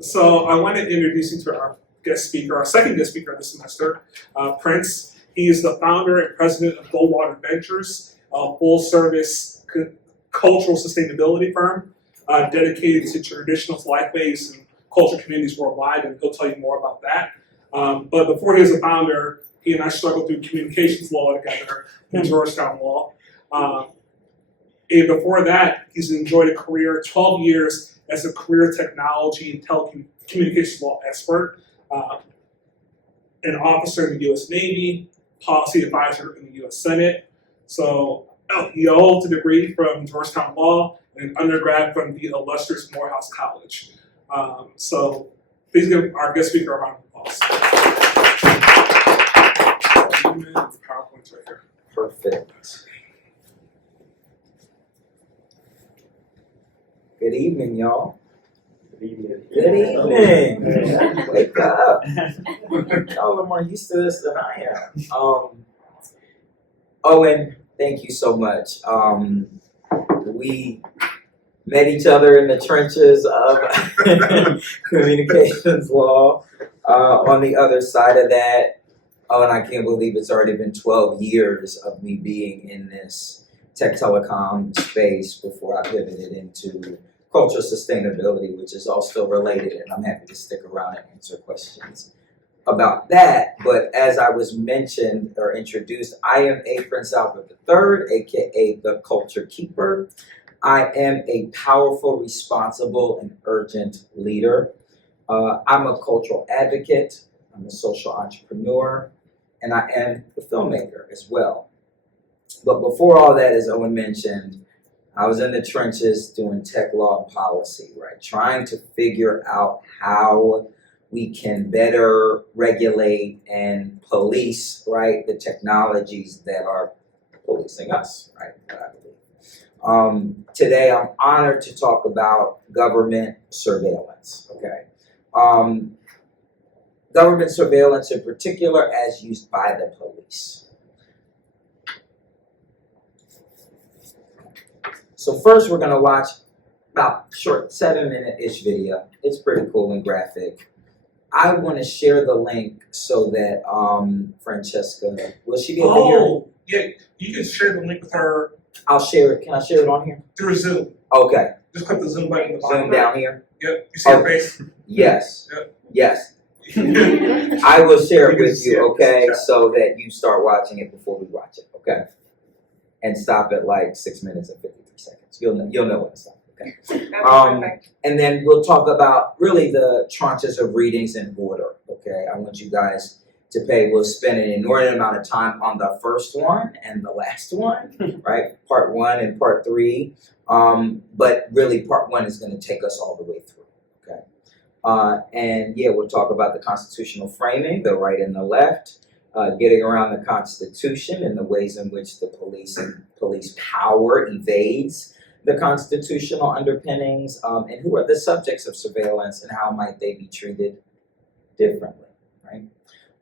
So I want to introduce you to our guest speaker, our second guest speaker this semester, Prince. He is the founder and president of Goldwater Ventures, a full-service cultural sustainability firm dedicated to traditional lifeways and cultural communities worldwide, and he'll tell you more about that. But before he was a founder, he and I struggled through communications law together in Georgetown law. And before that, he's enjoyed a career, 12 years as a career technology and telecommunications law expert, an officer in the U.S. Navy, policy advisor in the U.S. Senate. So he holds a degree from Georgetown Law and an undergrad from the illustrious Morehouse College. So please give our guest speaker a round of applause. PowerPoint's right here. Perfect. Good evening, y'all. Good evening. Wake up. Y'all are more used to this than I am. Owen, thank you so much. We met each other in the trenches of communications law. On the other side of that, and I can't believe it's already been 12 years of me being in this tech telecom space before I pivoted into cultural sustainability, which is all still related, and I'm happy to stick around and answer questions about that. But as I was mentioned or introduced, I am a Prince Albert III, aka the Culture Keeper. I am a powerful, responsible, and urgent leader. I'm a cultural advocate, I'm a social entrepreneur, and I am a filmmaker as well. But before all that, as Owen mentioned, I was in the trenches doing tech law and policy, right? Trying to figure out how we can better regulate and police, right, the technologies that are policing us, right? Today, I'm honored to talk about government surveillance, okay? Government surveillance in particular as used by the police. So first we're gonna watch about short 7-minute-ish video. It's pretty cool and graphic. I wanna share the link so that Francesca, will she be able to hear it? Oh, yeah, you can share the link with her. I'll share it, can I share it on here? Through Zoom. Okay, Just click the Zoom button at the bottom. Zoom down here? Yep, you see her face? Yes, Yep. yes. I will share it You can with you, share it. okay, so that you start watching it before we watch it, okay? And stop at like 6 minutes and 53 seconds. You'll know when to stop, okay? And then we'll talk about really the tranches of readings in order, okay? I want you guys to pay. We'll spend an inordinate amount of time on the first one and the last one, right? Part 1 and part 3. But really part 1 is going to take us all the way through, okay? And yeah, we'll talk about the constitutional framing, the right and the left, getting around the Constitution and the ways in which the police and police power evades the constitutional underpinnings, and who are the subjects of surveillance and how might they be treated differently, right?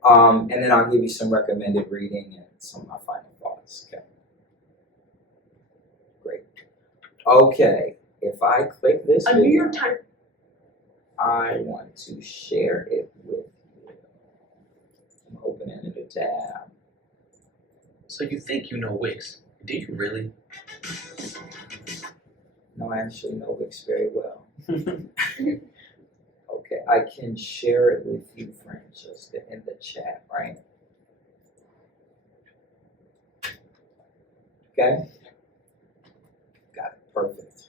And then I'll give you some recommended reading and some of my final thoughts, okay? Great. Okay, if I click this A video, New York Times. I want to share it with you. I'm opening a new tab. So you think you know Wix? Do you really? No, I actually know Wix very well. Okay, I can share it with you, Francesca, in the chat, right? Okay? Got it, perfect.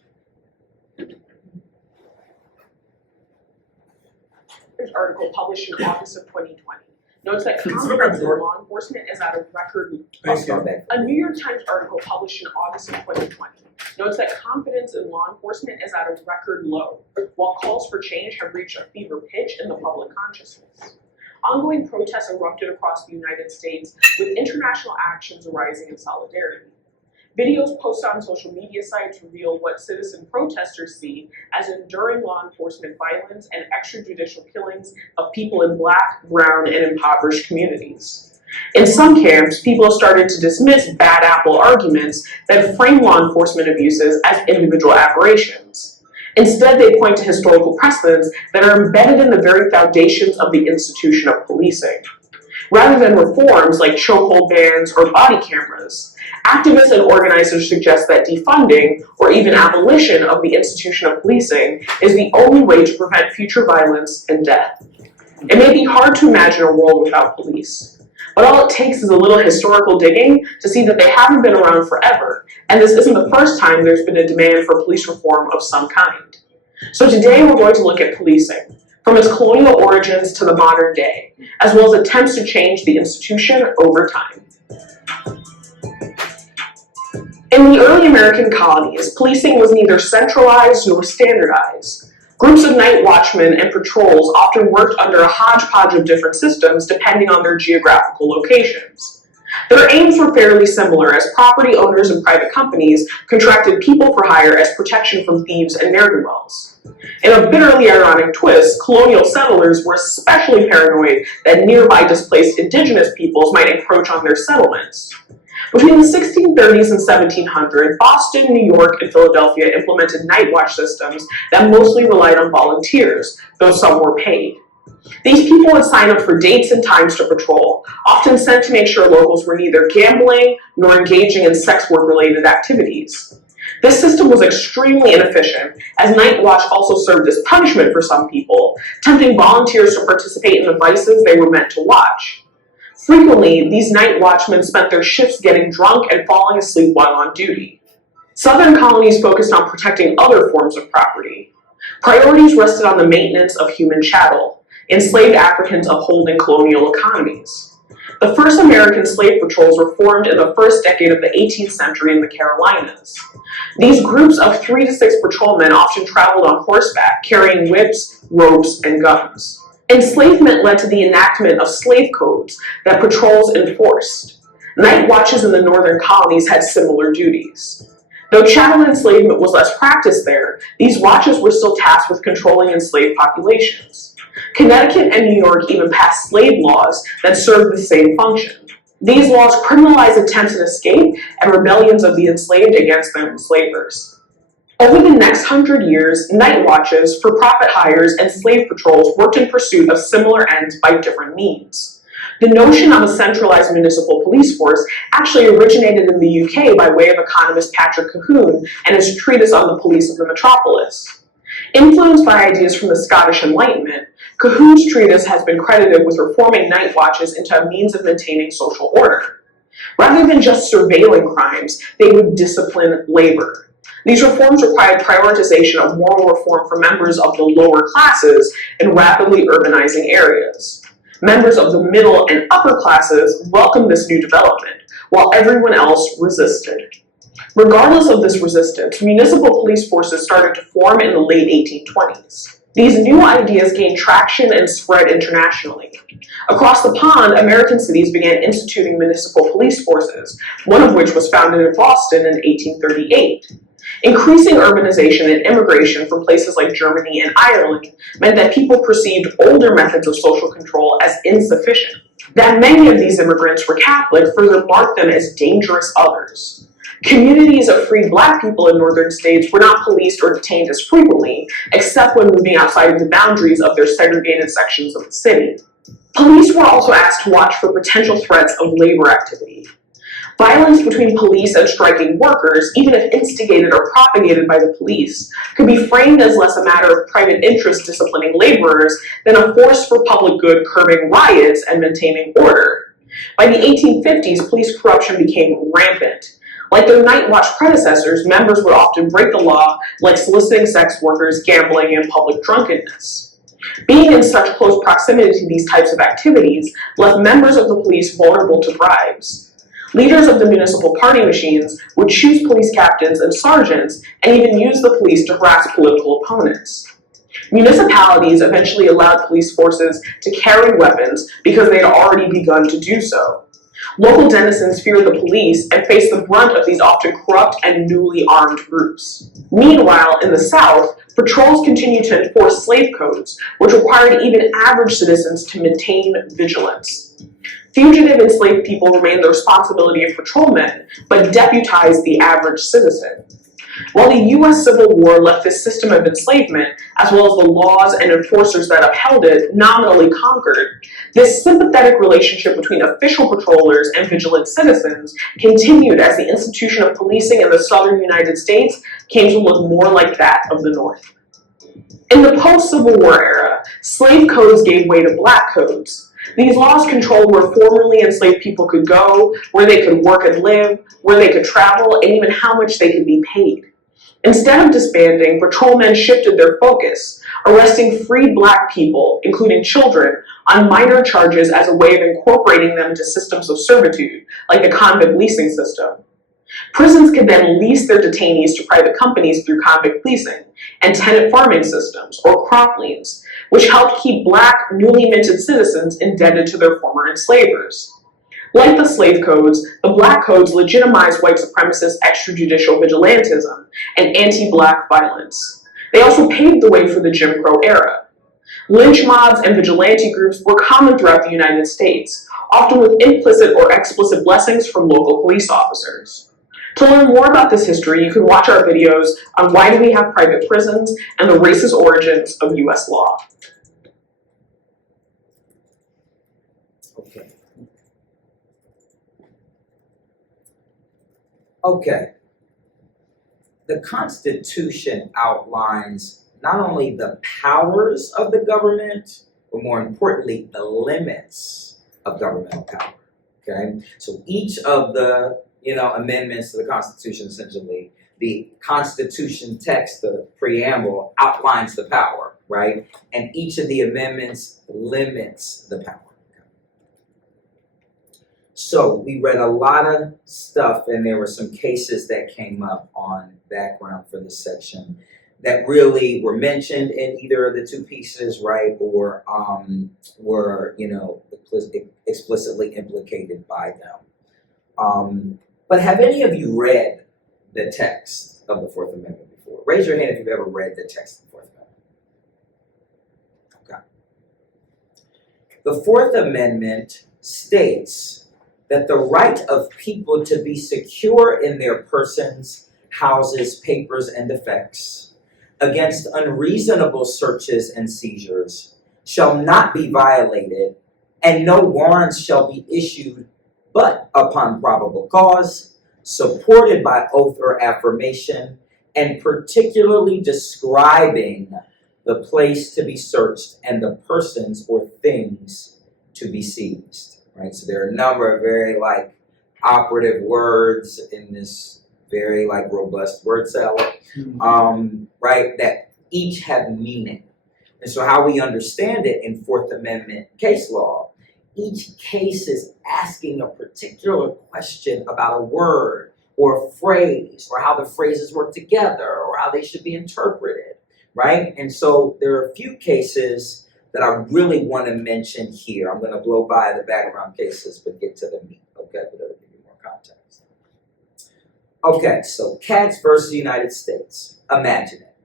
Article published in August of 2020 notes that Look at confidence the in door. law enforcement is at a record. I'll start back. A New York Times article published in August of 2020 notes that confidence in law enforcement is at a record low, while calls for change have reached a fever pitch in the public consciousness. Ongoing protests erupted across the United States, with international actions arising in solidarity. Videos posted on social media sites reveal what citizen protesters see as enduring law enforcement violence and extrajudicial killings of people in Black, brown, and impoverished communities. In some camps, people have started to dismiss bad apple arguments that frame law enforcement abuses as individual aberrations. Instead, they point to historical precedents that are embedded in the very foundations of the institution of policing. Rather than reforms like chokehold bans or body cameras, activists and organizers suggest that defunding or even abolition of the institution of policing is the only way to prevent future violence and death. It may be hard to imagine a world without police, but all it takes is a little historical digging to see that they haven't been around forever, and this isn't the first time there's been a demand for police reform of some kind. So today we're going to look at policing, from its colonial origins to the modern day, as well as attempts to change the institution over time. In the early American colonies, policing was neither centralized nor standardized. Groups of night watchmen and patrols often worked under a hodgepodge of different systems depending on their geographical locations. Their aims were fairly similar, as property owners and private companies contracted people for hire as protection from thieves and ne'er-do-wells. In a bitterly ironic twist, colonial settlers were especially paranoid that nearby displaced indigenous peoples might encroach on their settlements. Between the 1630s and 1700, Boston, New York, and Philadelphia implemented night watch systems that mostly relied on volunteers, though some were paid. These people would sign up for dates and times to patrol, often sent to make sure locals were neither gambling nor engaging in sex work-related activities. This system was extremely inefficient, as night watch also served as punishment for some people, tempting volunteers to participate in the vices they were meant to watch. Frequently, these night watchmen spent their shifts getting drunk and falling asleep while on duty. Southern colonies focused on protecting other forms of property. Priorities rested on the maintenance of human chattel, enslaved Africans upholding colonial economies. The first American slave patrols were formed in the first decade of the 18th century in the Carolinas. These groups of 3 to 6 patrolmen often traveled on horseback, carrying whips, ropes, and guns. Enslavement led to the enactment of slave codes that patrols enforced. Night watches in the northern colonies had similar duties. Though chattel enslavement was less practiced there, these watches were still tasked with controlling enslaved populations. Connecticut and New York even passed slave laws that served the same function. These laws criminalized attempts at escape and rebellions of the enslaved against their enslavers. Over the next 100 years, night watches, for-profit hires, and slave patrols worked in pursuit of similar ends by different means. The notion of a centralized municipal police force actually originated in the UK by way of economist Patrick Colquhoun and his treatise on the police of the metropolis. Influenced by ideas from the Scottish Enlightenment, Colquhoun's treatise has been credited with reforming night watches into a means of maintaining social order. Rather than just surveilling crimes, they would discipline labor. These reforms required prioritization of moral reform for members of the lower classes in rapidly urbanizing areas. Members of the middle and upper classes welcomed this new development, while everyone else resisted. Regardless of this resistance, municipal police forces started to form in the late 1820s. These new ideas gained traction and spread internationally. Across the pond, American cities began instituting municipal police forces, one of which was founded in Boston in 1838. Increasing urbanization and immigration from places like Germany and Ireland meant that people perceived older methods of social control as insufficient. That many of these immigrants were Catholic further marked them as dangerous others. Communities of free Black people in northern states were not policed or detained as frequently, except when moving outside of the boundaries of their segregated sections of the city. Police were also asked to watch for potential threats of labor activity. Violence between police and striking workers, even if instigated or propagated by the police, could be framed as less a matter of private interest disciplining laborers than a force for public good curbing riots and maintaining order. By the 1850s, police corruption became rampant. Like their night watch predecessors, members would often break the law, like soliciting sex workers, gambling, and public drunkenness. Being in such close proximity to these types of activities left members of the police vulnerable to bribes. Leaders of the municipal party machines would choose police captains and sergeants and even use the police to harass political opponents. Municipalities eventually allowed police forces to carry weapons because they had already begun to do so. Local denizens feared the police and faced the brunt of these often corrupt and newly armed groups. Meanwhile, in the South, patrols continued to enforce slave codes, which required even average citizens to maintain vigilance. Fugitive enslaved people remained the responsibility of patrolmen, but deputized the average citizen. While the US Civil War left this system of enslavement, as well as the laws and enforcers that upheld it, nominally conquered, this sympathetic relationship between official patrollers and vigilant citizens continued as the institution of policing in the southern United States came to look more like that of the North. In the post-Civil War era, slave codes gave way to black codes. These laws controlled where formerly enslaved people could go, where they could work and live, where they could travel, and even how much they could be paid. Instead of disbanding, patrolmen shifted their focus, arresting freed black people, including children, on minor charges as a way of incorporating them into systems of servitude, like the convict leasing system. Prisons could then lease their detainees to private companies through convict leasing and tenant farming systems, or crop liens, which helped keep black, newly minted citizens indebted to their former enslavers. Like the slave codes, the black codes legitimized white supremacist extrajudicial vigilantism and anti-black violence. They also paved the way for the Jim Crow era. Lynch mobs and vigilante groups were common throughout the United States, often with implicit or explicit blessings from local police officers. To learn more about this history, you can watch our videos on why do we have private prisons and the racist origins of US law. Okay. The Constitution outlines not only the powers of the government, but more importantly, the limits of governmental power. Okay? So each of the amendments to the Constitution, essentially, the Constitution text, the preamble, outlines the power, right? And each of the amendments limits the power. So we read a lot of stuff, and there were some cases that came up on background for this section that really were mentioned in either of the two pieces, right, or were explicitly implicated by them. But have any of you read the text of the Fourth Amendment before? Raise your hand if you've ever read the text of the Fourth Amendment. Okay. The Fourth Amendment states that the right of people to be secure in their persons, houses, papers, and effects against unreasonable searches and seizures shall not be violated, and no warrants shall be issued but upon probable cause, supported by oath or affirmation, and particularly describing the place to be searched and the persons or things to be seized. Right? So there are a number of very operative words in this very robust word salad, right? That each have meaning. And so how we understand it in Fourth Amendment case law, each case is asking a particular question about a word or a phrase or how the phrases work together or how they should be interpreted, right? And so there are a few cases that I really want to mention here. I'm going to blow by the background cases, but get to the meat, okay? But it'll give you more context. Okay, so Katz versus United States. Imagine it.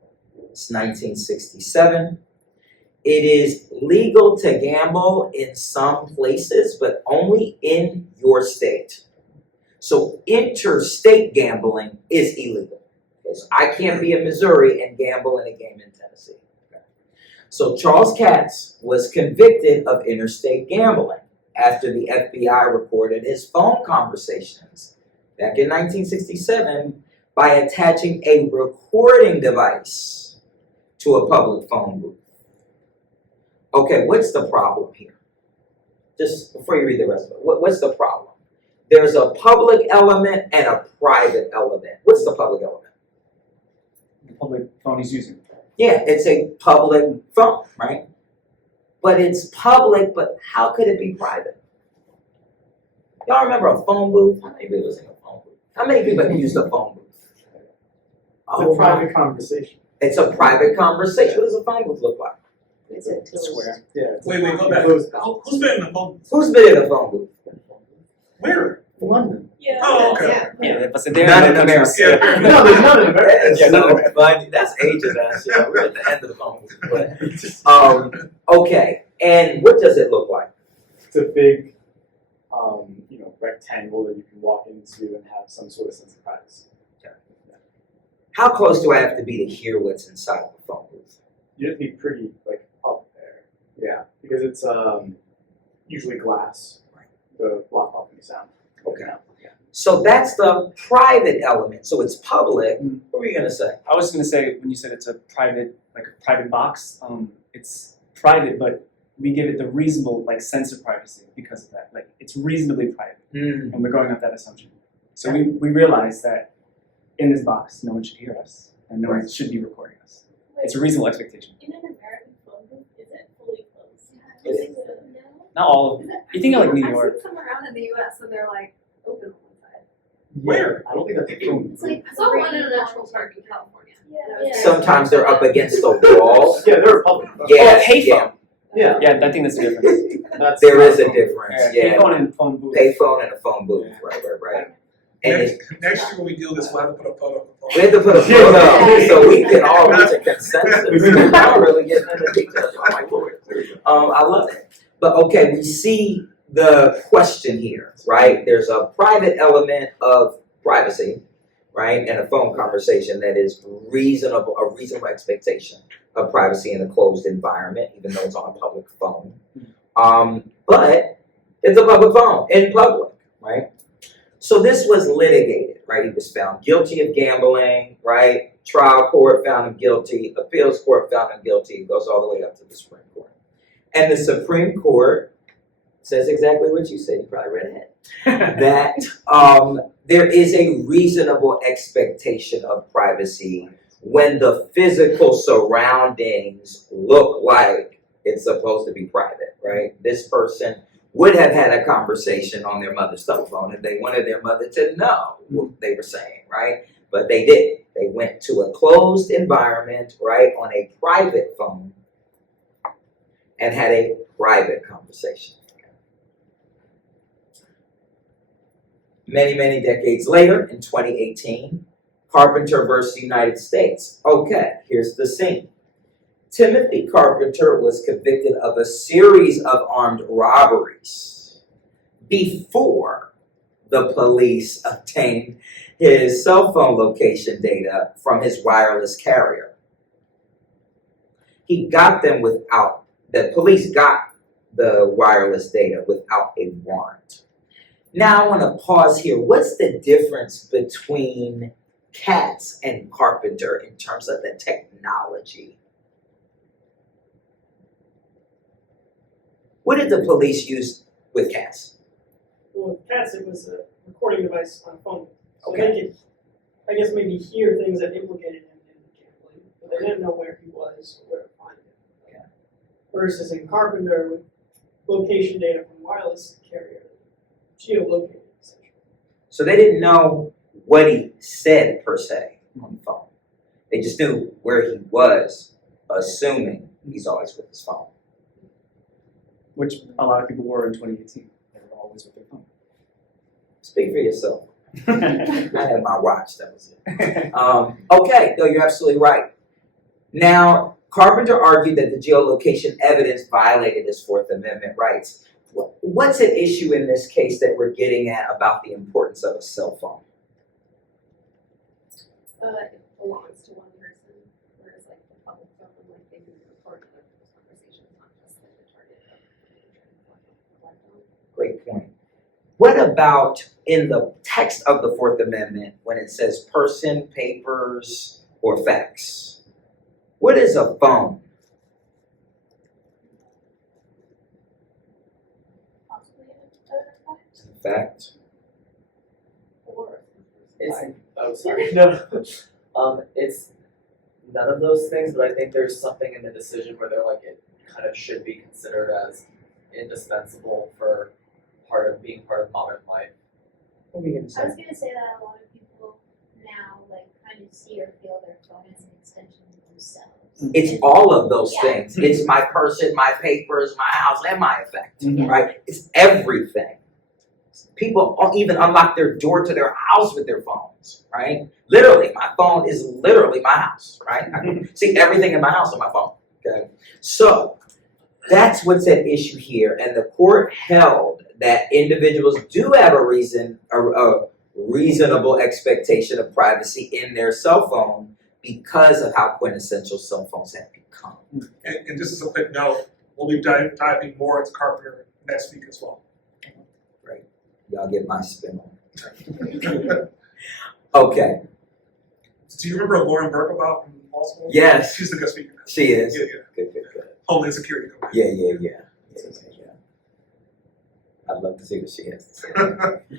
It's 1967. It is legal to gamble in some places, but only in your state. So interstate gambling is illegal. Okay, so I can't be in Missouri and gamble in a game in Tennessee. So Charles Katz was convicted of interstate gambling after the FBI recorded his phone conversations back in 1967 by attaching a recording device to a public phone booth. Okay, what's the problem here? Just before you read the rest of it, what's the problem? There's a public element and a private element. What's the public element? The public phone he's using. Yeah, it's a public phone, right? But it's public, but how could it be private? Y'all remember a phone booth? How many people was in a phone booth? How many people have used a phone booth? It's a private conversation. It's a private conversation. What does a phone booth look like? It's a square. Yeah. Wait, go back. Who's been in the phone? Who's been in a phone booth? Where? London. Yeah. Oh, okay. Yeah, but None in America. Yeah. No, there's none in America. Yeah, no, but that's ages ass. Yeah, we're at the end of the phone booth. But, okay, and what does it look like? It's a big, rectangle that you can walk into and have some sort of sense of privacy. How close do I have to be to hear what's inside the phone booth? You have to be pretty like up there. Yeah, because it's usually glass. The block off any sound. Okay. So that's the private element. So it's public. Mm. What were you gonna say? I was gonna say when you said it's a private box, it's private, but we give it the reasonable sense of privacy because of that. Like it's reasonably private, and we're going off that assumption. So we realize that in this box, no one should hear us, and no one should be recording us. It's a reasonable expectation. In an American phone booth, is it fully closed? Is No. Not all of Is them. it? You think of like New I've York. seen some around in the US and they're like open on one side. Where? I don't think that's a phone. It's like, I saw one in a national park in California. Yeah. Sometimes they're up against the wall. Yeah, they're a public. Yeah, payphone. Yeah. Yeah, I think that's the difference. That's there is a difference. Yeah, Payphone and phone booth. payphone and a phone booth. Right. And Next year when we do this, we'll have to put a photo. we have to put a photo so we can all reach a consensus. I'm not really getting into details. I'm like, Lord. I love it. But okay, we see the question here, right? There's a private element of privacy, right? And a phone conversation that is reasonable, a reasonable expectation of privacy in a closed environment, even though it's on a public phone. But it's a public phone in public, right? So this was litigated, right? He was found guilty of gambling, right? Trial court found him guilty. Appeals court found him guilty. It goes all the way up to the Supreme Court. And the Supreme Court says exactly what you said. You probably read ahead. That there is a reasonable expectation of privacy when the physical surroundings look like it's supposed to be private, right? This person would have had a conversation on their mother's cell phone if they wanted their mother to know what they were saying, right? But they didn't. They went to a closed environment, right, on a private phone and had a private conversation. Many, many decades later, in 2018, Carpenter versus United States. Okay, here's the scene. Timothy Carpenter was convicted of a series of armed robberies before the police obtained his cell phone location data from his wireless carrier. He got them without, the police got the wireless data without a warrant. Now I want to pause here. What's the difference between Katz and Carpenter in terms of the technology? What did the police use with Katz? Well, with Katz, it was a recording device on a phone. So Okay. they could, I guess, maybe hear things that implicated him in gambling, but they didn't know where he was or where to find him. Yeah. Versus in Carpenter, with location data from wireless carrier, geolocated, essentially. So they didn't know what he said per se on the phone. They just knew where he was, assuming he's always with his phone. Which a lot of people were in 2018. They were always with their phone. Speak for yourself. I had my watch, that was it. Okay, no, you're absolutely right. Now, Carpenter argued that the geolocation evidence violated his Fourth Amendment rights. What's at issue in this case that we're getting at about the importance of a cell phone? It belongs to one person, whereas like the public phone, like they can record other people's conversations, not just like the target of the Great point. What about in the text of the Fourth Amendment when it says person, papers, or fax? What is a phone? possibly an effect. Fact. Or Oh, sorry. No, it's none of those things, but I think there's something in the decision where they're like, it kind of should be considered as indispensable for being part of modern life. What are we going to I was gonna say that a lot of people now like kind of see or feel their phone as an extension of themselves. It's all of those Yeah. things. It's my person, my papers, my house, and my effect, Mhm. right? It's everything. People even unlock their door to their house with their phones, right? Literally, my phone is literally my house, right? I can see everything in my house on my phone, okay? So, that's what's at issue here, and the court held that individuals do have a reason, reasonable expectation of privacy in their cell phone because of how quintessential cell phones have become. And just as a quick note, we'll be diving more into Carpenter next week as well. Y'all get my spin on it. Okay, Do you remember Lauren Berkovac from law school? yes, She's the guest speaker. she is. Yeah. Good. Homeland Security. Yeah. I'd love to see what she has to say.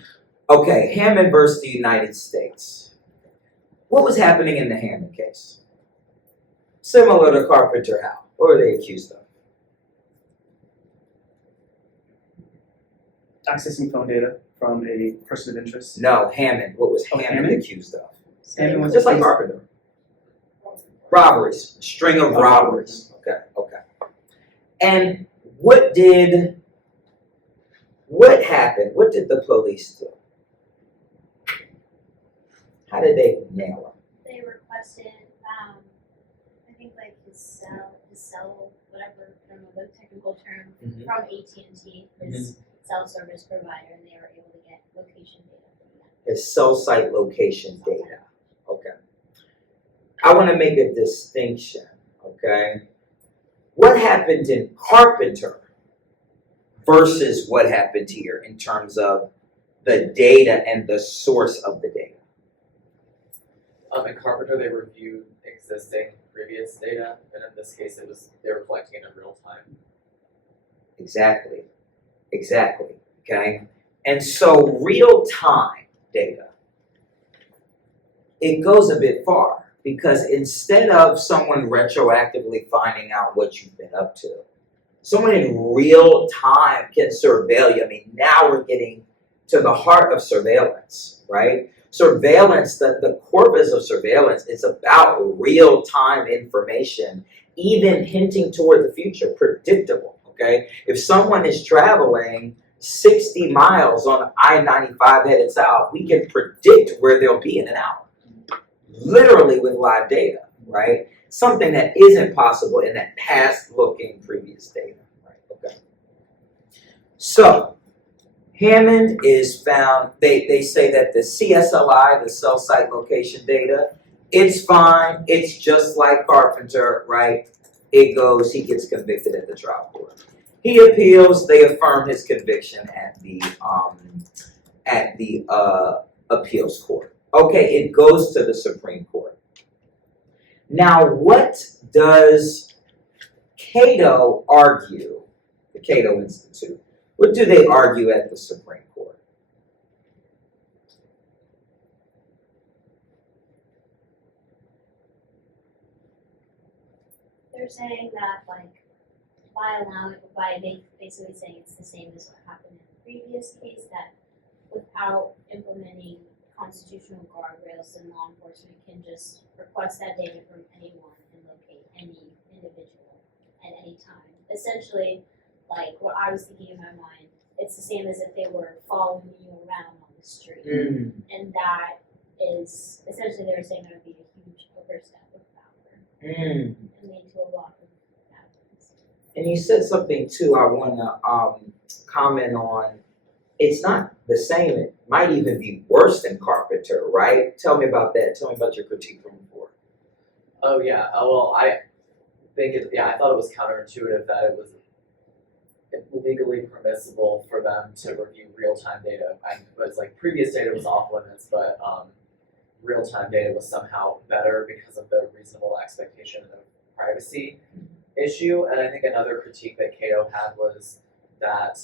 Okay, Hammond versus the United States. What was happening in the Hammond case? Similar to Carpenter how? What were they accused of? Accessing phone data from a person of interest. No, Hammond. What was Oh, Hammond Hammond? accused of? Hammond was Just like accused- Carpenter. Robberies. String of Oh, robberies. Okay. And what happened? What did the police do? How did they nail him? They requested, I think like his cell, whatever, I don't know the technical term, Mhm. from AT&T, his cell service provider, and they were able to get location data from that. His cell site location data. Okay. I want to make a distinction, okay? What happened in Carpenter versus what happened here in terms of the data and the source of the data? In Carpenter, they reviewed existing previous data, and in this case, they were collecting it in real time. Exactly. Okay? And so real-time data, it goes a bit far because instead of someone retroactively finding out what you've been up to, someone in real time can surveil you. I mean, now we're getting to the heart of surveillance, right? Surveillance, the corpus of surveillance is about real-time information, even hinting toward the future, predictable, okay? If someone is traveling 60 miles on I-95 headed south, we can predict where they'll be in an hour, literally with live data, right? Something that isn't possible in that past-looking previous data, right? Okay. So, Hammond is found, they say that the CSLI, the cell site location data, it's fine, it's just like Carpenter, right? It goes, he gets convicted at the trial court. He appeals, they affirm his conviction at the appeals court. Okay, it goes to the Supreme Court. Now, what does Cato argue, the Cato Institute? What do they argue at the Supreme Court? They're saying that, like, by basically saying it's the same as what happened in the previous case, that without implementing constitutional guardrails, then law enforcement can just request that data from anyone and locate any individual at any time. Essentially, like what I was thinking in my mind, it's the same as if they were following you around on the street. And that is, essentially they were saying that would be a huge overstep of power and lead to a lot of bad things. And you said something too I want to comment on. It's not the same. It might even be worse than Carpenter, right? Tell me about that. Tell me about your critique from before. Oh yeah, well I think I thought it was counterintuitive that it was legally permissible for them to review real-time data. It was like previous data was off limits, but real-time data was somehow better because of the reasonable expectation of privacy issue. And I think another critique that Cato had was that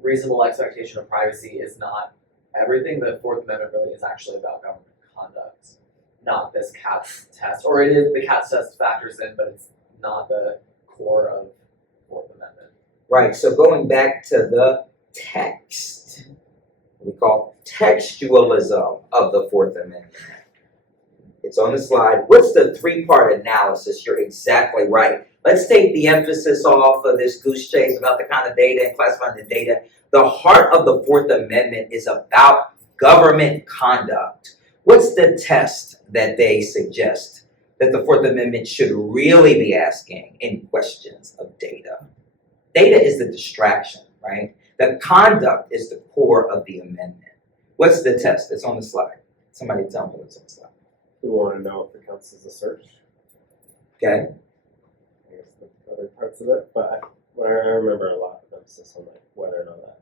reasonable expectation of privacy is not everything. The Fourth Amendment really is actually about government conduct, not this CATS test. Or it is, the CATS test factors in, but it's not the core of Fourth Amendment. Right, so going back to the text, we call textualism of the Fourth Amendment. It's on the slide. What's the three-part analysis? You're exactly right. Let's take the emphasis off of this goose chase about the kind of data and classifying the data. The heart of the Fourth Amendment is about government conduct. What's the test that they suggest that the Fourth Amendment should really be asking in questions of data? Data is the distraction, right? The conduct is the core of the amendment. What's the test? It's on the slide. Somebody tell me what's on the slide. We want to know if it counts as a search. Okay. I guess the other parts of it, but I remember a lot of emphasis on like whether or not that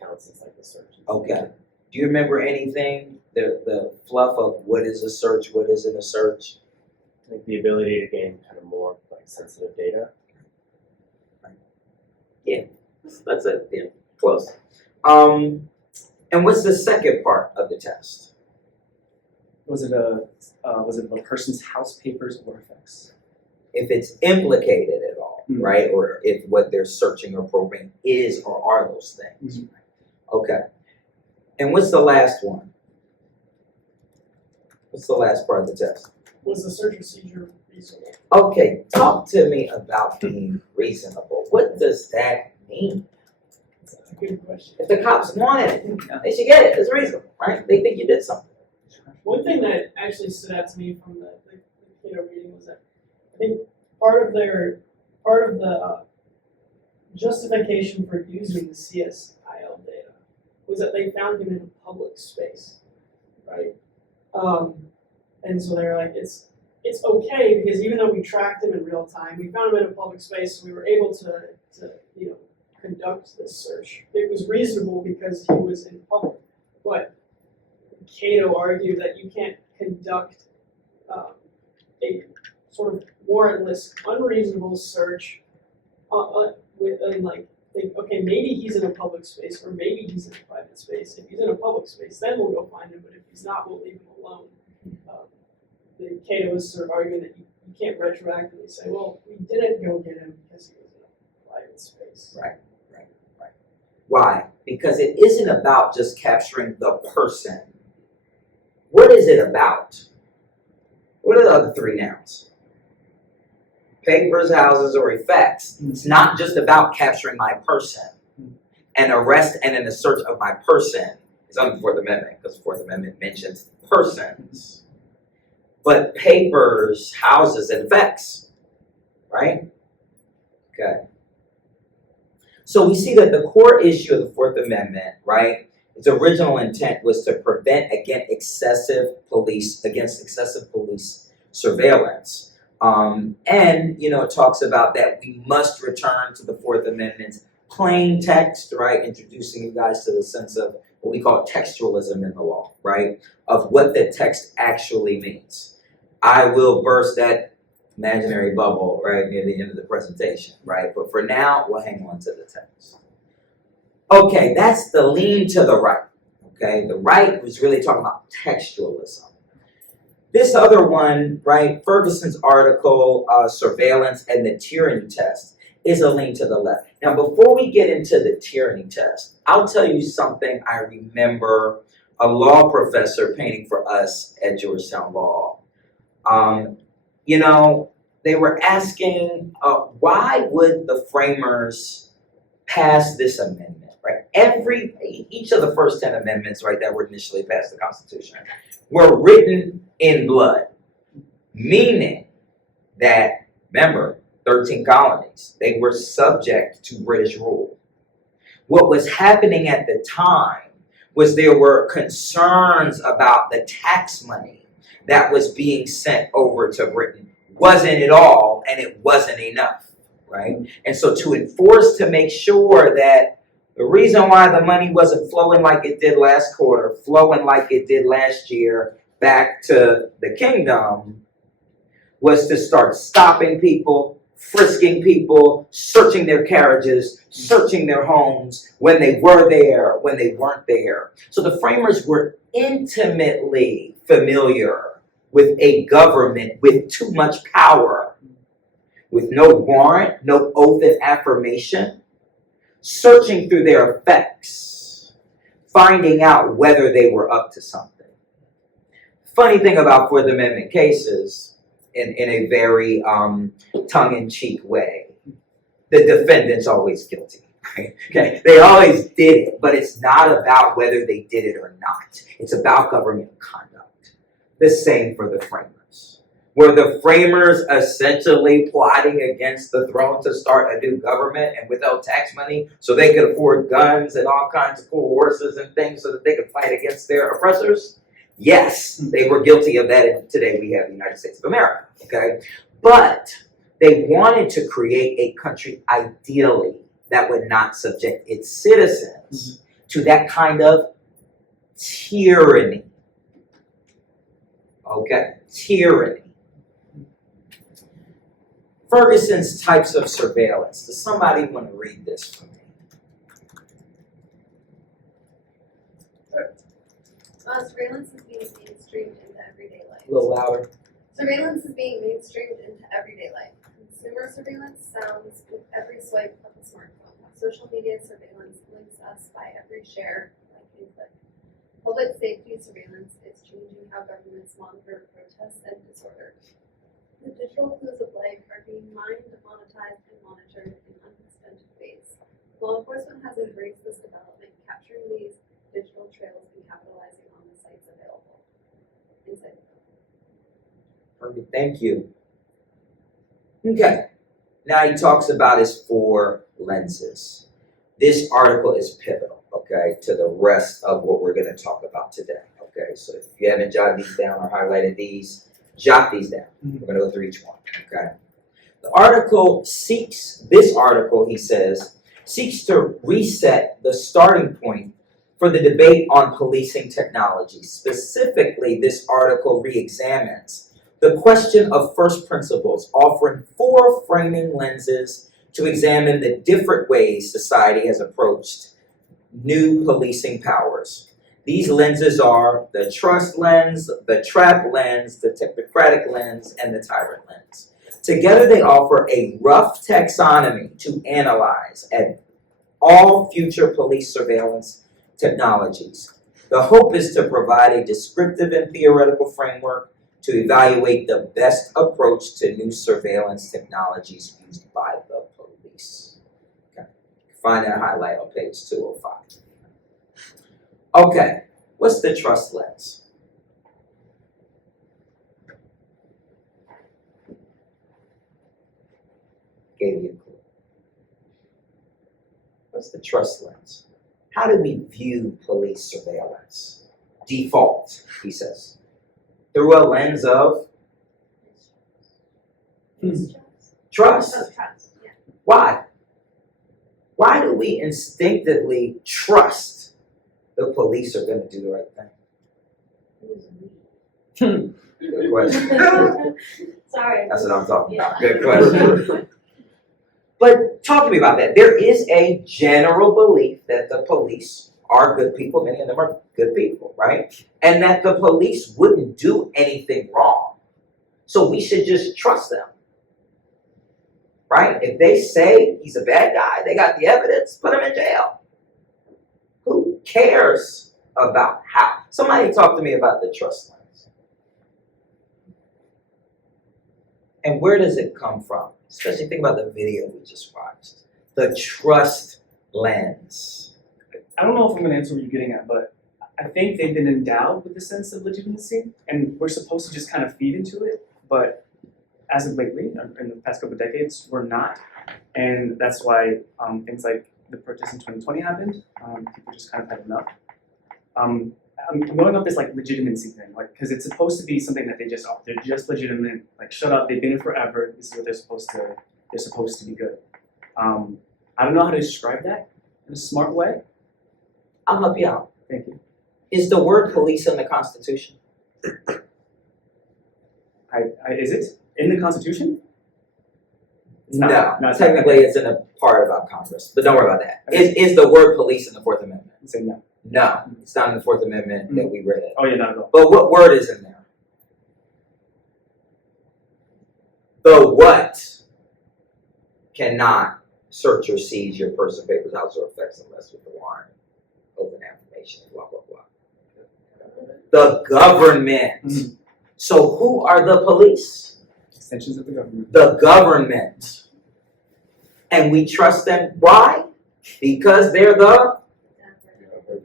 counts as like a search. Okay. Do you remember anything? The fluff of what is a search, what isn't a search? Like the ability to gain kind of more like sensitive data. That's it. Yeah, close. And what's the second part of the test? Was it a person's house papers or effects? If it's implicated at all, Mhm. right? Or if what they're searching or probing is or are those things. Mhm. Okay. And what's the last one? What's the last part of the test? Was the search procedure reasonable? Okay, talk to me about being reasonable. What does that mean? That's a good question. If the cops want it, they should get it. It's reasonable, right? They think you did something. One thing that actually stood out to me from the Cato reading was that I think part of the justification for using the CSIL data was that they found him in a public space, right? And so they're like, it's okay because even though we tracked him in real time, we found him in a public space, so we were able to conduct this search. It was reasonable because he was in public, but Cato argued that you can't conduct a sort of warrantless, unreasonable search think, okay, maybe he's in a public space or maybe he's in a private space. If he's in a public space, then we'll go find him, but if he's not, we'll leave him alone. The Cato was sort of arguing that you can't retroactively say, well, we didn't go get him because he was in a private space. Right. Why? Because it isn't about just capturing the person. What is it about? What are the other three nouns? Papers, houses, or effects. It's not just about capturing my person. An arrest and an search of my person is under the Fourth Amendment, because the Fourth Amendment mentions persons. But papers, houses, and effects, right? Okay. So we see that the core issue of the Fourth Amendment, right, its original intent was to prevent against excessive police surveillance. And, it talks about that we must return to the Fourth Amendment's plain text, right, introducing you guys to the sense of what we call textualism in the law, right, of what the text actually means. I will burst that imaginary bubble right near the end of the presentation, right? But for now, we'll hang on to the text. Okay, that's the lean to the right. Okay, the right was really talking about textualism. This other one, right, Ferguson's article, Surveillance and the Tyranny Test, is a lean to the left. Now, before we get into the tyranny test, I'll tell you something I remember a law professor painting for us at Georgetown Law. They were asking, why would the framers pass this amendment, right? Each of the first 10 amendments, right, that were initially passed the Constitution were written in blood, meaning that, remember, 13 colonies, they were subject to British rule. What was happening at the time was there were concerns about the tax money that was being sent over to Britain. Wasn't it all, and it wasn't enough, right? And so to make sure that the reason why the money wasn't flowing like it did last quarter, flowing like it did last year back to the kingdom, was to start stopping people, frisking people, searching their carriages, searching their homes, when they were there, when they weren't there. So the framers were intimately familiar with a government with too much power, with no warrant, no oath of affirmation, searching through their effects, finding out whether they were up to something. Funny thing about Fourth Amendment cases, in a very tongue-in-cheek way, the defendant's always guilty. Right? Okay, they always did it, but it's not about whether they did it or not. It's about government conduct. The same for the framers. Were the framers essentially plotting against the throne to start a new government and withheld tax money so they could afford guns and all kinds of cool horses and things so that they could fight against their oppressors? Yes, they were guilty of that, and today we have the United States of America, okay? But they wanted to create a country, ideally, that would not subject its citizens to that kind of tyranny. Okay? Tyranny. Ferguson's types of surveillance. Does somebody want to read this for me? Surveillance is being mainstreamed into everyday life. A little louder. Surveillance is being mainstreamed into everyday life. Consumer surveillance sounds with every swipe of the smartphone. Social media surveillance links us by every share, like a click. Public safety surveillance is changing how governments monitor protests and disorder. The digital clues of life are being mined, monetized, and monitored in unprecedented ways. Law enforcement has embraced this development, capturing these digital trails and capitalizing on the sites available. Inside. Perfect. Thank you. Okay. Now he talks about his 4 lenses. This article is pivotal, okay, to the rest of what we're going to talk about today. Okay, so if you haven't jotted these down or highlighted these, jot these down. We're going to go through each one, okay? The article this article, he says, seeks to reset the starting point for the debate on policing technology. Specifically, this article re-examines the question of first principles, offering 4 framing lenses to examine the different ways society has approached new policing powers. These lenses are the trust lens, the trap lens, the technocratic lens, and the tyrant lens. Together they offer a rough taxonomy to analyze at all future police surveillance technologies. The hope is to provide a descriptive and theoretical framework to evaluate the best approach to new surveillance technologies used by the police. Okay. Find that highlight on page 205. Okay, what's the trust lens? Gave you a clue. What's the trust lens? How do we view police surveillance? Default, he says. Through a lens of trust. Oh, trust, yeah. Why? Why do we instinctively trust the police are going to do the right thing? Good question. Sorry. That's what I'm talking about. Yeah. Good question. But talk to me about that. There is a general belief that the police are good people. Many of them are good people, right? And that the police wouldn't do anything wrong. So we should just trust them. Right? If they say he's a bad guy, they got the evidence, put him in jail. Who cares about how? Somebody talk to me about the trust lens. And where does it come from? Especially think about the video we just watched. The trust lens. I don't know if I'm going to answer what you're getting at, but I think they've been endowed with a sense of legitimacy, and we're supposed to just kind of feed into it, but as of lately, in the past couple of decades, we're not. And that's why things like the protests in 2020 happened. People just kind of had enough. I'm going off this like legitimacy thing, like because it's supposed to be something that they're just legitimate. Like shut up, they've been here forever. This is what they're supposed to be good. I don't know how to describe that in a smart way. I'll help you out. Thank you. Is the word police in the Constitution? Is it in the Constitution? It's No, it's technically it's in a part about Congress, but don't worry about that. Is the word police in the Fourth Amendment? Say no. No, it's not in the Fourth Amendment that we read it. Oh yeah, not at all. But what word is in there? The what cannot search or seize your person, papers, house, or effects unless with the warrant, open affirmation, blah, blah, blah. The government. Mhm. So who are the police? Extensions of the government. The government. And we trust them. Why? Because they're the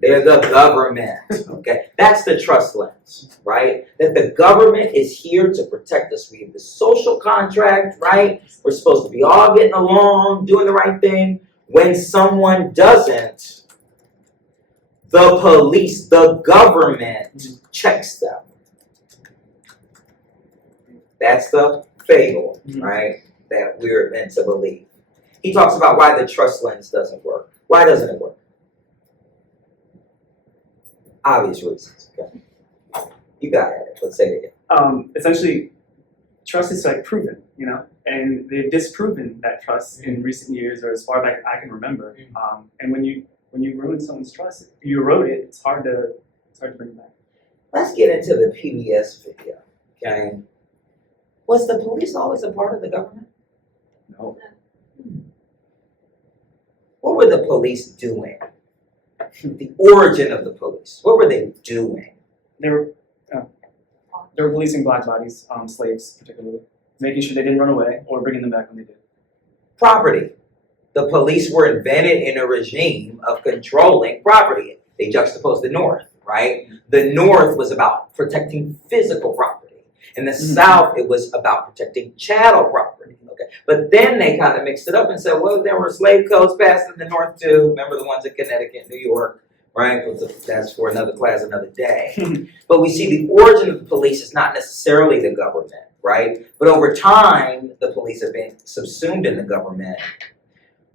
They're the government, okay? That's the trust lens, right? That the government is here to protect us. We have the social contract, right? We're supposed to be all getting along, doing the right thing. When someone doesn't, the police, the government checks them. That's the fable, right? That we're meant to believe. He talks about why the trust lens doesn't work. Why doesn't it work? Obvious reasons. Okay. You got it. Let's say it again. Essentially, trust is like proven, you know, and they've disproven that trust in recent years or as far back as I can remember. And when you ruin someone's trust, you erode it. It's hard to bring it back. Let's get into the PBS video. Okay. Was the police always a part of the government? No. What were the police doing? The origin of the police. What were they doing? They were policing black bodies, slaves particularly, making sure they didn't run away or bringing them back when they did. Property. The police were invented in a regime of controlling property. They juxtaposed the North, right? The North was about protecting physical property. In the South, it was about protecting chattel property. Okay, but then they kind of mixed it up and said, well, there were slave codes passed in the North too. Remember the ones in Connecticut, New York, right? That's for another class, another day. But we see the origin of the police is not necessarily the government, right? But over time, the police have been subsumed in the government.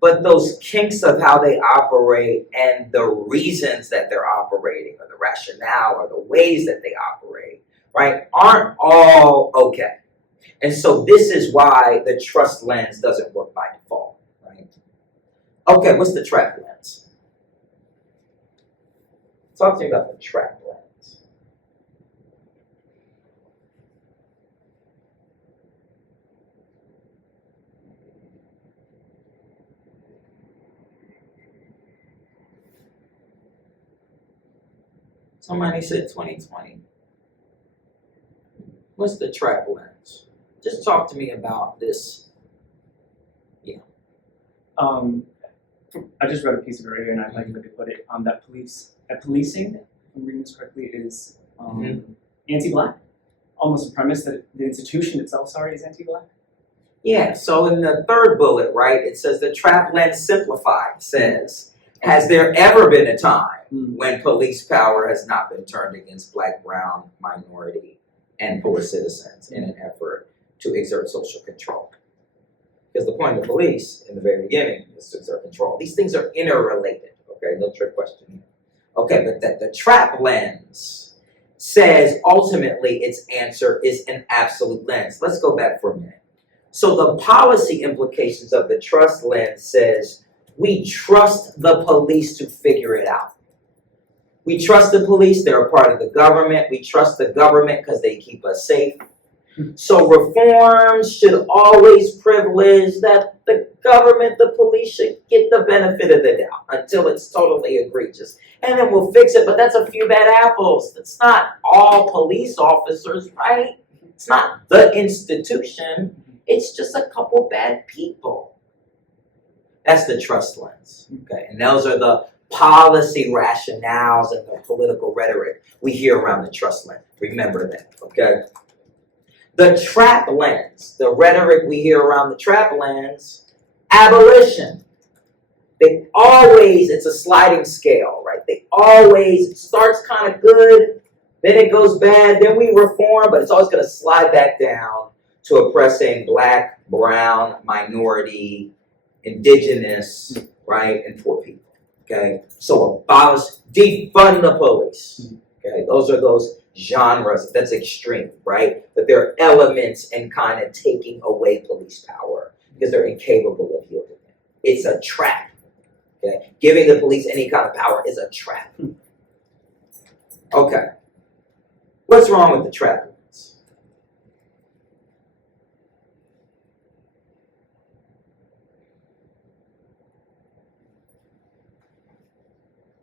But those kinks of how they operate and the reasons that they're operating or the rationale or the ways that they operate, right, aren't all okay. And so this is why the trust lens doesn't work by default, right? Okay, what's the trap lens? Talk to me about the trap lens. Somebody said 2020. What's the trap lens? Just talk to me about this. Yeah. I just read a piece of it right here, and I like the way they put it. That policing, if I'm reading this correctly, is anti-black. Almost a premise that the institution itself, is anti-black. Yeah, so in the third bullet, right, it says the trap lens simplified says, has there ever been a time when police power has not been turned against black, brown, minority, and poor citizens in an effort to exert social control? Because the point of the police in the very beginning is to exert control. These things are interrelated, okay? No trick question here. Okay, but that the trap lens says ultimately its answer is an absolute lens. Let's go back for a minute. So the policy implications of the trust lens says we trust the police to figure it out. We trust the police, they're a part of the government. We trust the government because they keep us safe. So reforms should always privilege that the government, the police should get the benefit of the doubt until it's totally egregious. And then we'll fix it, but that's a few bad apples. That's not all police officers, right? It's not the institution. It's just a couple bad people. That's the trust lens, okay? And those are the policy rationales and the political rhetoric we hear around the trust lens. Remember that, okay? The trap lens, the rhetoric we hear around the trap lens, abolition. They always, it's a sliding scale, right? They always, it starts kind of good, then it goes bad, then we reform, but it's always going to slide back down to oppressing black, brown, minority, indigenous, right, and poor people, okay? So abolish, defund the police, okay? Those are those genres. That's extreme, right? But there are elements in kind of taking away police power because they're incapable of yielding it. It's a trap, okay? Giving the police any kind of power is a trap. Okay. What's wrong with the trap lens?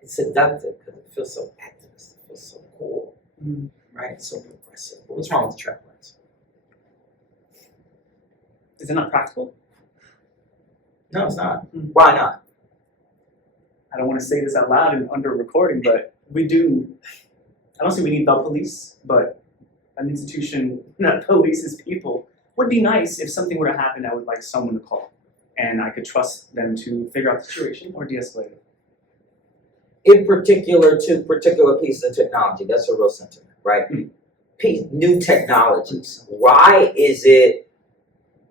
It's seductive because it feels so activist. It feels so cool. Right? So progressive. But what's wrong with the trap lens? Is it not practical? No, it's not. Why not? I don't want to say this out loud and under recording, but we do. I don't say we need the police, but an institution that polices people would be nice if something were to happen. I would like someone to call, and I could trust them to figure out the situation or de-escalate it. In particular to particular pieces of technology, that's a real sentiment, right? New technologies. Why is it,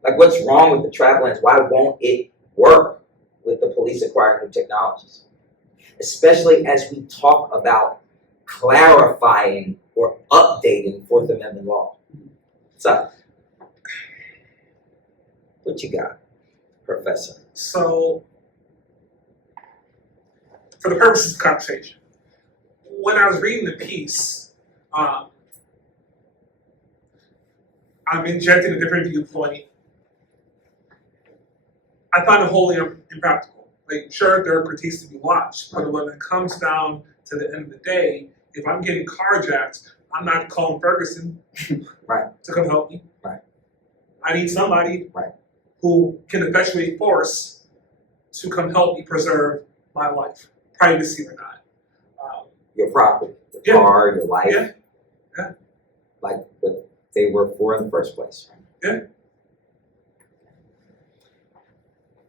like what's wrong with the travel lens? Why won't it work with the police acquiring new technologies? Especially as we talk about clarifying or updating Fourth Amendment law. So, what you got, Professor? So, for the purposes of the conversation, when I was reading the piece, I'm injecting a different viewpoint. I find it wholly impractical. Like, sure, there are critiques to be watched, but when it comes down to the end of the day, if I'm getting carjacked, I'm not calling Ferguson Right. to come help me. Right. I need somebody Right. who can effectuate force to come help me preserve my life, privacy or not. Your property, your Yeah. car, your life. Yeah. Yeah. Like what they were for in the first place. Yeah.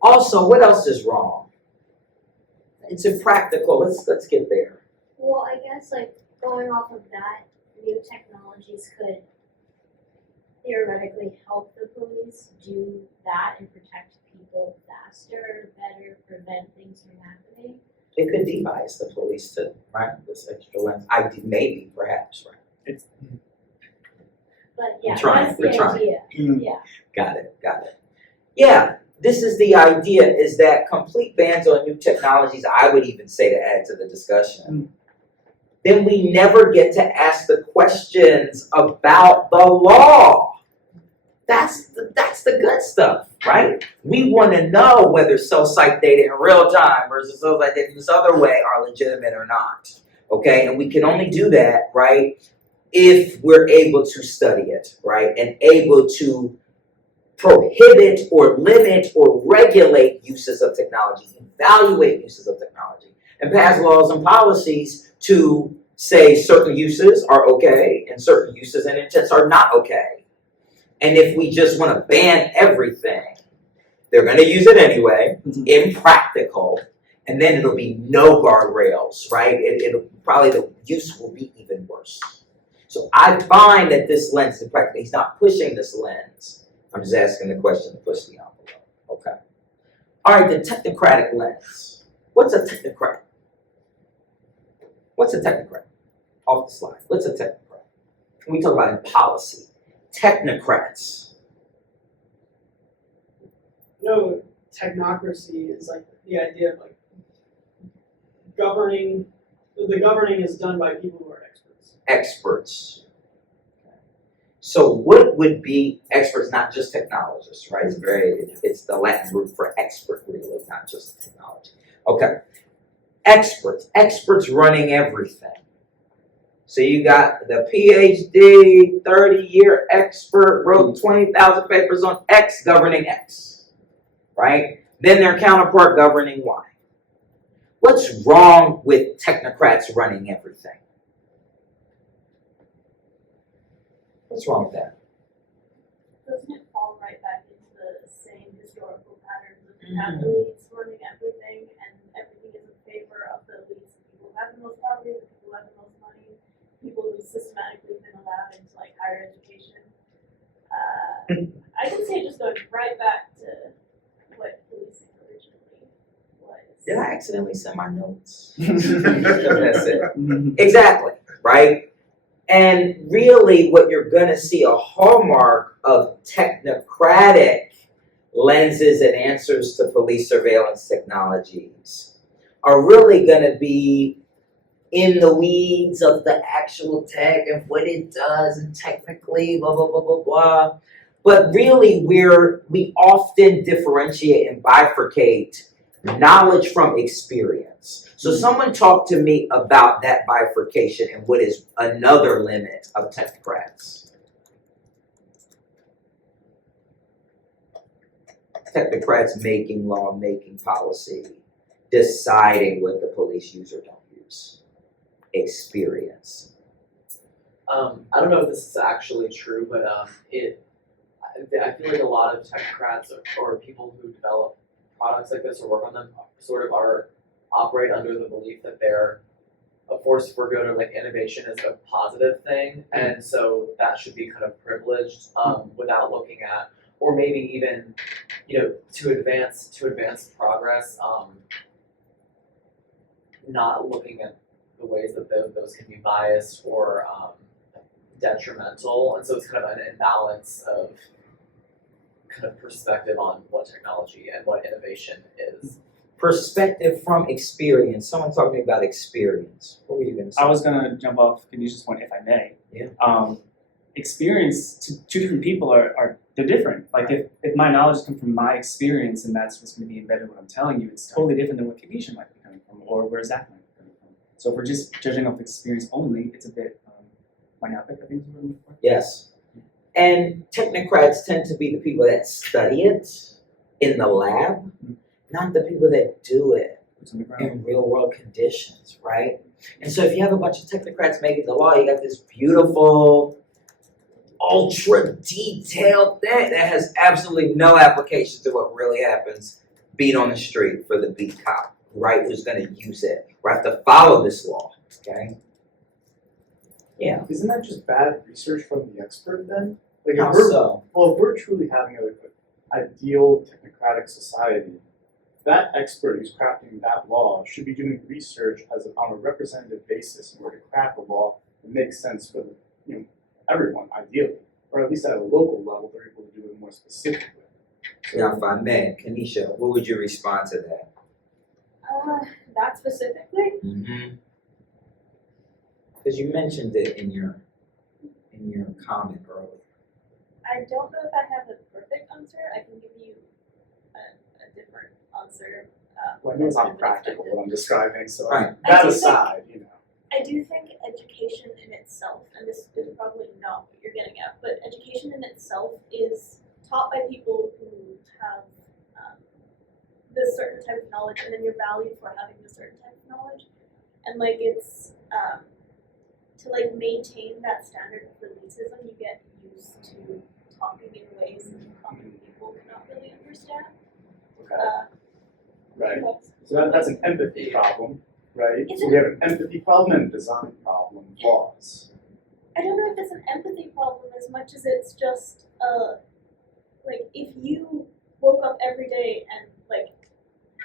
Also, what else is wrong? It's impractical. Let's get there. Well, I guess like going off of that, new technologies could theoretically help the police do that and protect people faster, better, prevent things from happening. It could debias the police to this extra lens. Maybe, perhaps, right? But yeah, trying, that's we're the trying. idea. Yeah. Got it. Yeah, this is the idea, is that complete bans on new technologies, I would even say, to add to the discussion. Then we never get to ask the questions about the law. That's the good stuff, right? We want to know whether cell site data in real time versus cell site data in this other way are legitimate or not. Okay, and we can only do that, right, if we're able to study it, right, and able to prohibit or limit or regulate uses of technology, evaluate uses of technology, and pass laws and policies to say certain uses are okay and certain uses and intents are not okay. And if we just want to ban everything, they're going to use it anyway, impractical, and then it'll be no guardrails, right? It'll probably, the use will be even worse. So I find that this lens is impractical. He's not pushing this lens. I'm just asking the question to push the envelope. Okay. All right, the technocratic lens. What's a technocrat? What's a technocrat? Off the slide. What's a technocrat? When we talk about in policy, technocrats. No, technocracy is like the idea of like governing. The governing is done by people who are experts. Experts. So what would be experts, not just technologists, right? It's the Latin root for expert, really, not just technology. Okay. Experts running everything. So you got the PhD, 30-year expert, wrote 20,000 papers on X, governing X, right? Then their counterpart governing Y. What's wrong with technocrats running everything? What's wrong with that? Doesn't it fall right back into the same historical patterns of you have the elites running everything and everything is in favor of the elites, the people who have the most property, the people who have the most money, people who systematically been allowed into like higher education. I can see it just going right back to what policing originally was. Did I accidentally send my notes? That's it. Exactly, right? And really what you're going to see, a hallmark of technocratic lenses and answers to police surveillance technologies are really going to be in the weeds of the actual tech and what it does and technically blah, blah, blah, blah, blah. But really we often differentiate and bifurcate knowledge from experience. So someone talk to me about that bifurcation and what is another limit of technocrats. Technocrats making law, making policy, deciding what the police use or don't use? Experience. I don't know if this is actually true, but I feel like a lot of technocrats or people who develop products like this or work on them sort of operate under the belief that they're a force for good or like innovation is a positive thing, and so that should be kind of privileged without looking at, or maybe even, to advance progress, not looking at the ways that those can be biased or detrimental, and so it's kind of an imbalance of kind of perspective on what technology and what innovation is. Perspective from experience. Someone talked to me about experience. What were you going to say? I was gonna jump off Kanisha's point, if I may. Yeah. Experience to two different people are they're different. Like if my knowledge comes from my experience and that's what's going to be embedded in what I'm telling you, it's totally different than what Kanisha might be coming from or where Zach might be coming from. So if we're just judging off experience only, it's a bit myopic, I think is what I'm looking for. Yes. And technocrats tend to be the people that study it in the lab, not the people that do it in real world conditions, right? And so if you have a bunch of technocrats making the law, you got this beautiful, ultra detailed thing that has absolutely no application to what really happens beat on the street for the beat cop, right? Who's going to use it? We have to follow this law, okay? Yeah. Isn't that just bad research from the expert then? Like How if we're, so? well, if we're truly having an ideal technocratic society, that expert who's crafting that law should be doing research on a representative basis in order to craft a law that makes sense for everyone, ideally, or at least at a local level, they're able to do it more specifically. Now, if I may, Kanisha, what would you respond to that? That specifically? Mm-hmm. Because you mentioned it in your comment earlier. I don't know if I have the perfect answer. I can give you a different answer. Well, I know it's not practical what I'm describing, so Right. that aside, I do think education in itself, and this is probably not what you're getting at, but education in itself is taught by people who have this certain type of knowledge, and then you're valued for having this certain type of knowledge. And like it's to like maintain that standard of elitism, you get used to talking in ways that common people cannot really understand. Okay. Right. you know, So that's an empathy problem, right? It's So we have an empathy problem and a design problem, laws. I don't know if it's an empathy problem as much as it's just like if you woke up every day and like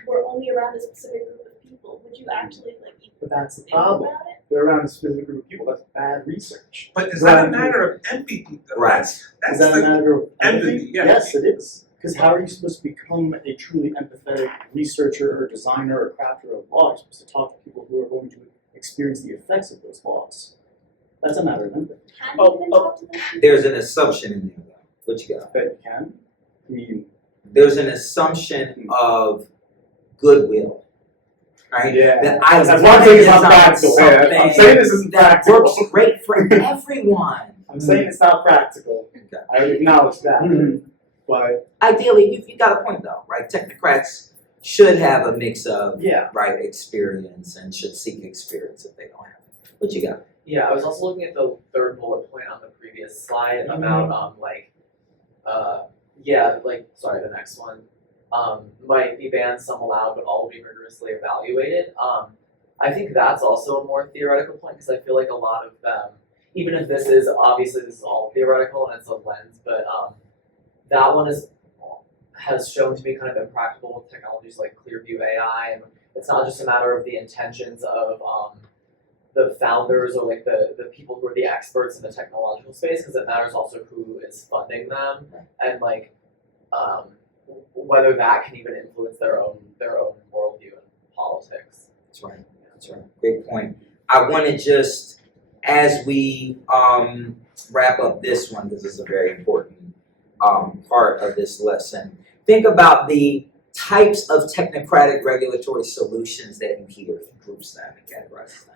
were only around a specific group of people, would you actually like even But that's the think problem. about it? They're around a specific group of people. That's bad research. But is that a matter of empathy, though? Right. Is That's that a the matter of empathy, yeah. Yes, it is. Because how are you supposed to become a truly empathetic researcher or designer or crafter of law? You're supposed to talk to people who are going to experience the effects of those laws. That's a matter of empathy. Can you even talk to those people? There's an assumption in there, though. What you got? That you can. I mean, There's an assumption of goodwill, right? yeah. That I That's want one to thing it's not design practical. Yeah, I'm something saying this isn't that practical. works great for everyone. I'm saying it's not practical. Okay. I acknowledge that. Mhm. But Ideally, you got a point though, right? Technocrats should have a mix of yeah. right experience and should seek experience if they don't have it. What you got? Yeah, I was also looking at the third bullet point on the previous slide about the next one. Might be banned, some allowed, but all will be rigorously evaluated. I think that's also a more theoretical point because I feel like a lot of them, even if this is all theoretical and it's a lens, but that one has shown to be kind of impractical with technologies like Clearview AI, and it's not just a matter of the intentions of the founders or like the people who are the experts in the technological space, because it matters also who is funding them and like whether that can even influence their own worldview and politics. That's right. That's right. Great point. I want to just, as we wrap up this one, because it's a very important part of this lesson, think about the types of technocratic regulatory solutions that you hear. Groups them and categorize them.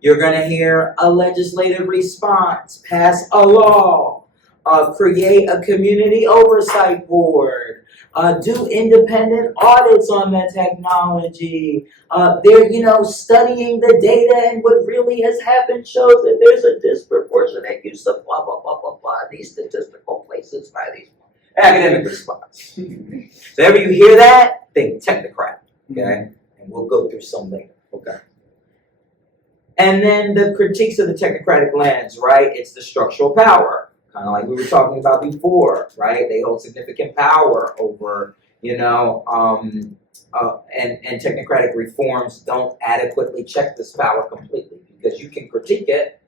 You're going to hear a legislative response, pass a law, create a community oversight board, do independent audits on the technology. They're studying the data, and what really has happened shows that there's a disproportionate use of blah blah blah blah blah. These statistical places by these academic response. So ever you hear that, think technocrat, okay? And we'll go through some later, okay? And then the critiques of the technocratic lens, right? It's the structural power, kind of like we were talking about before, right? They hold significant power over, and technocratic reforms don't adequately check this power completely, because you can critique it,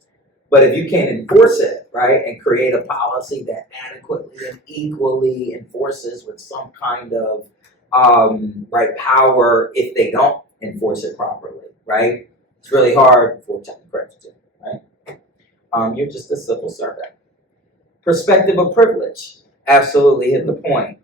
but if you can't enforce it, right, and create a policy that adequately and equally enforces with some kind of power, if they don't enforce it properly, right? It's really hard for technocrats to do, right? You're just a civil servant. Perspective of privilege, absolutely hit the point.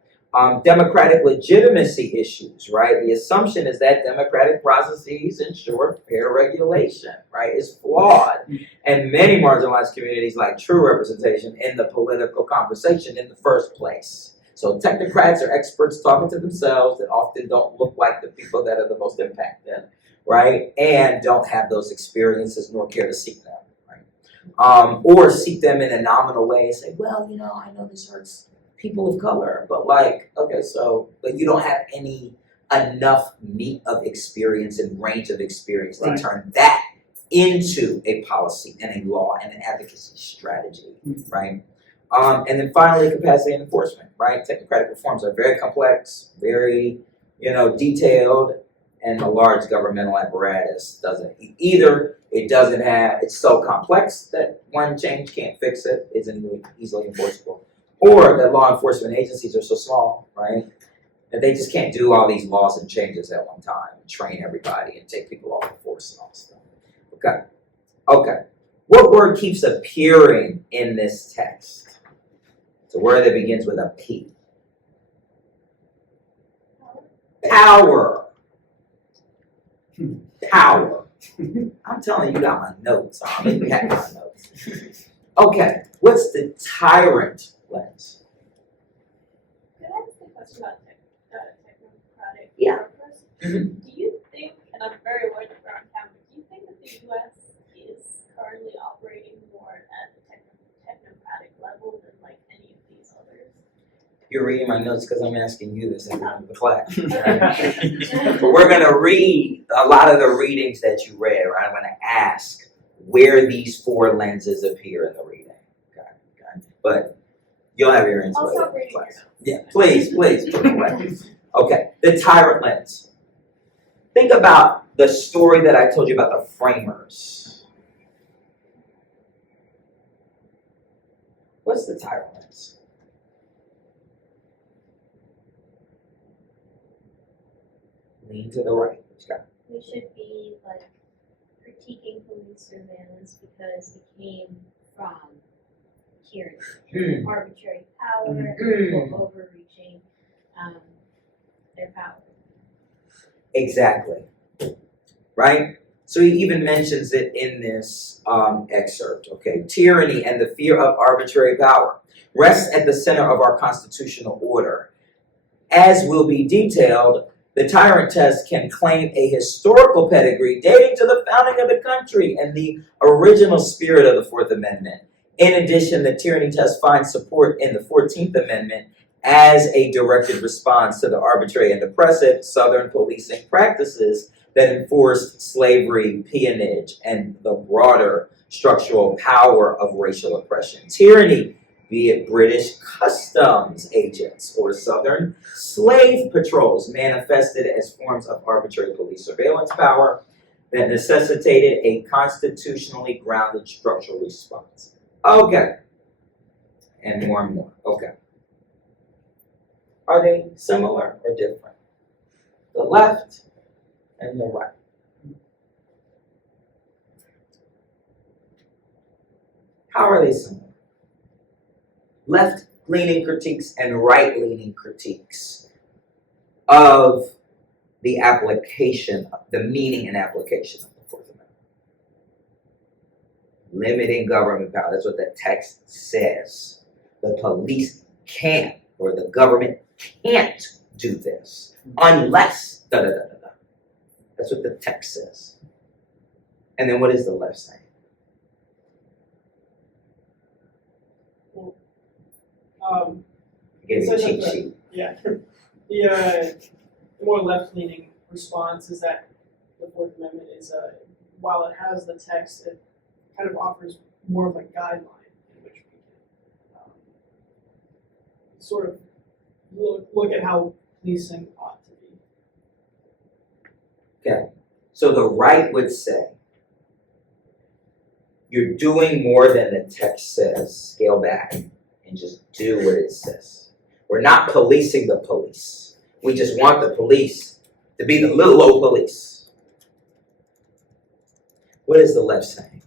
Democratic legitimacy issues, right? The assumption is that democratic processes ensure fair regulation, right? Is flawed. And many marginalized communities lack true representation in the political conversation in the first place. So technocrats are experts talking to themselves that often don't look like the people that are the most impacted, right? And don't have those experiences nor care to seek them, right? Or seek them in a nominal way and say, well, I know this hurts people of color, but but you don't have enough meat of experience and range of experience to turn that into a policy and a law and an advocacy strategy, right? And then finally, capacity and enforcement, right? Technocratic reforms are very complex, very, detailed, and the large governmental apparatus doesn't, it's so complex that one change can't fix it, isn't easily enforceable. Or that law enforcement agencies are so small, right, that they just can't do all these laws and changes at one time and train everybody and take people off the force and all this stuff. Okay. What word keeps appearing in this text? It's a word that begins with a P. Power. Power. I'm telling you, got my notes. I don't even have my notes. Okay. What's the tyrant lens? Could I ask a question about technocratic Yeah. purpose? Mm-hmm. Do you think, and I'm very aware that we're on camera, do you think that the U.S. is currently operating more at the technocratic level than like any of these others? You're reading my notes because I'm asking you this at the end of the class. Right? But we're going to read a lot of the readings that you read, right? I'm going to ask where these four lenses appear in the reading. Okay. But you'll have your answer. I'll stop reading your notes. Yeah, please. Okay, the tyrant lens. Think about the story that I told you about the framers. What's the tyrant lens? Lean to the right. We should be critiquing police surveillance because it came from tyranny, arbitrary power, people overreaching their power. Exactly. Right? So he even mentions it in this excerpt. Okay, tyranny and the fear of arbitrary power rests at the center of our constitutional order. As will be detailed, the tyrant test can claim a historical pedigree dating to the founding of the country and the original spirit of the Fourth Amendment. In addition, the tyranny test finds support in the 14th Amendment as a directed response to the arbitrary and oppressive Southern policing practices that enforced slavery, peonage, and the broader structural power of racial oppression. Tyranny, be it British customs agents or Southern slave patrols, manifested as forms of arbitrary police surveillance power that necessitated a constitutionally grounded structural response. Okay. And more. Okay. Are they similar or different? The left and the right. How are they similar? Left-leaning critiques and right-leaning critiques of the application, the meaning and application of the Fourth Amendment. Limiting government power, that's what the text says. The police can't, or the government can't do this unless da da da da da. That's what the text says. And then what is the left saying? Give you a So cheat the- sheet. Yeah. The more left-leaning response is that the Fourth Amendment is, while it has the text, it kind of offers more of a guideline in which we can sort of look at how policing ought to be. Okay. So the right would say, you're doing more than the text says. Scale back and just do what it says. We're not policing the police. We just want the police to be the little old police. What is the left saying?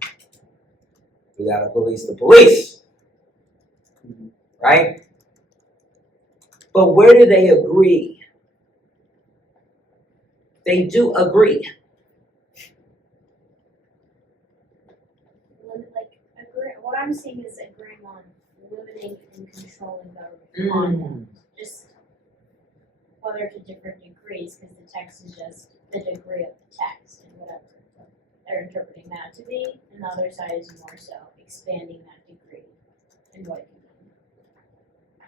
We gotta police the police. Right? But where do they agree? They do agree. What I'm seeing is agreeing on limiting and controlling government conduct. Just whether to different degrees, because the text is just the degree of the text and whatever they're interpreting that to be, and the other side is more so expanding that degree and what it can mean.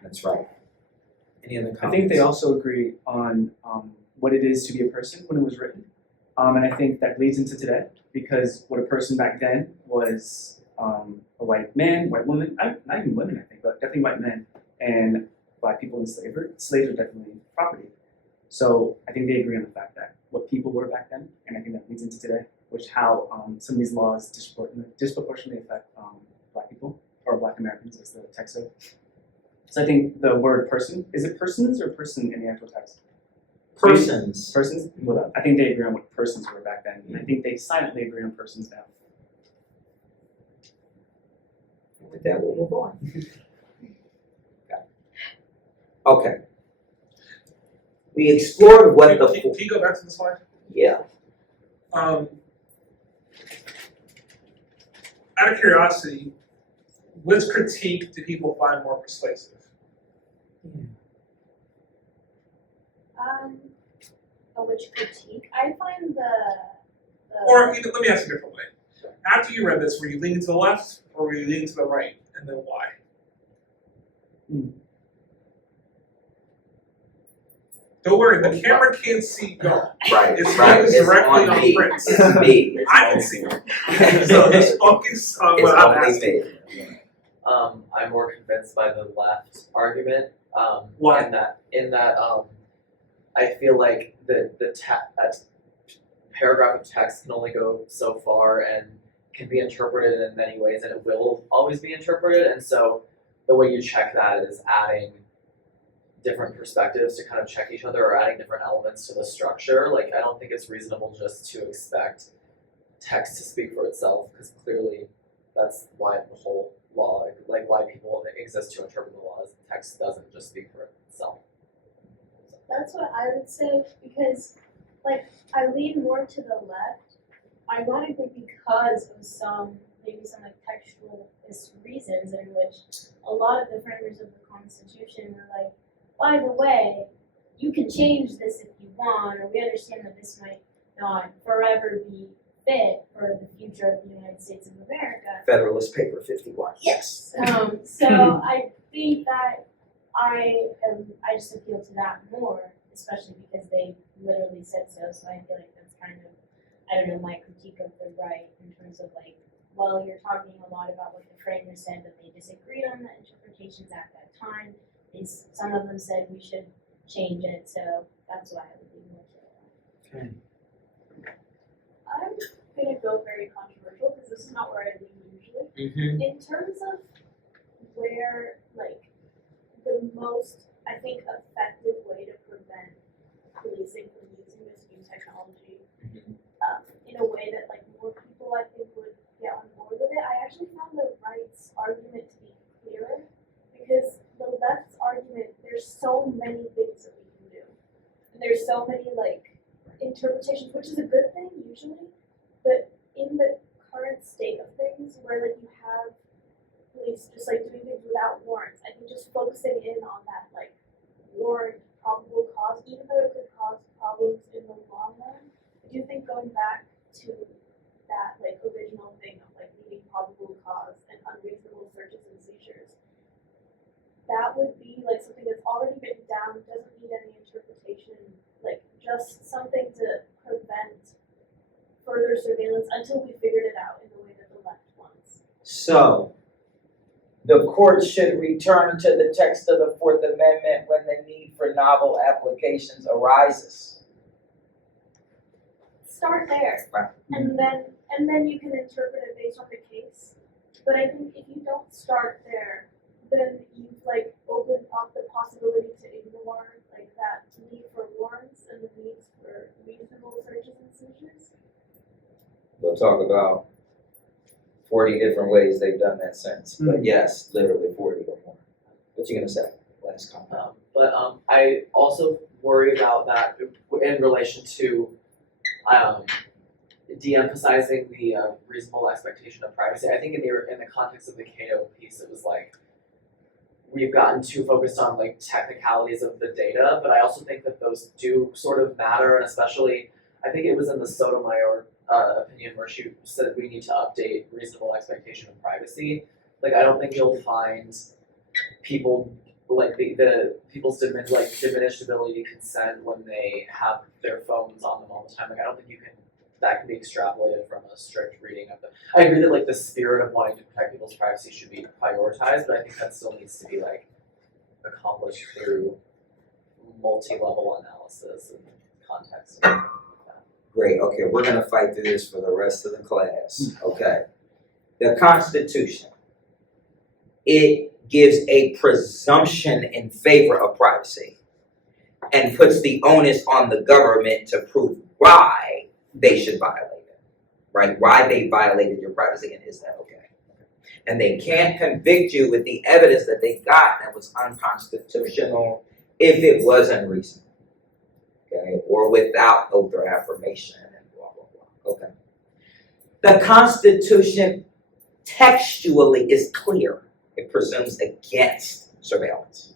That's right. Any other comments? I think they also agree on what it is to be a person when it was written. And I think that bleeds into today, because what a person back then was a white man, white woman, not even women, I think, but definitely white men, and black people in slavery. Slaves are definitely property. So I think they agree on the fact that what people were back then, and I think that leads into today, which how some of these laws disproportionately affect black people, or black Americans, as the text said. So I think the word person, is it persons or person in the actual text? Persons. Persons? Well, I think they agree on what persons were back then, and I think they silently agree on persons now. With that, we'll move on. Okay. We explored what the. Can you go back to the slide? Yeah. Out of curiosity, which critique do people find more persuasive? Which critique? I find the Or let me ask you a different way. After you read this, were you leaning to the left or were you leaning to the right, and then why? Don't worry, the camera can't see go. Right. It's right. focused It's directly on on me. Prince. It's me. It's I on can see me. it. So just focus on It's what I'm only asking. me. I'm more convinced by the left argument. Why? In that I feel like that paragraph of text can only go so far and can be interpreted in many ways, and it will always be interpreted. And so the way you check that is adding different perspectives to kind of check each other, or adding different elements to the structure. Like, I don't think it's reasonable just to expect text to speak for itself, because clearly that's why the whole law, like why people exist to interpret the laws. Text doesn't just speak for itself. That's what I would say, because, like, I lean more to the left, ironically because of maybe some like textualist reasons in which a lot of the framers of the Constitution were like, by the way, you can change this if you want, or we understand that this might not forever be fit for the future of the United States of America. Federalist Paper 51. Yes. So I think that I just appeal to that more, especially because they literally said so. So I feel like that's kind of, I don't know, my critique of the right in terms of like, well, you're talking a lot about what the framers said, but they disagreed on the interpretations at that time. Some of them said we should change it, so that's why I would be more to that. Okay. I'm gonna go very controversial because this is not where I lean usually. Mm-hmm. In terms of where, like, the most, I think, effective way to prevent policing from using this new technology in a way that, like, more people, I think, would get on board with it, I actually found the right's argument to be clearer, because the left's argument, there's so many things that we can do. And there's so many, like, interpretations, which is a good thing usually, but in the current state of things where, like, you have police just, like, doing things without warrants, I think just focusing in on that, like, warrant probable cause, even though it could cause problems in the long run. I do think going back to that like original thing of like needing probable cause and unreasonable searches and seizures, that would be like something that's already written down, doesn't need any interpretation, like just something to prevent further surveillance until we figured it out in the way that the left wants. So, the court should return to the text of the Fourth Amendment when the need for novel applications arises. Start there, Right. and then you can interpret it based on the case. But I think if you don't start there, then you've like opened up the possibility to ignore like that need for warrants and the needs for reasonable searches and seizures. We'll talk about 40 different ways they've done that since. But yes, literally 40 or more. What you gonna say? Last comment. I also worry about that in relation to de-emphasizing the reasonable expectation of privacy. I think in the context of the Cato piece, it was like we've gotten too focused on like technicalities of the data, but I also think that those do sort of matter, and especially I think it was in the Sotomayor opinion where she said we need to update reasonable expectation of privacy. Like I don't think you'll find people like the people's diminished ability to consent when they have their phones on them all the time. Like I don't think that can be extrapolated from a strict reading of the. I agree that like the spirit of wanting to protect people's privacy should be prioritized, but I think that still needs to be like accomplished through multi-level analysis and context. Great, okay, we're gonna fight through this for the rest of the class, okay? The Constitution, it gives a presumption in favor of privacy and puts the onus on the government to prove why they should violate it, right? Why they violated your privacy, and is that okay? And they can't convict you with the evidence that they got that was unconstitutional if it was unreasonable. Okay, or without oath or affirmation, and blah, blah, blah. Okay. The Constitution textually is clear. It presumes against surveillance.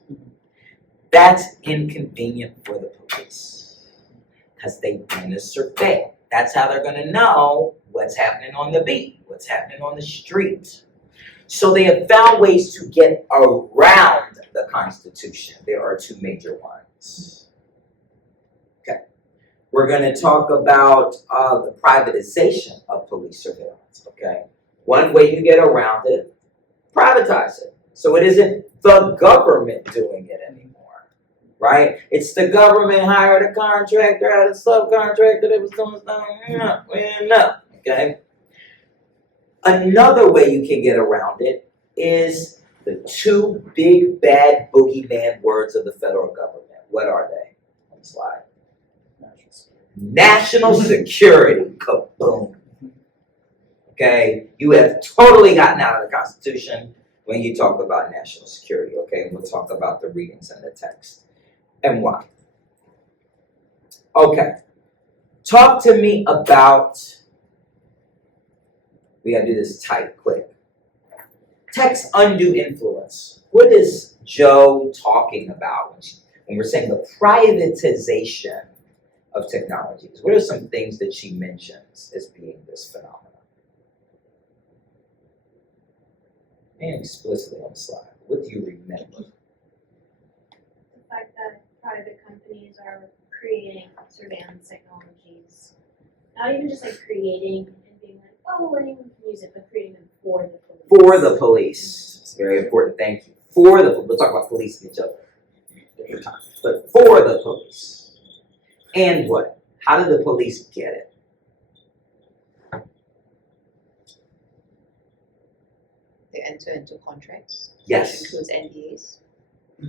That's inconvenient for the police because they want to surveil. That's how they're going to know what's happening on the beat, what's happening on the street. So they have found ways to get around the Constitution. There are two major ones. We're going to talk about the privatization of police surveillance, okay? One way you get around it, privatize it. So it isn't the government doing it anymore, right? It's the government hired a contractor, had a subcontractor that was doing stuff, okay? Another way you can get around it is the two big bad boogeyman words of the federal government. What are they? On the slide. National security, kaboom. Okay, you have totally gotten out of the Constitution when you talk about national security, okay? And we'll talk about the readings and the text and why. Okay, talk to me about, we gotta do this tight, quick. Text undue influence. What is Joe talking about when we're saying the privatization of technologies? What are some things that she mentions as being this phenomenon? And explicitly on the slide, what do you remember? The fact that private companies are creating surveillance technologies, not even just like creating and being like, oh, anyone can use it, but creating them for the police. For the police. It's very important, thank you. For the, we'll talk about police and each other different time, but for the police. And what? How did the police get it? They enter into contracts. Yes. Which includes NDAs.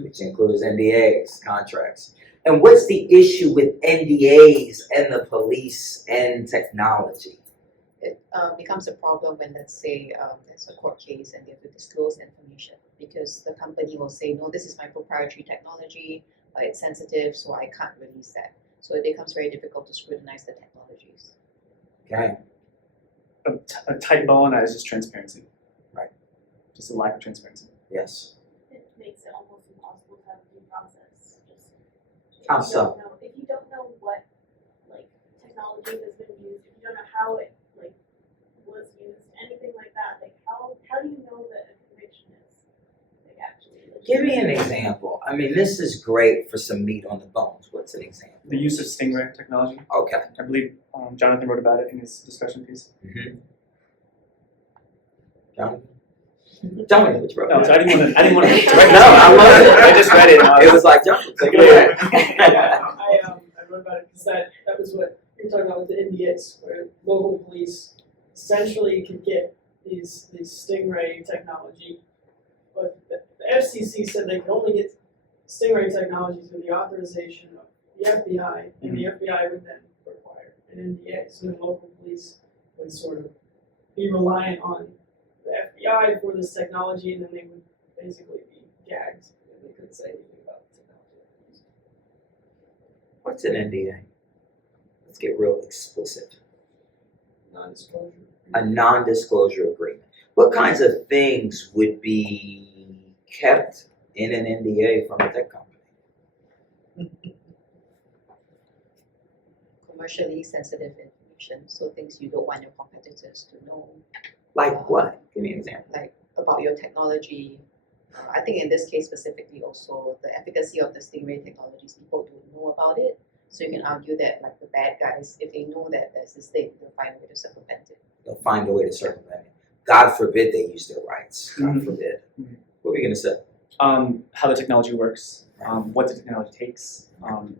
Which includes NDAs, contracts. And what's the issue with NDAs and the police and technology? It becomes a problem when, let's say, there's a court case and they have to disclose information because the company will say, no, this is my proprietary technology, it's sensitive, so I can't release that. So it becomes very difficult to scrutinize the technologies. Okay. A tight bow on that is just transparency. Right. Just a lack of transparency. Yes. It makes it almost impossible to have due process, just How you so? don't know, if you don't know what like technology has been used, if you don't know how it like was used, anything like that, like how do you know that a conviction is like actually legitimate? Give me an example. I mean, this is great for some meat on the bones. What's an example? The use of stingray technology. Okay. I believe Jonathan wrote about it in his discussion piece. Mm-hmm. Jonathan? Tell me what you wrote. No, so I didn't want to. No, I love it. I just read it. And It was like, Jonathan, take it away. I wrote about it because that was what you're talking about with the NDAs, where local police essentially could get these stingray technology, but the FCC said they could only get stingray technology through the authorization of the FBI, and the FBI would then require an NDA. So then local police would sort of be reliant on the FBI for this technology, and then they would basically be gagged and they couldn't say anything about the technology. What's an NDA? Let's get real explicit. Non-disclosure. A non-disclosure agreement. What kinds of things would be kept in an NDA from a tech company? Commercially sensitive information, so things you don't want your competitors to know. Like what? Give me an example. Like about your technology. I think in this case specifically also the efficacy of the stingray technologies, people don't know about it. So you can argue that like the bad guys, if they know that there's this thing, they'll find a way to circumvent it. They'll find a way to circumvent it. God forbid they use their rights. God Mhm. forbid. Mhm. What were you going to say? How the technology works, what the technology takes,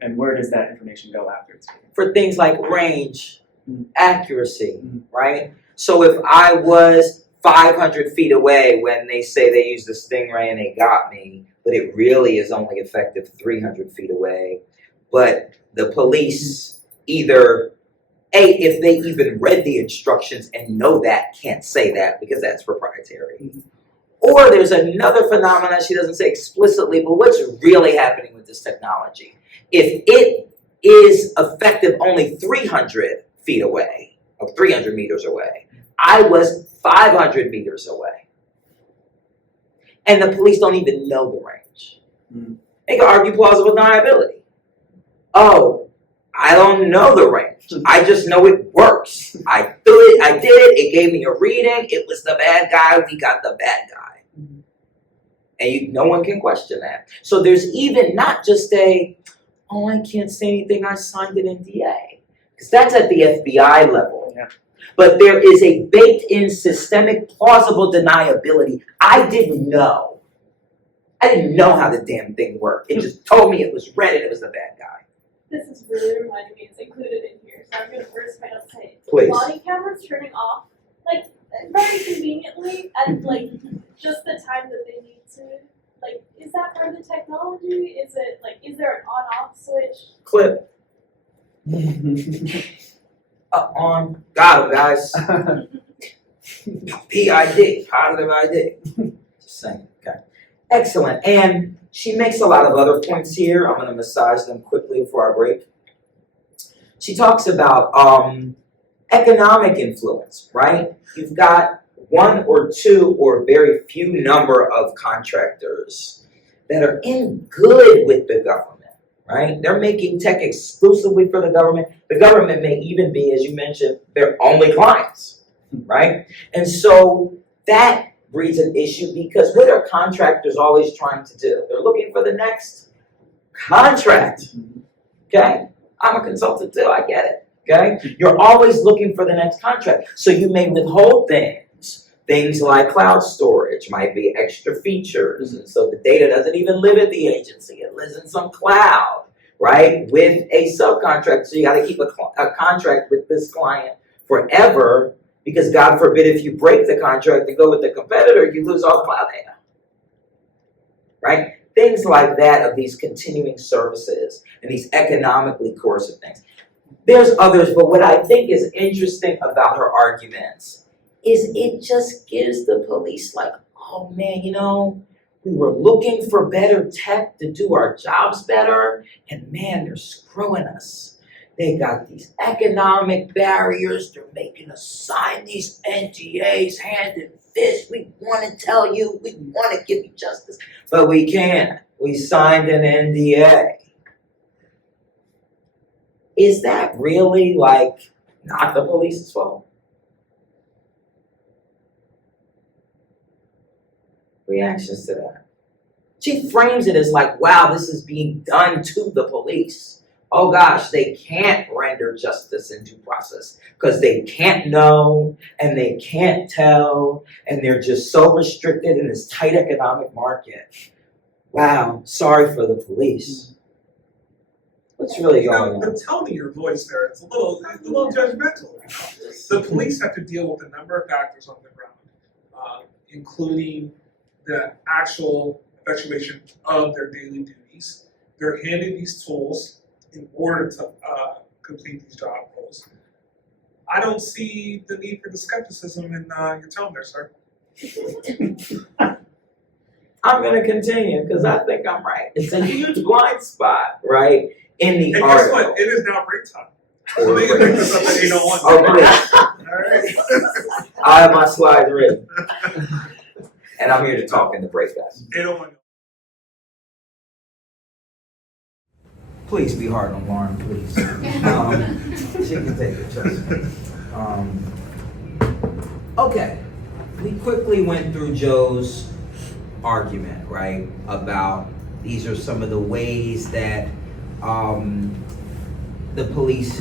and where does that information go after it's taken. For things like range, Mhm. accuracy, Mhm. right? So if I was 500 feet away when they say they used the stingray and they got me, but it really is only effective 300 feet away, but the police either, if they even read the instructions and know that, can't say that because that's proprietary. Mhm. Or there's another phenomenon she doesn't say explicitly, but what's really happening with this technology? If it is effective only 300 feet away, or 300 meters away, I was 500 meters away. And the police don't even know the range. Mm. They can argue plausible deniability. Oh, I don't know the range. I just know it works. I do it, I did it, it gave me a reading, it was the bad guy, we got the bad guy. And no one can question that. So there's even not just I can't say anything, I signed an NDA. Because that's at the FBI level. Yeah. But there is a baked-in systemic plausible deniability. I didn't know. I didn't know how the damn thing worked. It just told me it was red and it was the bad guy. This is really reminding me, it's included in here, so I'm gonna first kind of say, Please. body cameras turning off, like, very conveniently, at like, just the time that they need to, like, is that part of the technology? Is it, like, is there an on-off switch? Clip. On. Got him, guys. PID. Positive ID. Just saying. Okay. Excellent. And she makes a lot of other points here. I'm going to massage them quickly before I break. She talks about economic influence, right? You've got one or two or very few number of contractors that are in good with the government, right? They're making tech exclusively for the government. The government may even be, as you mentioned, their only clients, right? And so that breeds an issue because what are contractors always trying to do? They're looking for the next contract, okay? I'm a consultant too, I get it, okay? You're always looking for the next contract. So you may withhold things. Things like cloud storage might be extra features. And so the data doesn't even live at the agency. It lives in some cloud, right? With a subcontract. So you got to keep a contract with this client forever because God forbid if you break the contract and go with the competitor, you lose all the cloud data, right? Things like that of these continuing services and these economically coercive things. There's others, but what I think is interesting about her arguments is it just gives the police like, oh man, we were looking for better tech to do our jobs better, and man, they're screwing us. They got these economic barriers, they're making us sign these NDAs hand and fist. We want to tell you, we want to give you justice, but we can't. We signed an NDA. is that really like not the police's fault? Reactions to that. She frames it as like, wow, this is being done to the police. Oh gosh, they can't render justice in due process because they can't know and they can't tell and they're just so restricted in this tight economic market. Wow, sorry for the police. What's really going on? The tone of your voice there, it's a little judgmental. The police have to deal with a number of factors on the ground, including the actual effectuation of their daily duties. They're handed these tools in order to complete these job roles. I don't see the need for the skepticism in your tone there, sir. I'm going to continue because I think I'm right. It's a huge blind spot, right, in the And article. guess what? It is now break time. So we can pick this up at 8:01. Oh, please. All right. I have my slides ready. And I'm here to talk in the break, guys. 8:01. Please be hard on Lauren, please. She can take it, trust me. Okay, we quickly went through Joe's argument, right, about these are some of the ways that the police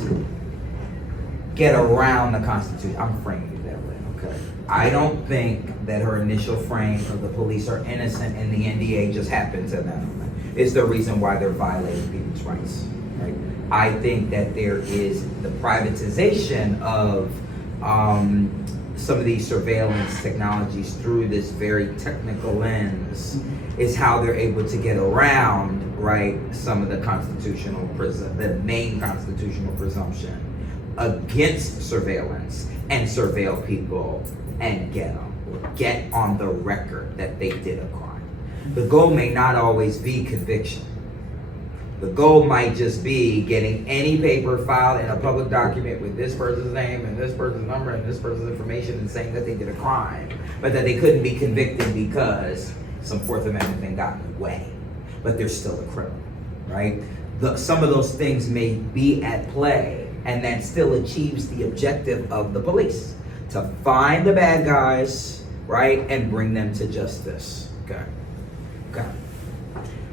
get around the Constitution. I'm framing it that way, okay? I don't think that her initial frame of the police are innocent and the NDA just happened to them is the reason why they're violating people's rights, right? I think that there is the privatization of some of these surveillance technologies through this very technical lens is how they're able to get around, right, some of the the main constitutional presumption against surveillance and surveil people and get them, or get on the record that they did a crime. The goal may not always be conviction. The goal might just be getting any paper filed in a public document with this person's name and this person's number and this person's information and saying that they did a crime, but that they couldn't be convicted because some Fourth Amendment thing got in the way, but they're still a criminal, right? Some of those things may be at play, and that still achieves the objective of the police, to find the bad guys, right, and bring them to justice, okay? Okay.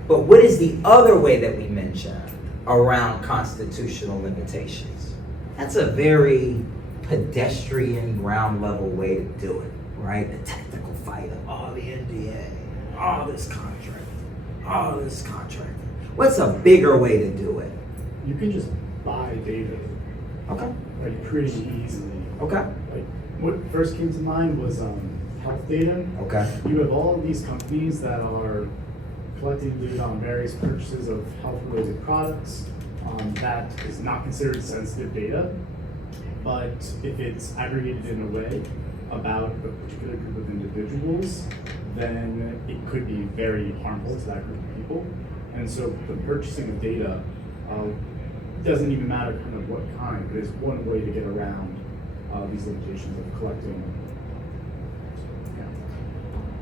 But what is the other way that we mentioned around constitutional limitations? That's a very pedestrian, ground level way to do it, right? The technical fight of, the NDA, this contract. What's a bigger way to do it? You can just buy data, Okay. like pretty easily. Okay. Like what first came to mind was health data. Okay. You have all of these companies that are collecting data on various purchases of health-related products. That is not considered sensitive data, but if it's aggregated in a way about a particular group of individuals, then it could be very harmful to that group of people. And so the purchasing of data doesn't even matter kind of what kind, but it's one way to get around these limitations of collecting.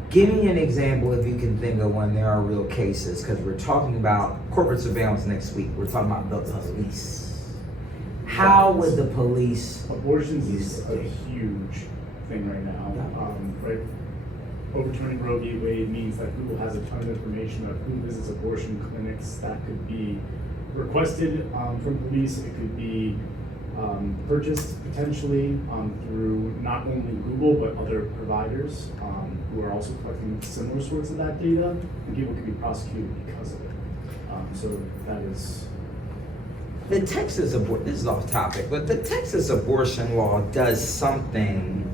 Give me an example, if you can think of one. There are real cases, because we're talking about corporate surveillance next week. We're talking about the police. How would the police? Abortions is a huge thing right now. Right? Overturning Roe v. Wade means that Google has a ton of information about who visits abortion clinics that could be requested from police. It could be purchased potentially through not only Google but other providers who are also collecting similar sorts of that data, and people can be prosecuted because of it. So that is. The Texas this is off topic, but the Texas abortion law does something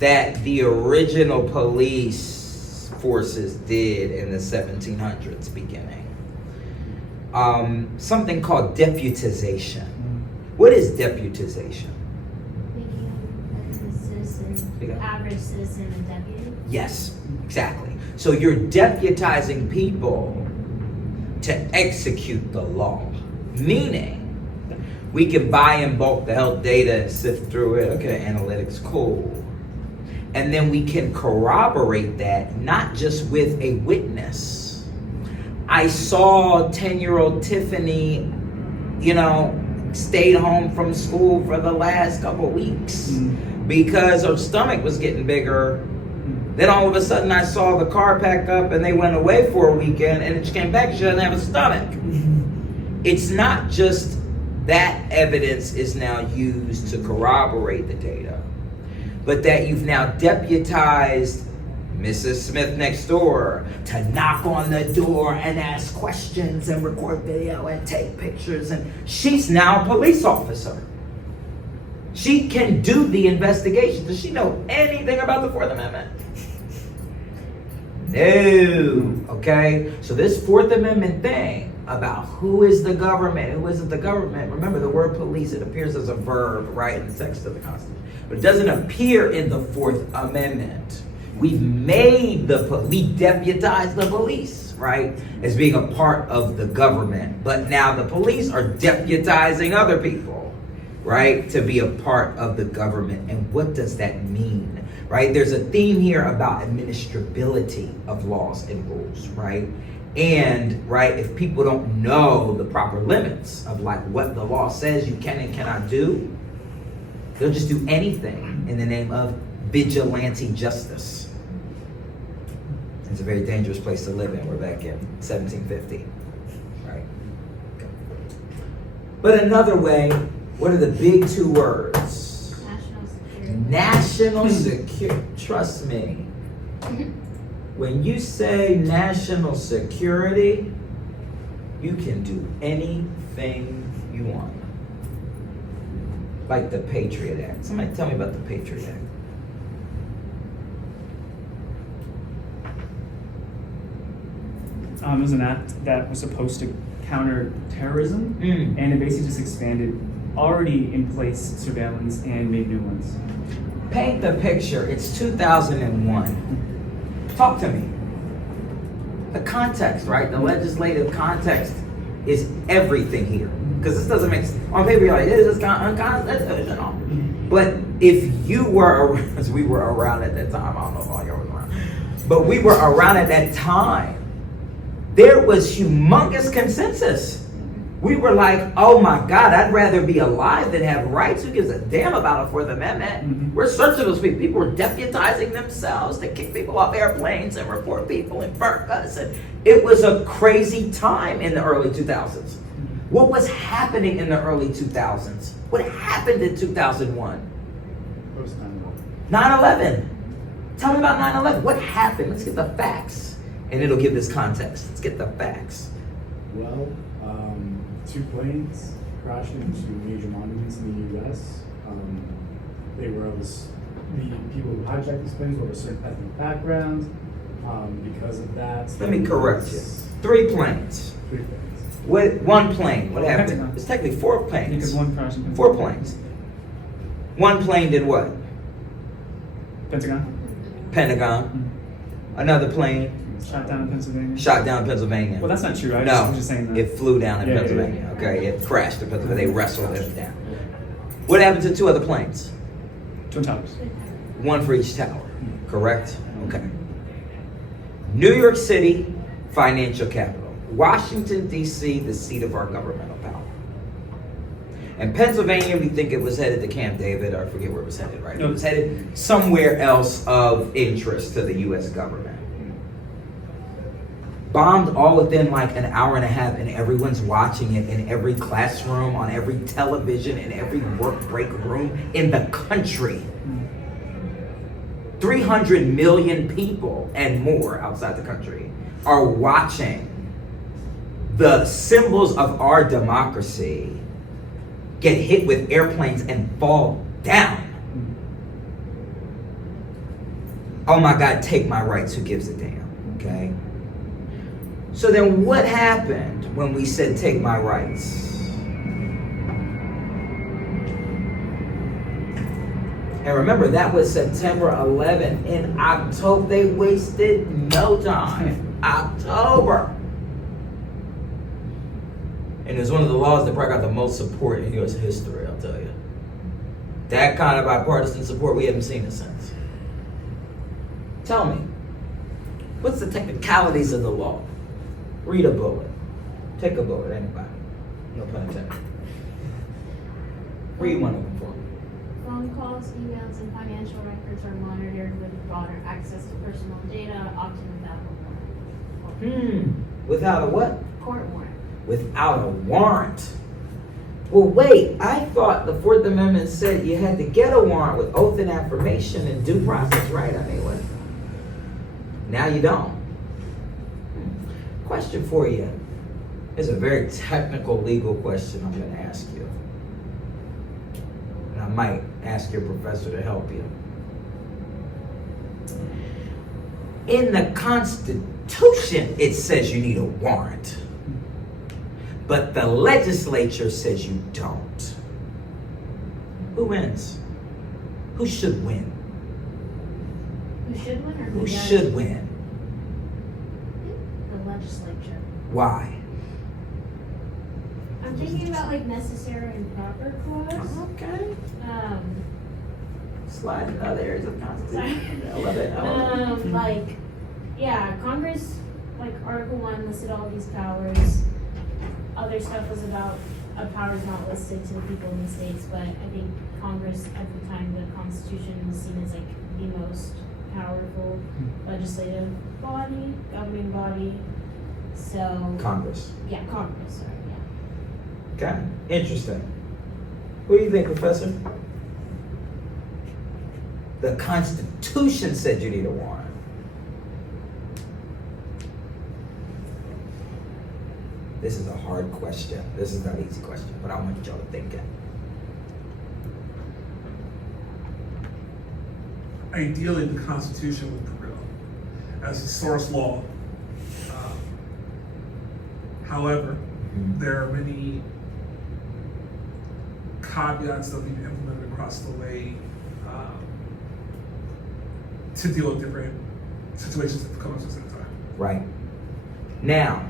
that the original police forces did in the 1700s beginning. Something called deputization. What is deputization? Making a citizen, average citizen a deputy? Yes, exactly. So you're deputizing people to execute the law. Meaning, we can buy in bulk the health data and sift through it. Okay, analytics, cool. And then we can corroborate that, not just with a witness. I saw 10-year-old Tiffany, stayed home from school for the last couple weeks because her stomach was getting bigger. Then all of a sudden I saw the car pack up and they went away for a weekend, and she came back, she doesn't have a stomach. It's not just that evidence is now used to corroborate the data, but that you've now deputized Mrs. Smith next door to knock on the door and ask questions and record video and take pictures, and she's now a police officer. She can do the investigation. Does she know anything about the Fourth Amendment? No. Okay? So this Fourth Amendment thing about who is the government, who isn't the government, remember the word police, it appears as a verb, right, in the text of the Constitution. But it doesn't appear in the Fourth Amendment. We've we deputized the police, right, as being a part of the government. But now the police are deputizing other people, right, to be a part of the government. And what does that mean? Right? There's a theme here about administrability of laws and rules, right? And, right, if people don't know the proper limits of like what the law says you can and cannot do, they'll just do anything in the name of vigilante justice. It's a very dangerous place to live in. We're back in 1750, right? Okay. But another way, what are the big two words? National security. Trust me. When you say national security, you can do anything you want. Like the Patriot Act. Somebody tell me about the Patriot Act. It was an act that was supposed to counter terrorism, and it basically just expanded already in place surveillance and made new ones. Paint the picture. It's 2001. Talk to me. The context, right? The legislative context is everything here. Because this doesn't make sense. On paper, you're like, this is unconstitutional. But if you were, as we were around at that time, I don't know if all y'all was around, but we were around at that time, there was humongous consensus. We were like, oh my God, I'd rather be alive than have rights. Who gives a damn about a Fourth Amendment? We're searching those people. People were deputizing themselves to kick people off airplanes and report people and burn us. And it was a crazy time in the early 2000s. What was happening in the early 2000s? What happened in 2001? 9/11. Tell me about 9/11. What happened? Let's get the facts. And it'll give this context. Let's get the facts. Well, two planes crashed into major monuments in the U.S. The people who hijacked these planes were of a certain ethnic background. Because of that, Let me correct you. 3 planes. 3 planes. What? 1 plane. What happened? Pentagon. It's technically 4 planes. Because one crashed in 4 planes. 1 plane did what? Pentagon. Pentagon. Another plane Shot down in Pennsylvania. shot down in Pennsylvania. Well, that's not true. I No, was just saying that. it flew down in Yeah, Pennsylvania. Okay, it crashed in Pennsylvania. They wrestled it down. What happened to 2 other planes? Twin Towers. 1 for each tower. Correct? Okay. New York City, financial capital. Washington, D.C., the seat of our governmental power. And Pennsylvania, we think it was headed to Camp David, or I forget where it was headed, right? It was headed somewhere else of interest to the U.S. government. Bombed all within like an hour and a half, and everyone's watching it in every classroom, on every television, in every work break room in the country. 300 million people and more outside the country are watching the symbols of our democracy get hit with airplanes and fall down. Oh my God, take my rights, who gives a damn, okay? So then what happened when we said take my rights? And remember, that was September 11. In October, they wasted no time. October. And it was one of the laws that probably got the most support in U.S. history, I'll tell you. That kind of bipartisan support, we haven't seen it since. Tell me, what's the technicalities of the law? Read a bullet. Take a bullet, anybody. No pun intended. Read one of them for me. Phone calls, emails, and financial records are monitored with broader access to personal data, often without a warrant. Without a what? Court warrant. Without a warrant. Well, wait, I thought the Fourth Amendment said you had to get a warrant with oath and affirmation and due process, right? I mean, what? Now you don't. Question for you. It's a very technical legal question I'm going to ask you. And I might ask your professor to help you. In the Constitution, it says you need a warrant. But the legislature says you don't. Who wins? Who should win? Who should win or Who does? should win? The legislature. Why? I'm thinking about like necessary and proper clause. Okay. Slide in other areas of the Constitution. I love it. I love it. Like, yeah, Congress, like Article 1 listed all these powers. Other stuff was about powers not listed to the people in the states, but I think Congress at the time the Constitution was seen as like the most powerful legislative body, governing body. So Congress. yeah, Congress, sorry, yeah. Okay. Interesting. What do you think, Professor? The Constitution said you need a warrant. This is a hard question. This is not an easy question, but I want y'all to think it. Ideally, the Constitution would prevail as a source law. However, there are many caveats that will be implemented across the way to deal with different situations that come up at the same time. Right. Now,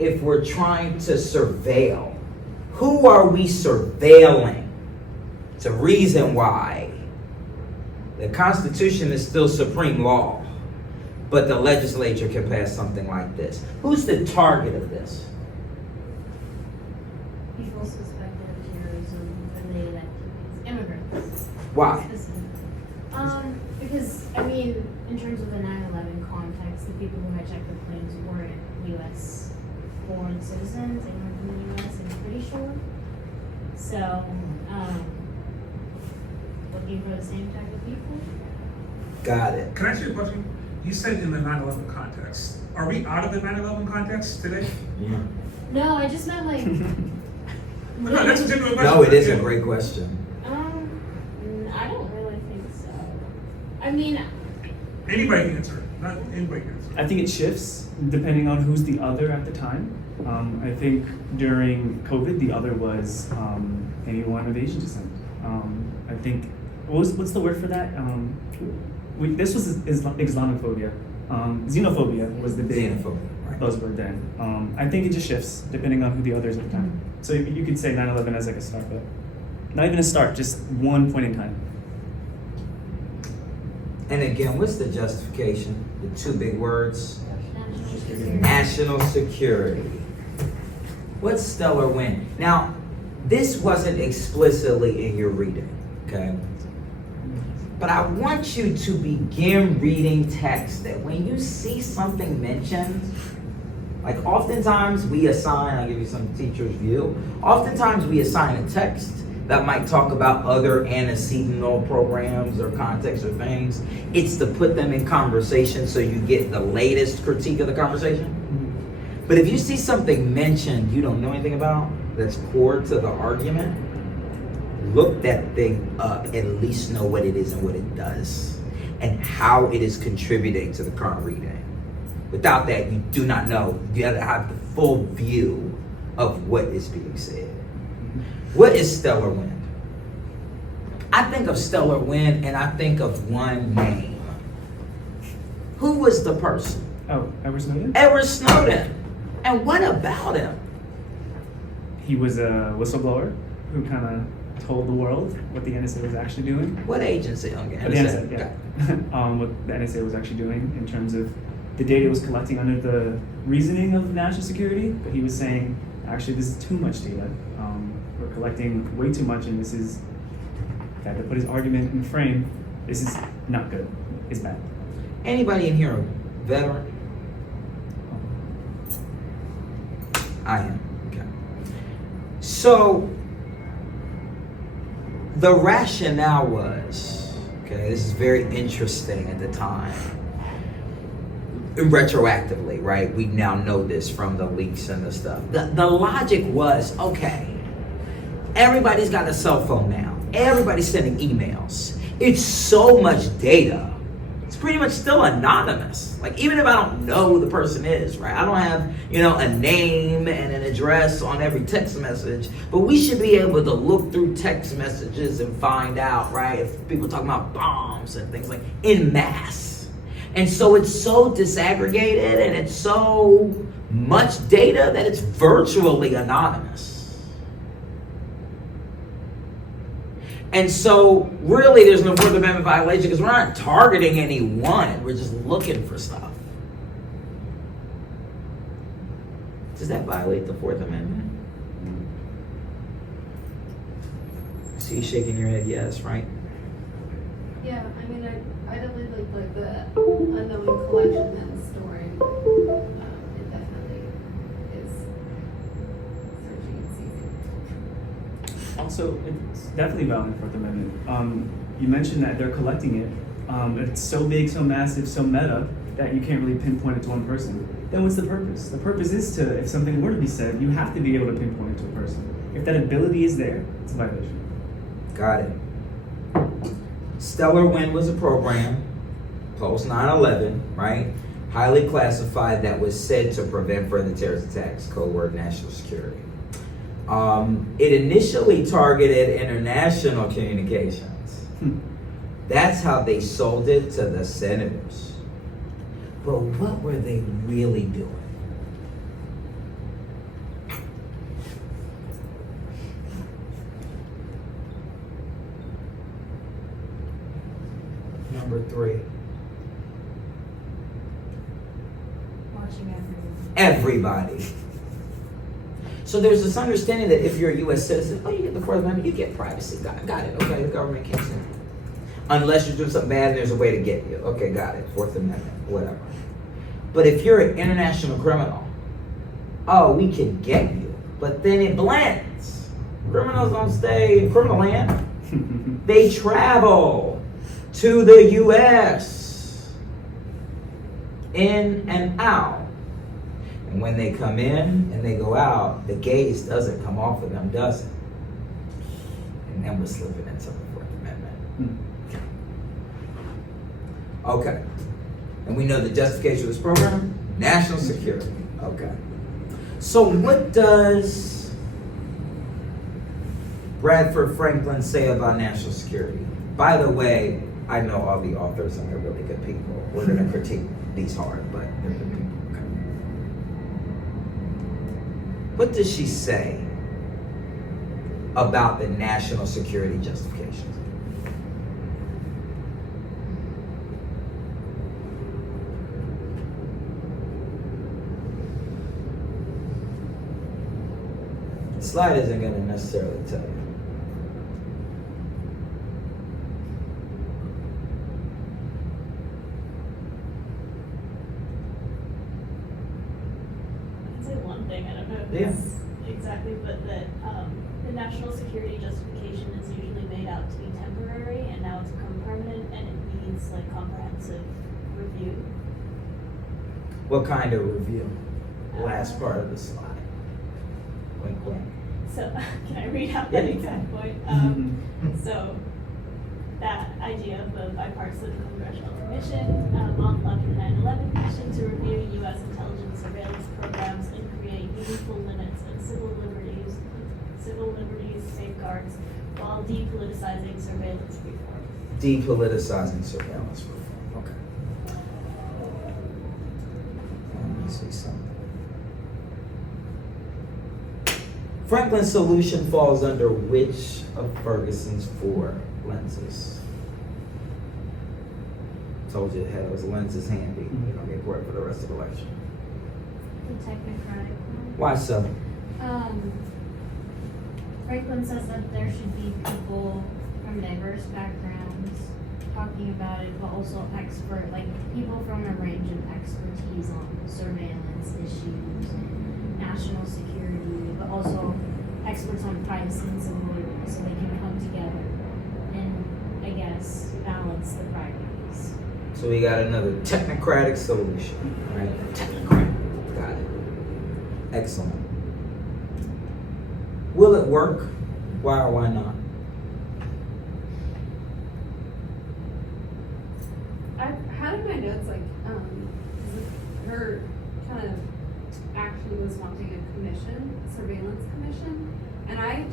if we're trying to surveil, who are we surveilling? It's a reason why the Constitution is still supreme law, but the legislature can pass something like this. Who's the target of this? People suspected of terrorism related activities, immigrants. Why? Because, I mean, in terms of the 9/11 context, the people who hijacked the planes weren't U.S. born citizens, they weren't from the U.S., I'm pretty sure. So, looking for the same type of people. Got it. Can I ask you a question? You said in the 9/11 context. Are we out of the 9/11 context today? Yeah. No, I just meant like. No, that's a genuine question. No, it is a great question. I don't really think so. I mean, Anybody can answer it. Not anybody can answer it. I think it shifts depending on who's the other at the time. I think during COVID, the other was anyone of Asian descent. I think, what's the word for that? This was Islamophobia. Xenophobia was the big Xenophobia, right. buzzword then. I think it just shifts depending on who the other is at the time. So you could say 9/11 as like a start, but not even a start, just one point in time. And again, what's the justification? The two big words? national security. National security. What's stellar wind? Now, this wasn't explicitly in your reading, okay? But I want you to begin reading text that when you see something mentioned, like oftentimes we assign, I'll give you some teacher's view, oftentimes we assign a text that might talk about other antecedent programs or context or things. It's to put them in conversation so you get the latest critique of the conversation. But if you see something mentioned you don't know anything about that's core to the argument, look that thing up, at least know what it is and what it does and how it is contributing to the current reading. Without that, you do not know. You have to have the full view of what is being said. What is stellar wind? I think of stellar wind and I think of one name. Who was the person? Oh, Edward Snowden? Edward Snowden. And what about him? He was a whistleblower who kind of told the world what the NSA was actually doing. What agency? Okay, The NSA, yeah. What the NSA was actually doing in terms of the data it was collecting under the reasoning of national security, but he was saying actually this is too much data. We're collecting way too much, and this is, if I had to put his argument in frame, this is not good. It's bad. Anybody in here a veteran? I am. Okay. So the rationale was, okay, this is very interesting at the time. Retroactively, right? We now know this from the leaks and the stuff. The logic was, okay, everybody's got a cell phone now. Everybody's sending emails. It's so much data. It's pretty much still anonymous. Like, even if I don't know who the person is, right? I don't have, a name and an address on every text message, but we should be able to look through text messages and find out, right? If people are talking about bombs and things like en masse. And so it's so disaggregated and it's so much data that it's virtually anonymous. And so really there's no Fourth Amendment violation because we're not targeting anyone, we're just looking for stuff. Does that violate the Fourth Amendment? So you shaking your head yes, right? Yeah, I mean, I definitely like the unknowing collection and storing. It definitely is searching and seizing. Also, it's definitely valid Fourth Amendment. You mentioned that they're collecting it. It's so big, so massive, so meta that you can't really pinpoint it to one person. Then what's the purpose? The purpose is to, if something were to be said, you have to be able to pinpoint it to a person. If that ability is there, it's a violation. Got it. Stellar Wind was a program, post 9/11, right? Highly classified that was said to prevent further terrorist attacks, code word national security. It initially targeted international communications. That's how they sold it to the senators. But what were they really doing? Number 3. Watching Everybody. So there's this understanding that if you're a U.S. citizen, you get the Fourth Amendment, you get privacy. Got it. Okay, the government can't send you. Unless you're doing something bad and there's a way to get you. Okay, got it. Fourth Amendment, whatever. But if you're an international criminal, we can get you. But then it blends. Criminals don't stay in criminal land. They travel to the U.S. in and out. And when they come in and they go out, the gaze doesn't come off of them, does it? And then we're slipping into the Fourth Amendment. Okay. And we know the justification of this program? National security. Okay. So what does Bradford Franklin say about national security? By the way, I know all the authors and they're really good people. We're going to critique these hard, but they're good people. Okay. What does she say about the national security justifications? The slide isn't going to necessarily tell you. Yes, exactly, but that the national security justification is usually made out to be temporary, and now it's become permanent, and it needs like comprehensive review. What kind of review? Last part of the slide. Wink, wink. So, can I read out that exact point? So, that idea of a bipartisan congressional commission on the 9/11 Commission to review U.S. intelligence surveillance programs and create meaningful limits and civil liberties safeguards while depoliticizing surveillance reform. Depoliticizing surveillance reform. Okay. Let me see something. Franklin's solution falls under which of Ferguson's 4 lenses? Told you it had those lenses handy. You're gonna get caught for the rest of the lecture. The technocratic one. Why so? Franklin says that there should be people from diverse backgrounds talking about it, but also people from a range of expertise on surveillance issues and national security, but also experts on privacy and civil liberties, so they can come together and, I guess, balance the priorities. So we got another technocratic solution, right? Technocratic, got it. Excellent. Will it work? Why or why not? I had in my notes her kind of actually was wanting a commission, a surveillance commission, and I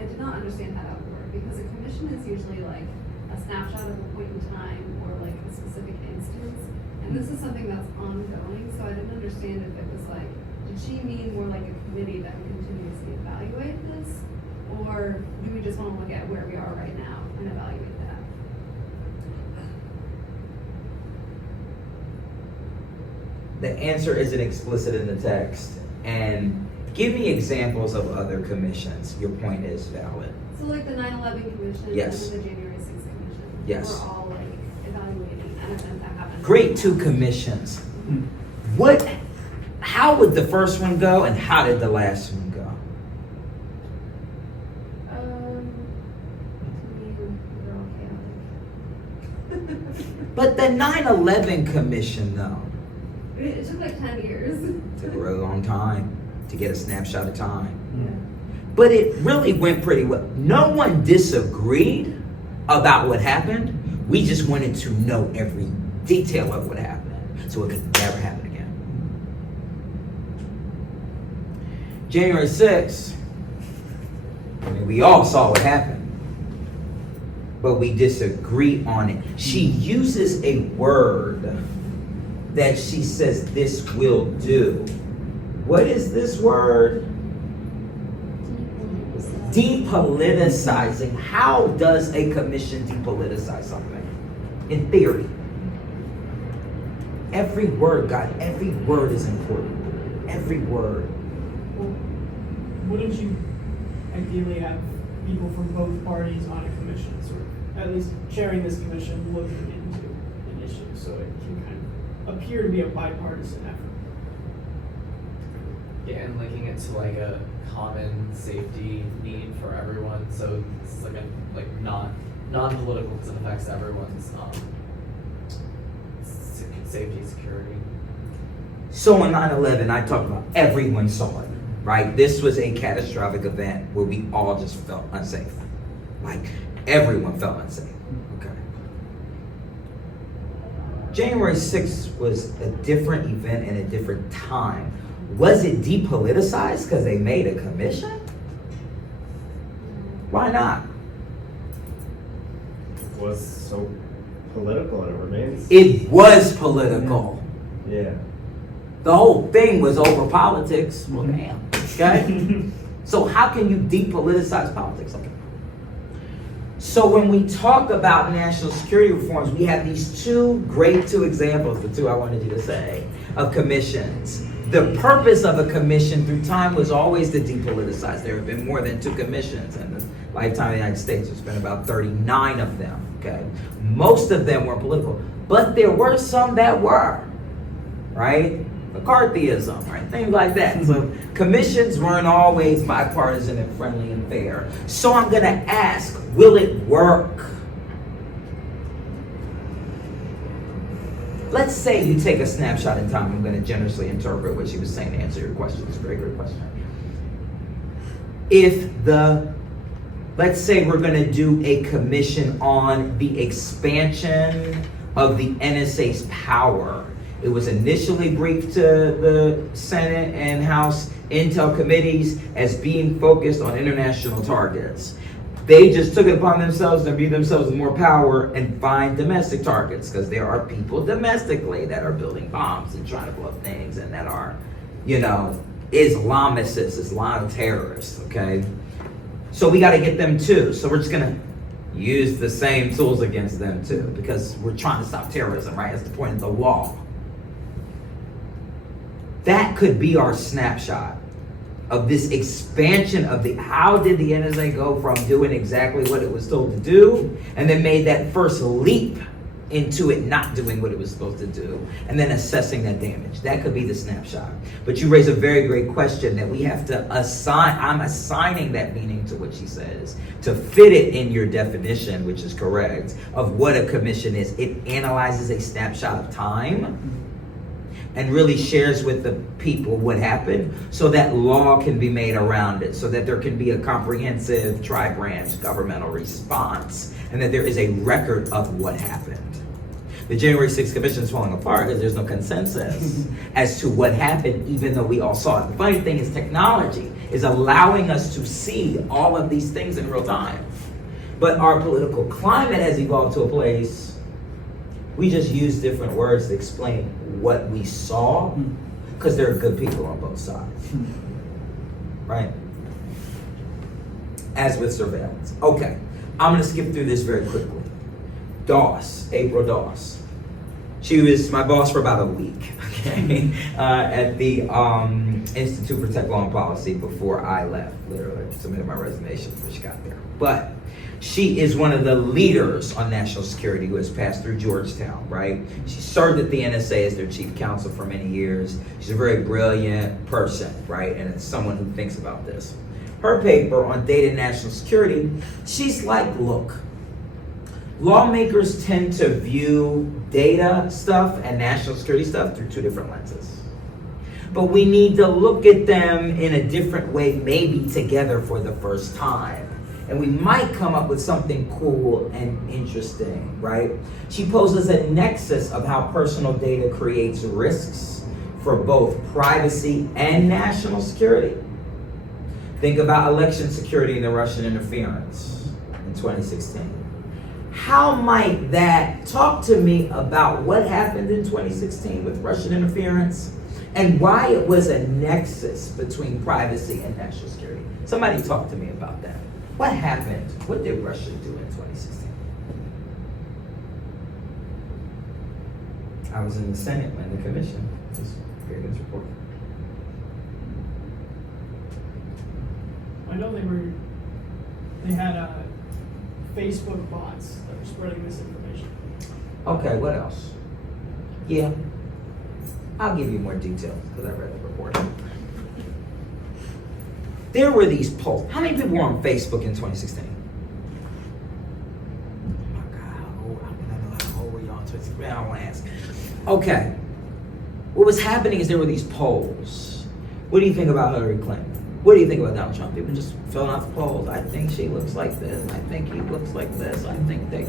did not understand how that would work because a commission is usually like a snapshot of a point in time or like a specific instance, and this is something that's ongoing, so I didn't understand if it was like, did she mean more like a committee that would continuously evaluate this, or do we just want to look at where we are right now and evaluate that? The answer isn't explicit in the text. And give me examples of other commissions. Your point is valid. So like the 9/11 commission Yes. and the January 6th commission. Yes. We're all like evaluating an event that happened. Great two commissions. How would the first one go and how did the last one go? I mean, they're all chaotic. But the 9/11 commission though, It took like 10 years. it took a really long time to get a snapshot of time. Yeah. But it really went pretty well. No one disagreed about what happened. We just wanted to know every detail of what happened so it could never happen again. January 6th, I mean, we all saw what happened, but we disagree on it. She uses a word that she says this will do. What is this word? Depoliticizing. How does a commission depoliticize something? In theory. Every word is important. Every word. Well, wouldn't you ideally have people from both parties on a commission, sort of, at least chairing this commission, looking into an issue, so it can kind of appear to be a bipartisan effort? Yeah, and linking it to like a common safety need for everyone, so it's like non-political because it affects everyone's safety, security. So on 9/11, I talked about everyone saw it, right? This was a catastrophic event where we all just felt unsafe. Like everyone felt unsafe. Okay. January 6th was a different event and a different time. Was it depoliticized because they made a commission? Why not? It was so political and it remains. It was political. Yeah. The whole thing was over politics. Well, damn. Okay? So how can you depoliticize politics? Okay. So when we talk about national security reforms, we have these two examples, the two I wanted you to say, of commissions. The purpose of a commission through time was always to depoliticize. There have been more than 2 commissions in the lifetime of the United States. There's been about 39 of them, okay? Most of them were political, but there were some that were, right? McCarthyism, right? Things like that. So commissions weren't always bipartisan and friendly and fair. So I'm gonna ask, will it work? Let's say you take a snapshot in time. I'm going to generously interpret what she was saying to answer your question. It's a very good question. Let's say we're going to do a commission on the expansion of the NSA's power. It was initially briefed to the Senate and House Intel committees as being focused on international targets. They just took it upon themselves to view themselves with more power and find domestic targets, because there are people domestically that are building bombs and trying to blow up things and that are, Islamicists, Islam terrorists, okay? So we got to get them too. So we're just going to use the same tools against them too, because we're trying to stop terrorism, right? That's the point of the law. That could be our snapshot of this expansion of how did the NSA go from doing exactly what it was told to do, and then made that first leap into it not doing what it was supposed to do, and then assessing that damage. That could be the snapshot. But you raise a very great question that we have to assign. I'm assigning that meaning to what she says to fit it in your definition, which is correct, of what a commission is. It analyzes a snapshot of time and really shares with the people what happened so that law can be made around it, so that there can be a comprehensive tri-branch governmental response, and that there is a record of what happened. The January 6th Commission is falling apart because there's no consensus as to what happened, even though we all saw it. The funny thing is technology is allowing us to see all of these things in real time. But our political climate has evolved to a place, we just use different words to explain what we saw, because there are good people on both sides, right? As with surveillance. Okay, I'm gonna skip through this very quickly. Doss, April Doss. She was my boss for about a week, okay, at the Institute for Tech Law and Policy before I left, literally submitted my resignation before she got there. But she is one of the leaders on national security who has passed through Georgetown, right? She served at the NSA as their chief counsel for many years. She's a very brilliant person, right? And it's someone who thinks about this. Her paper on data and national security, she's like, look, lawmakers tend to view data stuff and national security stuff through two different lenses. But we need to look at them in a different way, maybe together for the first time. And we might come up with something cool and interesting, right? She poses a nexus of how personal data creates risks for both privacy and national security. Think about election security and the Russian interference in 2016. How might that talk to me about what happened in 2016 with Russian interference and why it was a nexus between privacy and national security? Somebody talk to me about that. What happened? What did Russia do in 2016? I was in the Senate when the commission was creating this report. I know they had Facebook bots that were spreading misinformation. Okay, what else? Yeah, I'll give you more details because I read the report. There were these polls. How many people were on Facebook in 2016? Oh my God, how old were y'all in 2016? I don't want to ask. Okay, what was happening is there were these polls. What do you think about Hillary Clinton? What do you think about Donald Trump? People just filling out the polls. I think she looks like this. I think he looks like this. I think they,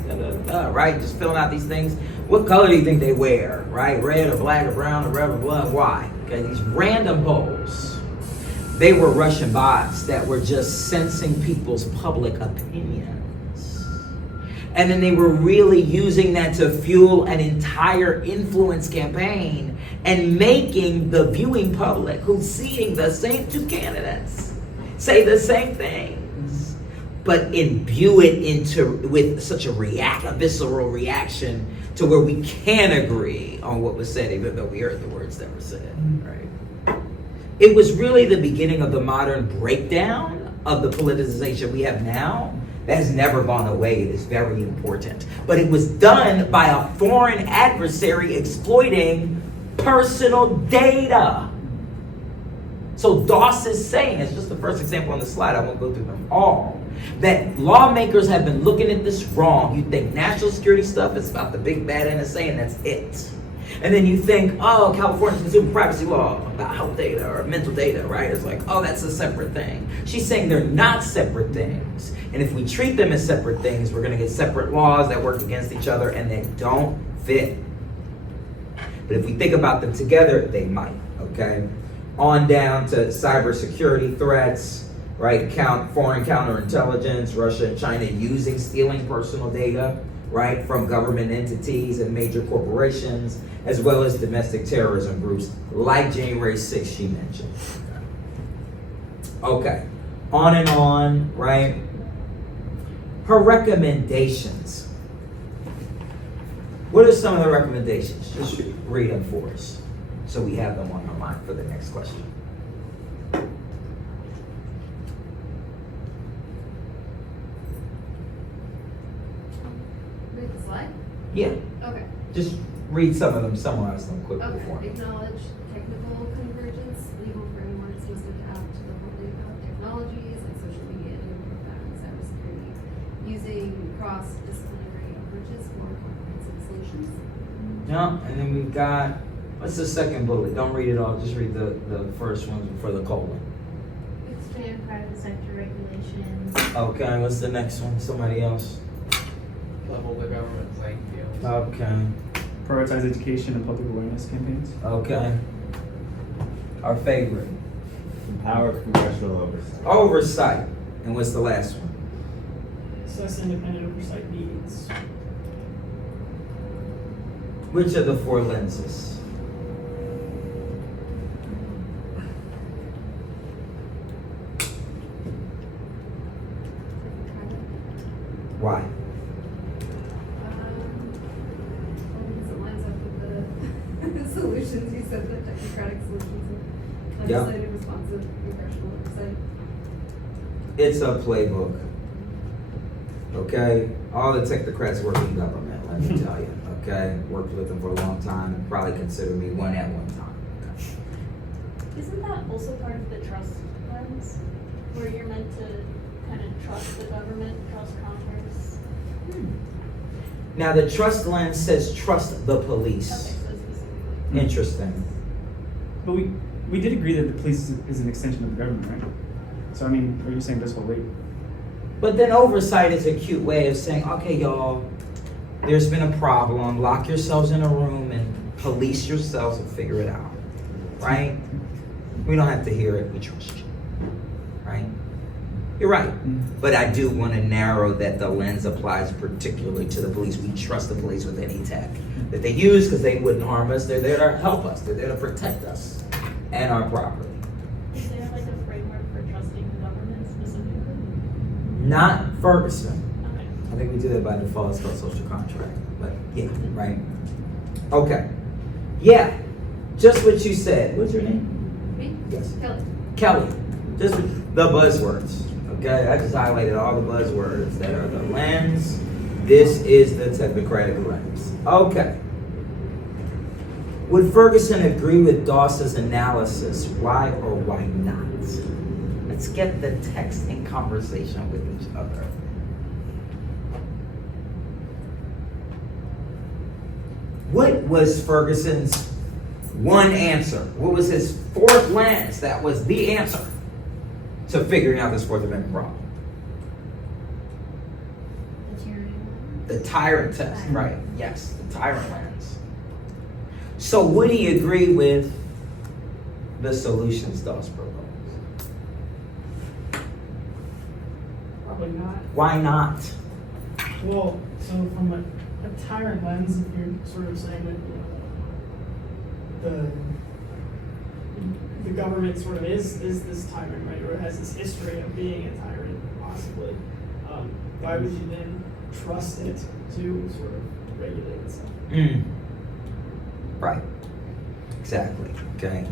right? Just filling out these things. What color do you think they wear, right? Red or black or brown or red or blood? Why? Okay, these random polls. They were Russian bots that were just sensing people's public opinions. And then they were really using that to fuel an entire influence campaign and making the viewing public who's seeing the same two candidates say the same things, but imbue it with such a visceral reaction to where we can agree on what was said, even though we heard the words that were said, right? It was really the beginning of the modern breakdown of the politicization we have now. That has never gone away. It is very important. But it was done by a foreign adversary exploiting personal data. So Doss is saying, it's just the first example on the slide, I won't go through them all, that lawmakers have been looking at this wrong. You think national security stuff is about the big bad NSA and that's it. And then you think, oh, California's consumer privacy law about health data or mental data, right? It's like, oh, that's a separate thing. She's saying they're not separate things. And if we treat them as separate things, we're gonna get separate laws that work against each other and they don't fit. But if we think about them together, they might, okay? On down to cybersecurity threats, right? Foreign counterintelligence, Russia and China stealing personal data, right, from government entities and major corporations, as well as domestic terrorism groups like January 6th she mentioned. Okay, on and on, right? Her recommendations. What are some of the recommendations? Just read them for us so we have them on our mind for the next question. slide? Yeah, Okay. just read some of them, summarize them quickly for Okay, me. acknowledge technical convergence, legal frameworks must adapt to the evolving technologies like social media and cybersecurity, using cross-disciplinary approaches for comprehensive solutions. Yeah, and then we've got, what's the second bullet? Don't read it all, just read the first one before the colon. Expand private sector regulations. Okay, what's the next one? Somebody else? Level the government playing field. Okay, Prioritize education and public awareness campaigns. okay. Our favorite. Empower congressional oversight. Oversight. And what's the last one? Assess independent oversight needs. Which of the four lenses? Why? Because it lines up with the solutions, you said the technocratic solutions and Yeah. legislative responsive congressional oversight. It's a playbook. Okay? All the technocrats work in government, let me tell you. Okay? Worked with them for a long time. Probably consider me one at one time. Isn't that also part of the trust lens? Where you're meant to kind of trust the government, trust Congress? Now, the trust lens says trust the Okay, police. so specifically. Interesting. But we did agree that the police is an extension of the government, right? So I mean, are you saying this will wait? But then oversight is a cute way of saying, okay, y'all, there's been a problem. Lock yourselves in a room and police yourselves and figure it out. Right? We don't have to hear it. We trust you. Right? You're right. But I do want to narrow that the lens applies particularly to the police. We trust the police with any tech that they use because they wouldn't harm us. They're there to help us. They're there to protect us and our property. Is there like a framework for trusting the government specifically? Not Ferguson. Okay. I think we do that by default. It's called social contract. But yeah, right. Okay. Yeah. Just what you said. What's your name? Me? Yes. Kelly. Kelly. Just the buzzwords. Okay. I just highlighted all the buzzwords that are the lens. This is the technocratic lens. Okay. Would Ferguson agree with Dawson's analysis? Why or why not? Let's get the text in conversation with each other. What was Ferguson's one answer? What was his fourth lens that was the answer to figuring out this Fourth Amendment problem? The tyranny. The tyrant test, right? Yes, the tyrant lens. So would he agree with the solutions Dawes proposed? Probably not. Why not? Well, so from a tyrant lens, if you're sort of saying that, the government sort of is this tyrant, right, or has this history of being a tyrant, possibly, why would you then trust it to sort of regulate itself? Right. Exactly. Okay.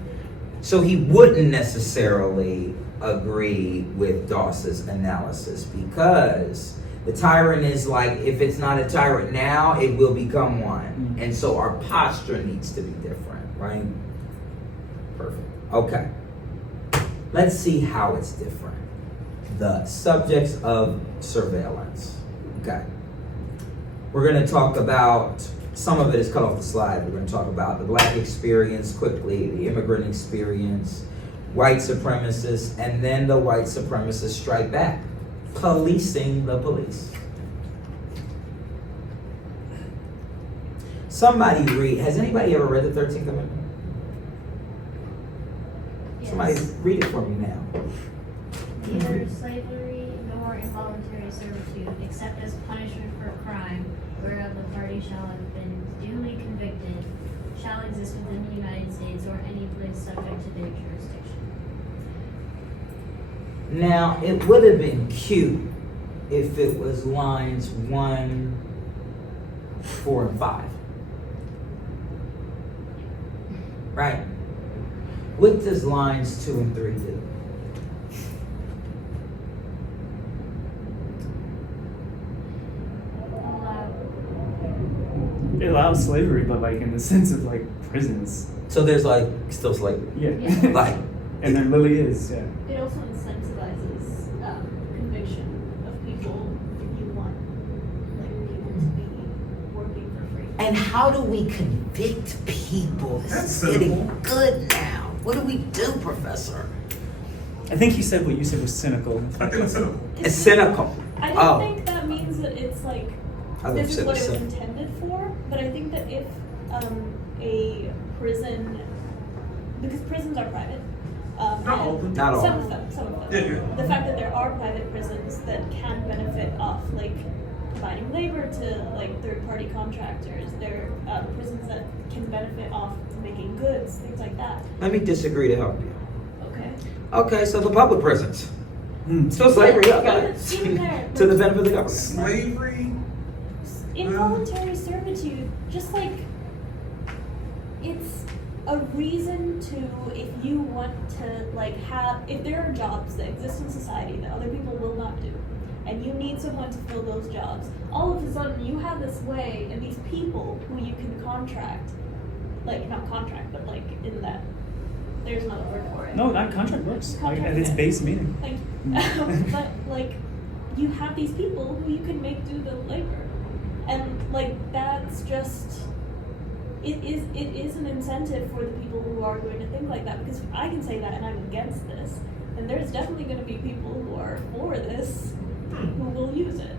So he wouldn't necessarily agree with Dawson's analysis because the tyrant is like, if it's not a tyrant now, it will become one. And so our posture needs to be different, right? Perfect. Okay. Let's see how it's different. The subjects of surveillance. Okay. We're going to talk about, some of it is cut off the slide. We're going to talk about the Black experience quickly, the immigrant experience, white supremacists, and then the white supremacists strike back. Policing the police. Somebody read, has anybody ever read the 13th Amendment? Somebody read it for me now. Neither slavery nor involuntary servitude, except as punishment for a crime whereof the party shall have been duly convicted, shall exist within the United States or any place subject to their jurisdiction. Now, it would have been cute if it was lines 1, 4, and 5. Right? What does lines 2 and 3 do? It allows slavery, but like in the sense of like prisons. So there's like still slavery. Yeah. Like, And there literally is, yeah. It also incentivizes conviction of people if you want like people to be working for free. and how do we convict people? This That's is getting simple. good now. What do we do, Professor? I think you said what you said was cynical. I think it's simple. It's cynical. I don't Oh. think that means that it's like I thought this you is said what it's it was cynical. intended for, but I think that if a prison, because prisons are private, Not all of them. Not all. some of them, Yeah, yeah. the fact that there are private prisons that can benefit off like providing labor to like third-party contractors, there are prisons that can benefit off making goods, things like that. Let me disagree to help you. Okay. Okay, so the public prisons. Still slavery, Yeah, okay. but even there, To the benefit of the government. Slavery. involuntary servitude, just like it's a reason to, if you want to like have, if there are jobs that exist in society that other people will not do, and you need someone to fill those jobs, all of a sudden you have this way and these people who you can contract, like not contract, but like in that, there's another word for it. No, that contract works. Like, Contract, at its yeah. base meaning. Thank you. But like, you have these people who you can make do the labor, and like that's just, it is an incentive for the people who are going to think like that, because I can say that and I'm against this, and there's definitely going to be people who are for this who will use it.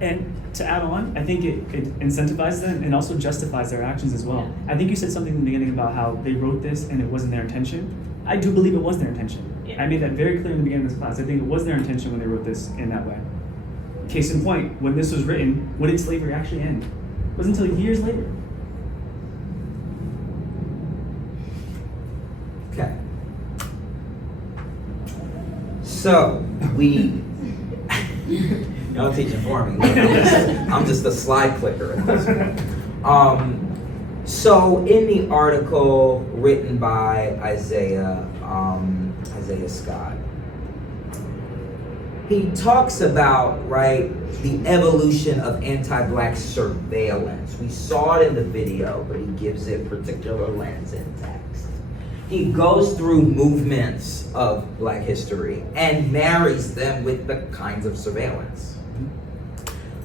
And to add on, I think it incentivizes them and also justifies their actions as well. Yeah. I think you said something in the beginning about how they wrote this and it wasn't their intention. I do believe it was their intention. Yeah. I made that very clear in the beginning of this class. I think it was their intention when they wrote this in that way. Case in point, when this was written, when did slavery actually end? It wasn't until years later. Okay. So we y'all teaching for me. I'm just a slide clicker at this point. So in the article written by Isaiah Scott, he talks about, right, the evolution of anti-black surveillance. We saw it in the video, but he gives it particular lens in text. He goes through movements of black history and marries them with the kinds of surveillance.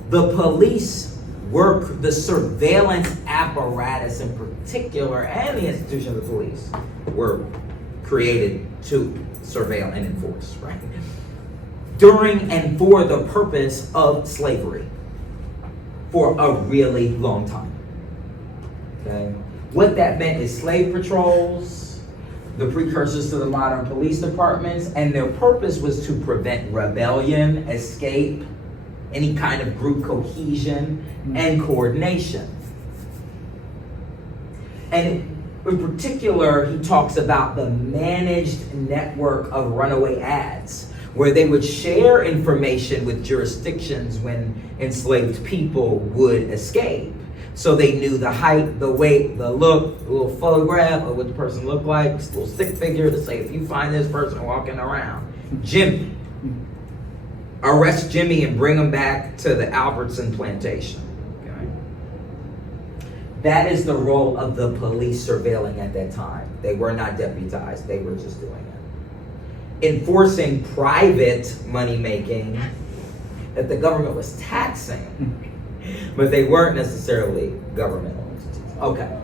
The police work, the surveillance apparatus in particular, and the institution of the police were created to surveil and enforce, right? During and for the purpose of slavery for a really long time. Okay? What that meant is slave patrols, the precursors to the modern police departments, and their purpose was to prevent rebellion, escape, any kind of group cohesion and coordination. And in particular, he talks about the managed network of runaway ads, where they would share information with jurisdictions when enslaved people would escape. So they knew the height, the weight, the look, a little photograph of what the person looked like, a little stick figure to say, if you find this person walking around, Jimmy, arrest Jimmy and bring him back to the Albertson plantation. Okay? That is the role of the police surveilling at that time. They were not deputized, they were just doing it. Enforcing private money making that the government was taxing, but they weren't necessarily governmental entities. Okay.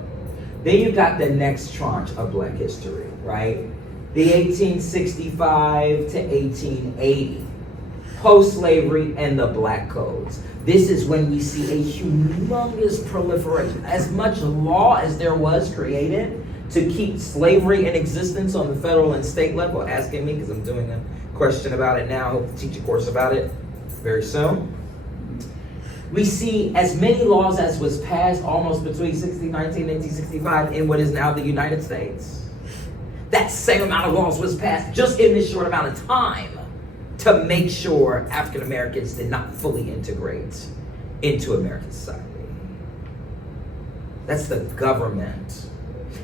Then you got the next tranche of black history, right? The 1865 to 1880, post-slavery and the black codes. This is when we see a humongous proliferation. As much law as there was created to keep slavery in existence on the federal and state level, asking me because I'm doing a question about it now. I hope to teach a course about it very soon. We see as many laws as was passed almost between 1619 and 1865 in what is now the United States. That same amount of laws was passed just in this short amount of time to make sure African Americans did not fully integrate into American society. That's the government.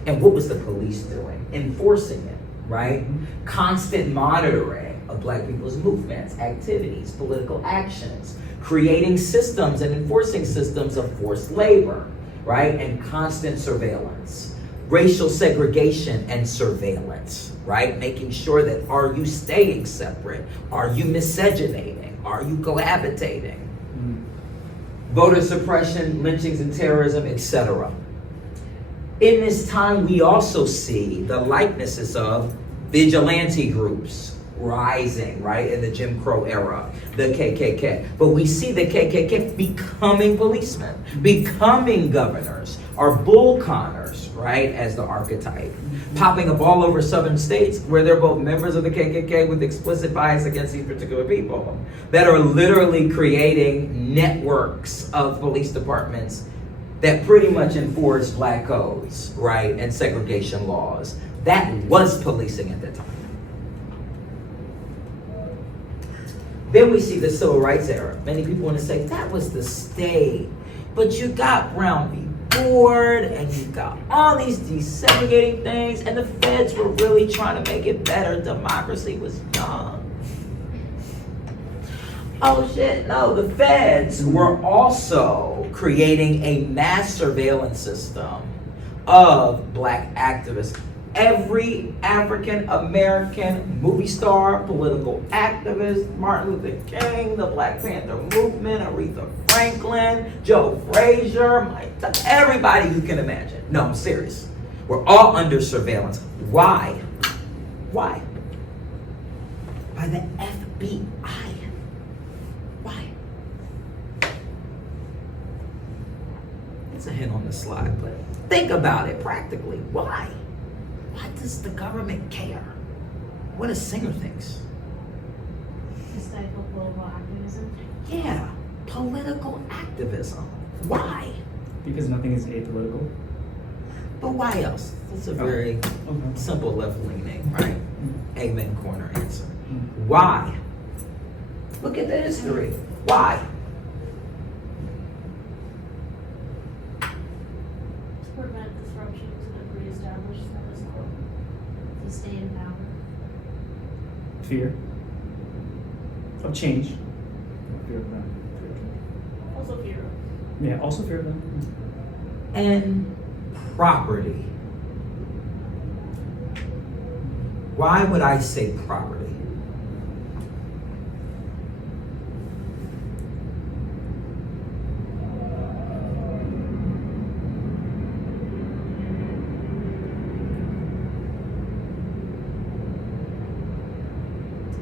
And what was the police doing? Enforcing it, right? Constant monitoring of black people's movements, activities, political actions, creating systems and enforcing systems of forced labor, right? And constant surveillance. Racial segregation and surveillance, right? Making sure that are you staying separate? Are you miscegenating? Are you cohabitating? Voter suppression, lynchings and terrorism, etc. In this time, we also see the likenesses of vigilante groups rising, right, in the Jim Crow era, the KKK. But we see the KKK becoming policemen, becoming governors, or bull connors, right, as the archetype, popping up all over southern states where they're both members of the KKK with explicit bias against these particular people that are literally creating networks of police departments that pretty much enforce black codes, right, and segregation laws. That was policing at the time. Then we see the civil rights era. Many people want to say that was the state, but you got Brown v. Board, and you got all these desegregating things, and the feds were really trying to make it better. Democracy was young. Oh shit, no, the feds were also creating a mass surveillance system of black activists. Every African American movie star, political activist, Martin Luther King, the Black Panther movement, Aretha Franklin, Joe Frazier, everybody you can imagine. No, I'm serious. We're all under surveillance. Why? Why? By the FBI. Why? It's a hint on the slide, but think about it practically. Why? Why does the government care what a singer thinks? To stifle political activism? Yeah, political activism. Why? Because nothing is apolitical. But why else? That's a very simple left-leaning, right? Amen corner answer. Why? Look at the history. Why? To prevent disruption to the pre-established status quo. To stay in power? Fear of change. Fear of them. Also fear of. Yeah, also fear of them. And property. Why would I say property?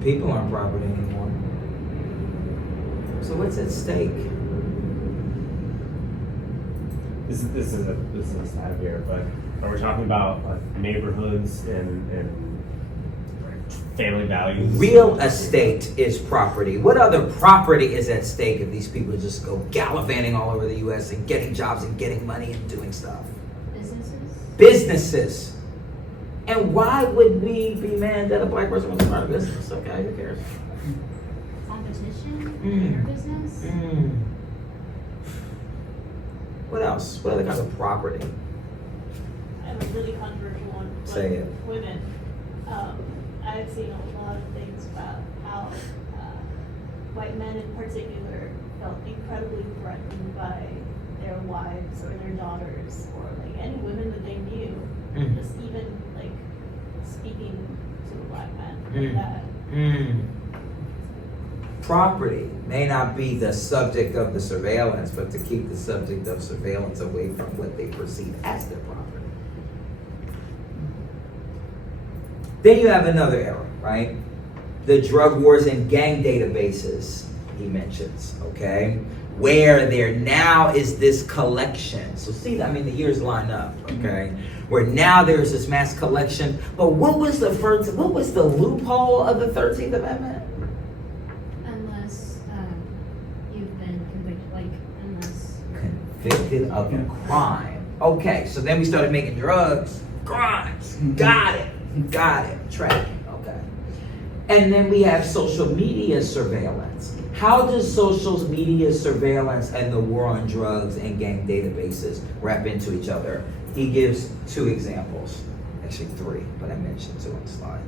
People aren't property anymore. So what's at stake? This is a stab here, but are we talking about like neighborhoods and family values? Real estate is property. What other property is at stake if these people just go gallivanting all over the U.S. and getting jobs and getting money and doing stuff? Businesses? Businesses. And why would we be mad that a black person wants to start a business? Okay, who cares? Competition? Better business? What else? What other kinds of property? I have a really controversial one. Say it. Women. I've seen a lot of things about how white men in particular felt incredibly threatened by their wives or their daughters or like any women that they knew. Just even like speaking to a black man like that. Property may not be the subject of the surveillance, but to keep the subject of surveillance away from what they perceive as their property. Then you have another era, right? The drug wars and gang databases, he mentions, okay? Where there now is this collection. So see, I mean, the years line up, okay? Where now there's this mass collection. But what was the loophole of the 13th Amendment? Unless you've been convicted, unless Convicted of a crime. Okay, so then we started making drugs crimes. Got it. Tracking, okay. And then we have social media surveillance. How does social media surveillance and the war on drugs and gang databases wrap into each other? He gives two examples, actually three, but I mentioned two on the slide.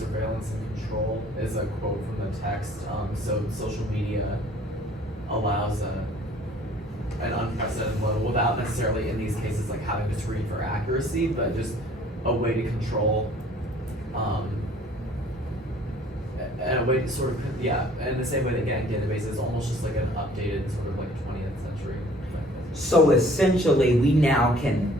surveillance and control is a quote from the text. So social media allows an unprecedented level without necessarily in these cases like having to screen for accuracy, but just a way to control, and a way to sort of, in the same way that gang database is almost just like an updated sort of like 20th century. So essentially, we now can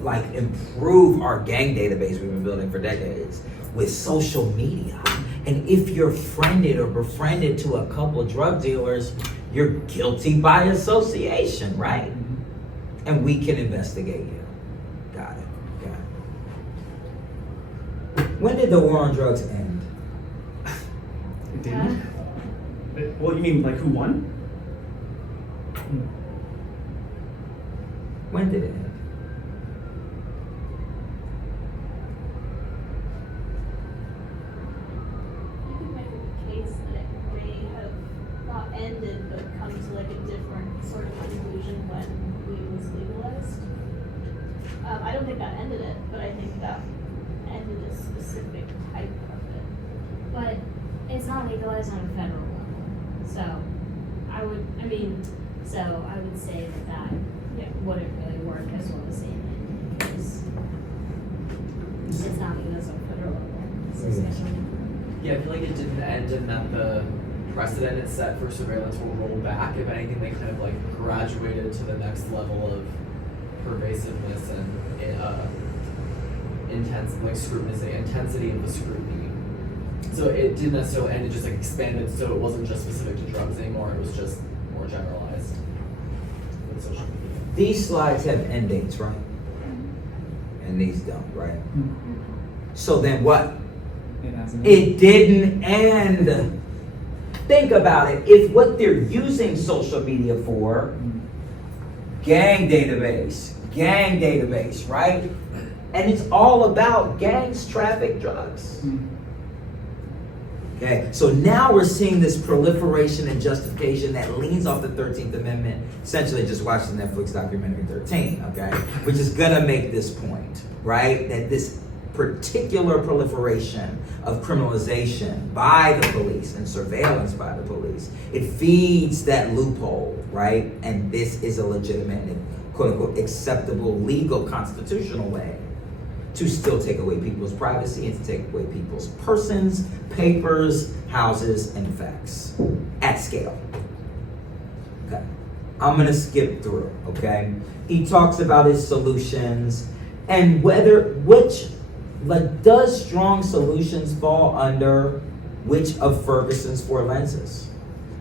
like improve our gang database we've been building for decades with social media. And if you're friended or befriended to a couple of drug dealers, you're guilty by association, right? And we can investigate you. Got it. When did the war on drugs end? It didn't? Well, you mean like who won? When did it end? You could make a case that it may have not ended, but come to like a different sort of conclusion when weed was legalized. I don't think that ended it, but I think that ended a specific type of it. But it's not legalized on a federal level. So I would say that wouldn't really work as well as saying it because it's not legalized on a federal level. It's a special. Yeah, I feel like it didn't end in that the precedent it set for surveillance will roll back. If anything, they kind of like graduated to the next level of pervasiveness and intensity of the scrutiny. So it didn't necessarily end, it just like expanded, so it wasn't just specific to drugs anymore, it was just more generalized with social media. These slides have end dates, right? And these don't, right? So then what? It hasn't. It didn't end. Think about it. If what they're using social media for, gang database, right? And it's all about gangs traffic drugs. Okay, so now we're seeing this proliferation and justification that leans off the 13th Amendment. Essentially, just watch the Netflix documentary 13, okay? Which is gonna make this point, right? That this particular proliferation of criminalization by the police and surveillance by the police, it feeds that loophole, right? And this is a legitimate and quote unquote acceptable legal constitutional way to still take away people's privacy and to take away people's persons, papers, houses, and effects at scale. Okay, I'm gonna skip through, okay? He talks about his solutions and does strong solutions fall under which of Ferguson's 4 lenses,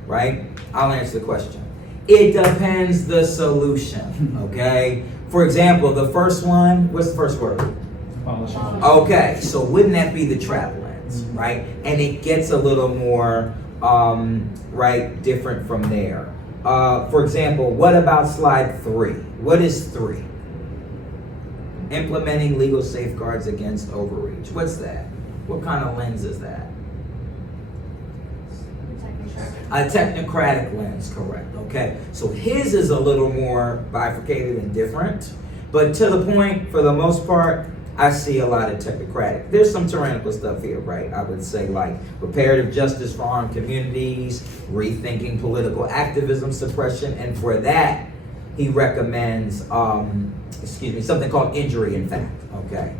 right? I'll answer the question. It depends the solution, okay? For example, the first one, what's the first word? Okay, so wouldn't that be the trap lens, right? And it gets a little more, right, different from there. For example, what about slide 3? What is 3? Implementing legal safeguards against overreach. What's that? What kind of lens is that? A technocratic lens, correct. Okay, so his is a little more bifurcated and different, but to the point, for the most part, I see a lot of technocratic. There's some tyrannical stuff here, right? I would say like reparative justice for armed communities, rethinking political activism suppression, and for that, he recommends, something called injury in fact, okay?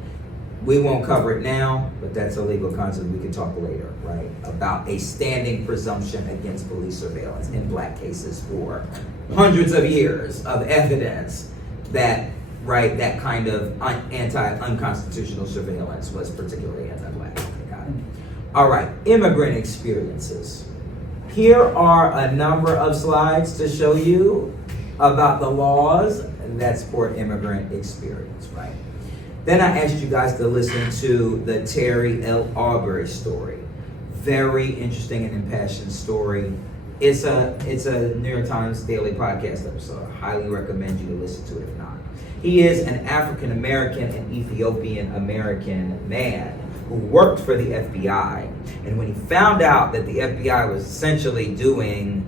We won't cover it now, but that's a legal concept we can talk later, right? About a standing presumption against police surveillance in black cases for hundreds of years of evidence that, right, that kind of unconstitutional surveillance was particularly anti-black. Okay, got it. All right, immigrant experiences. Here are a number of slides to show you about the laws that support immigrant experience, right? Then I asked you guys to listen to the Terry L. Arbery story. Very interesting and impassioned story. It's a New York Times daily podcast episode. I highly recommend you to listen to it if not. He is an African American and Ethiopian American man who worked for the FBI. And when he found out that the FBI was essentially doing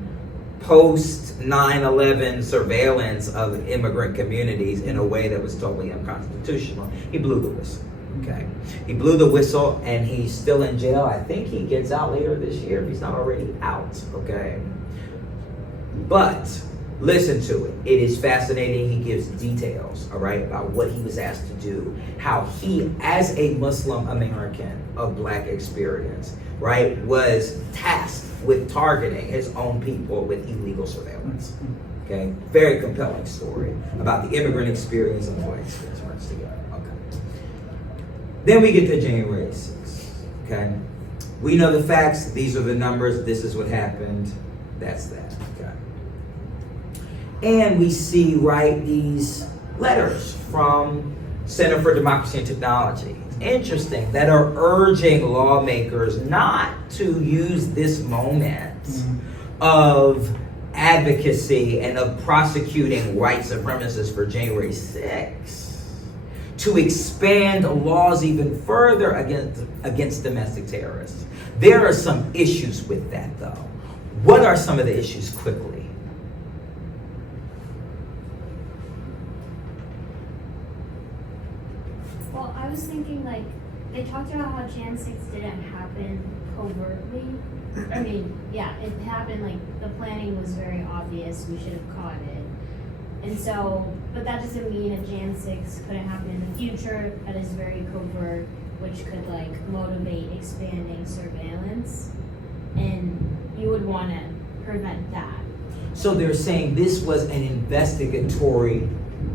post 9/11 surveillance of immigrant communities in a way that was totally unconstitutional, he blew the whistle, Okay, he blew the whistle and he's still in jail. I think he gets out later this year if he's not already out. Okay, but listen to it. It is fascinating. He gives details, all right, about what he was asked to do, how he, as a Muslim American of Black experience, right, was tasked with targeting his own people with illegal surveillance. Okay, very compelling story about the immigrant experience and the Black experience merged together. Okay. Then we get to January 6th. Okay, we know the facts. These are the numbers. This is what happened. That's that. Okay. And we see, right, these letters from Center for Democracy and Technology. Interesting, that are urging lawmakers not to use this moment of advocacy and of prosecuting white supremacists for January 6th to expand laws even further against domestic terrorists. There are some issues with that, though. What are some of the issues quickly? Well, I was thinking, like, they talked about how Jan 6 didn't happen covertly. I mean, yeah, it happened, like, the planning was very obvious, we should have caught it. And so, but that doesn't mean a Jan 6 couldn't happen in the future, that is very covert, which could, like, motivate expanding surveillance. And you would want to prevent that. So they're saying this was an investigatory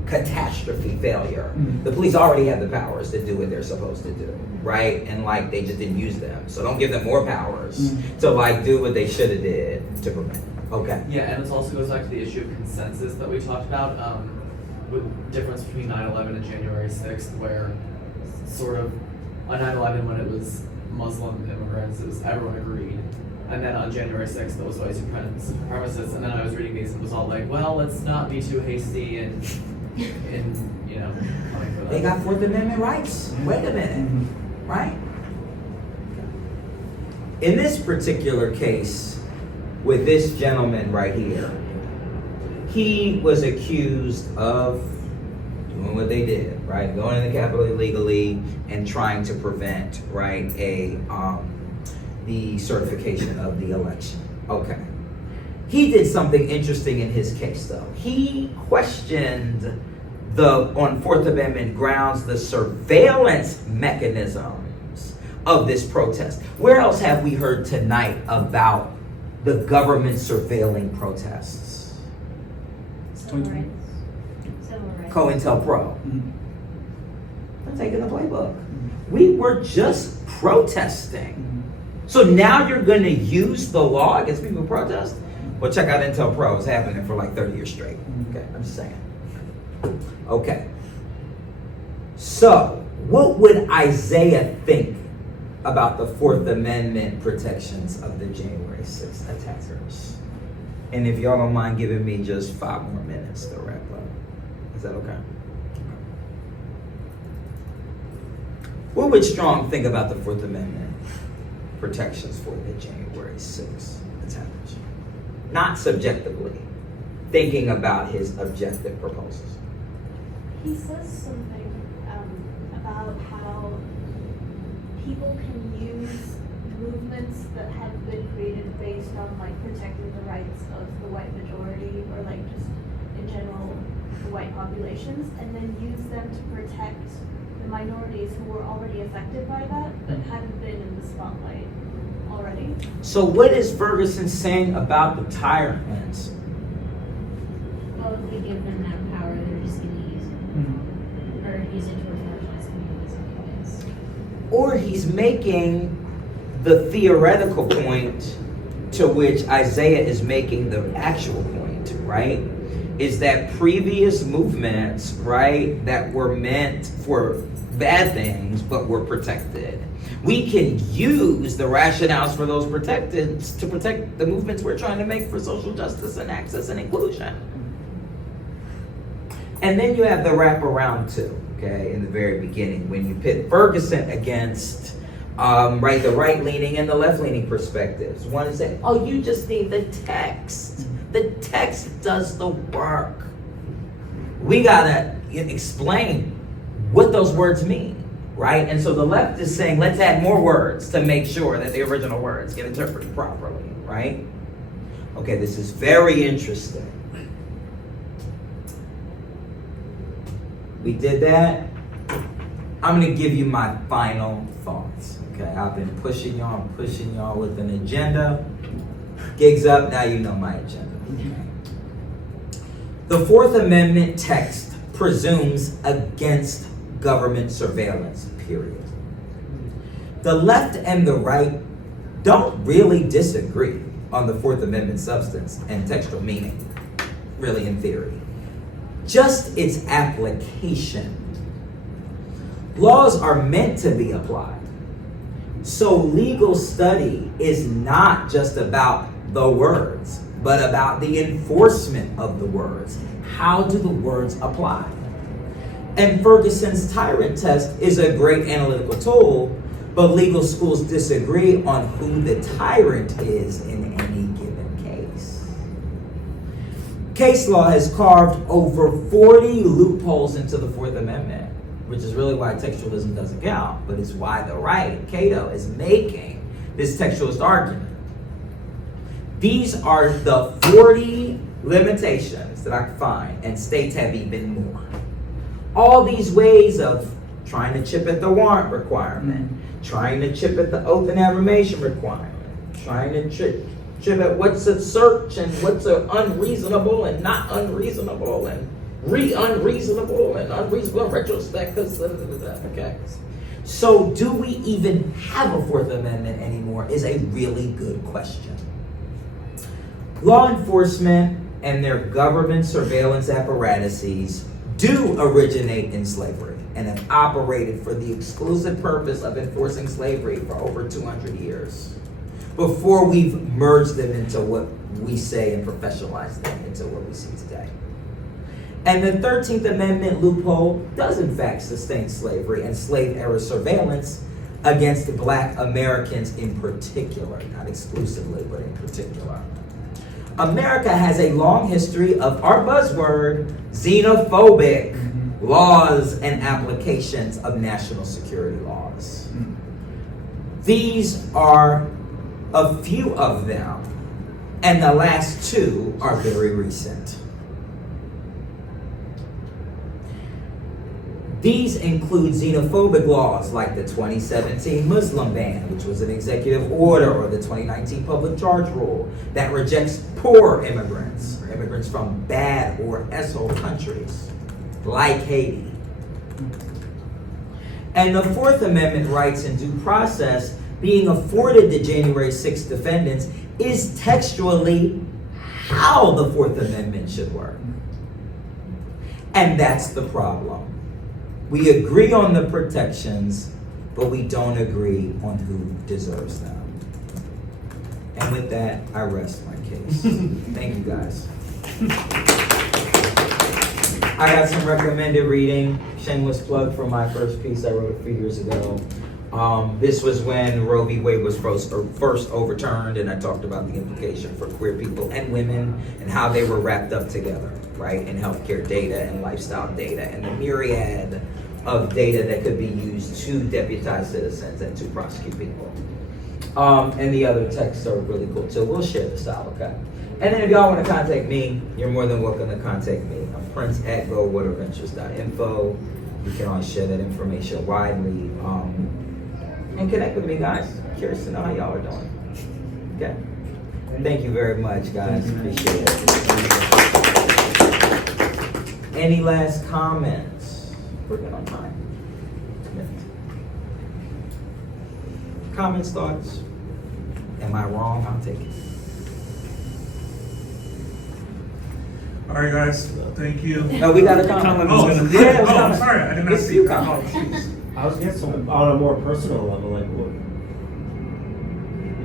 catastrophe failure. The police already have the powers to do what they're supposed to do, right? And like they just didn't use them. So don't give them more powers to like do what they should have did to prevent it. Okay. Yeah, and it also goes back to the issue of consensus that we talked about, with difference between 9/11 and January 6th, where sort of on 9/11 when it was Muslim immigrants, it was everyone agreed. And then on January 6th, it was white supremacists. And then I was reading these and it was all like, well, let's not be too hasty and you know, coming for that. They got Fourth Amendment rights. Wait a minute, right? In this particular case, with this gentleman right here, he was accused of doing what they did, right? Going in the Capitol illegally and trying to prevent, right, the certification of the election. Okay. He did something interesting in his case, though. He questioned on Fourth Amendment grounds, the surveillance mechanisms of this protest. Where else have we heard tonight about the government surveilling protests? Civil rights. Civil rights. COINTELPRO. They're taking the playbook. We were just protesting. So now you're going to use the law against people who protest? Well, check out Intel Pro. It's happening for like 30 years straight. Okay, I'm just saying. Okay. So, what would Isaiah think about the Fourth Amendment protections of the January 6th attackers? And if y'all don't mind giving me just 5 more minutes to wrap up. Is that okay? What would Strong think about the Fourth Amendment protections for the January 6th attackers? Not subjectively, thinking about his objective proposals. He says something about how people can use movements that have been created based on like protecting the rights of the white majority or like just in general the white populations, and then use them to protect the minorities who were already affected by that but hadn't been in the spotlight already. So what is Ferguson saying about the tyrants? Well, if we give them that power, they're just going to use it. Or use it towards marginalized communities anyways. Or he's making the theoretical point to which Isaiah is making the actual point, right? Is that previous movements, right, that were meant for bad things but were protected. We can use the rationales for those protected to protect the movements we're trying to make for social justice and access and inclusion. And then you have the wraparound too, okay, in the very beginning, when you pit Ferguson against right, the right-leaning and the left-leaning perspectives. One is saying, oh, you just need the text. The text does the work. We gotta explain what those words mean, right? And so the left is saying, let's add more words to make sure that the original words get interpreted properly, right? Okay, this is very interesting. We did that. I'm gonna give you my final thoughts, okay? I've been pushing y'all with an agenda. Gigs up, now you know my agenda, okay? The Fourth Amendment text presumes against government surveillance, period. The left and the right don't really disagree on the Fourth Amendment substance and textual meaning, really in theory. Just its application. Laws are meant to be applied. So legal study is not just about the words, but about the enforcement of the words. How do the words apply? And Ferguson's tyrant test is a great analytical tool, but legal schools disagree on who the tyrant is in any given case. Case law has carved over 40 loopholes into the Fourth Amendment, which is really why textualism doesn't count, but it's why the right, Cato, is making this textualist argument. These are the 40 limitations that I could find, and states have even more. All these ways of trying to chip at the warrant requirement, trying to chip at the oath and affirmation requirement, trying to chip at what's a search and what's a unreasonable and not unreasonable and unreasonable and unreasonable in retrospect, okay. So do we even have a Fourth Amendment anymore is a really good question. Law enforcement and their government surveillance apparatuses do originate in slavery and have operated for the exclusive purpose of enforcing slavery for over 200 years before we've merged them into what we say and professionalized them into what we see today. And the 13th Amendment loophole does in fact sustain slavery and slave era surveillance against Black Americans in particular, not exclusively, but in particular. America has a long history of our buzzword, xenophobic laws and applications of national security laws. These are a few of them, and the last two are very recent. These include xenophobic laws like the 2017 Muslim ban, which was an executive order, or the 2019 public charge rule that rejects poor immigrants, or immigrants from bad or S-hole countries like Haiti. And the Fourth Amendment rights and due process being afforded to January 6th defendants is textually how the Fourth Amendment should work. And that's the problem. We agree on the protections, but we don't agree on who deserves them. And with that, I rest my case. Thank you, guys. I got some recommended reading. Shameless plug for my first piece I wrote a few years ago. This was when Roe v. Wade was first overturned, and I talked about the implication for queer people and women and how they were wrapped up together, right, in healthcare data and lifestyle data and the myriad of data that could be used to deputize citizens and to prosecute people. And the other texts are really cool too. We'll share this out, okay? And then if y'all want to contact me, you're more than welcome to contact me. I'm prince@goldwaterventures.info. You can always share that information widely. And connect with me, guys. Curious to know how y'all are doing. Okay. Thank you very much, guys. Appreciate it. Any last comments? We're good on time. Comments, thoughts? Am I wrong? I'll take it. All right, guys. Thank you. No, we got a comment. I'm sorry. I did not see you. Oh, I was guessing on a more personal level, like what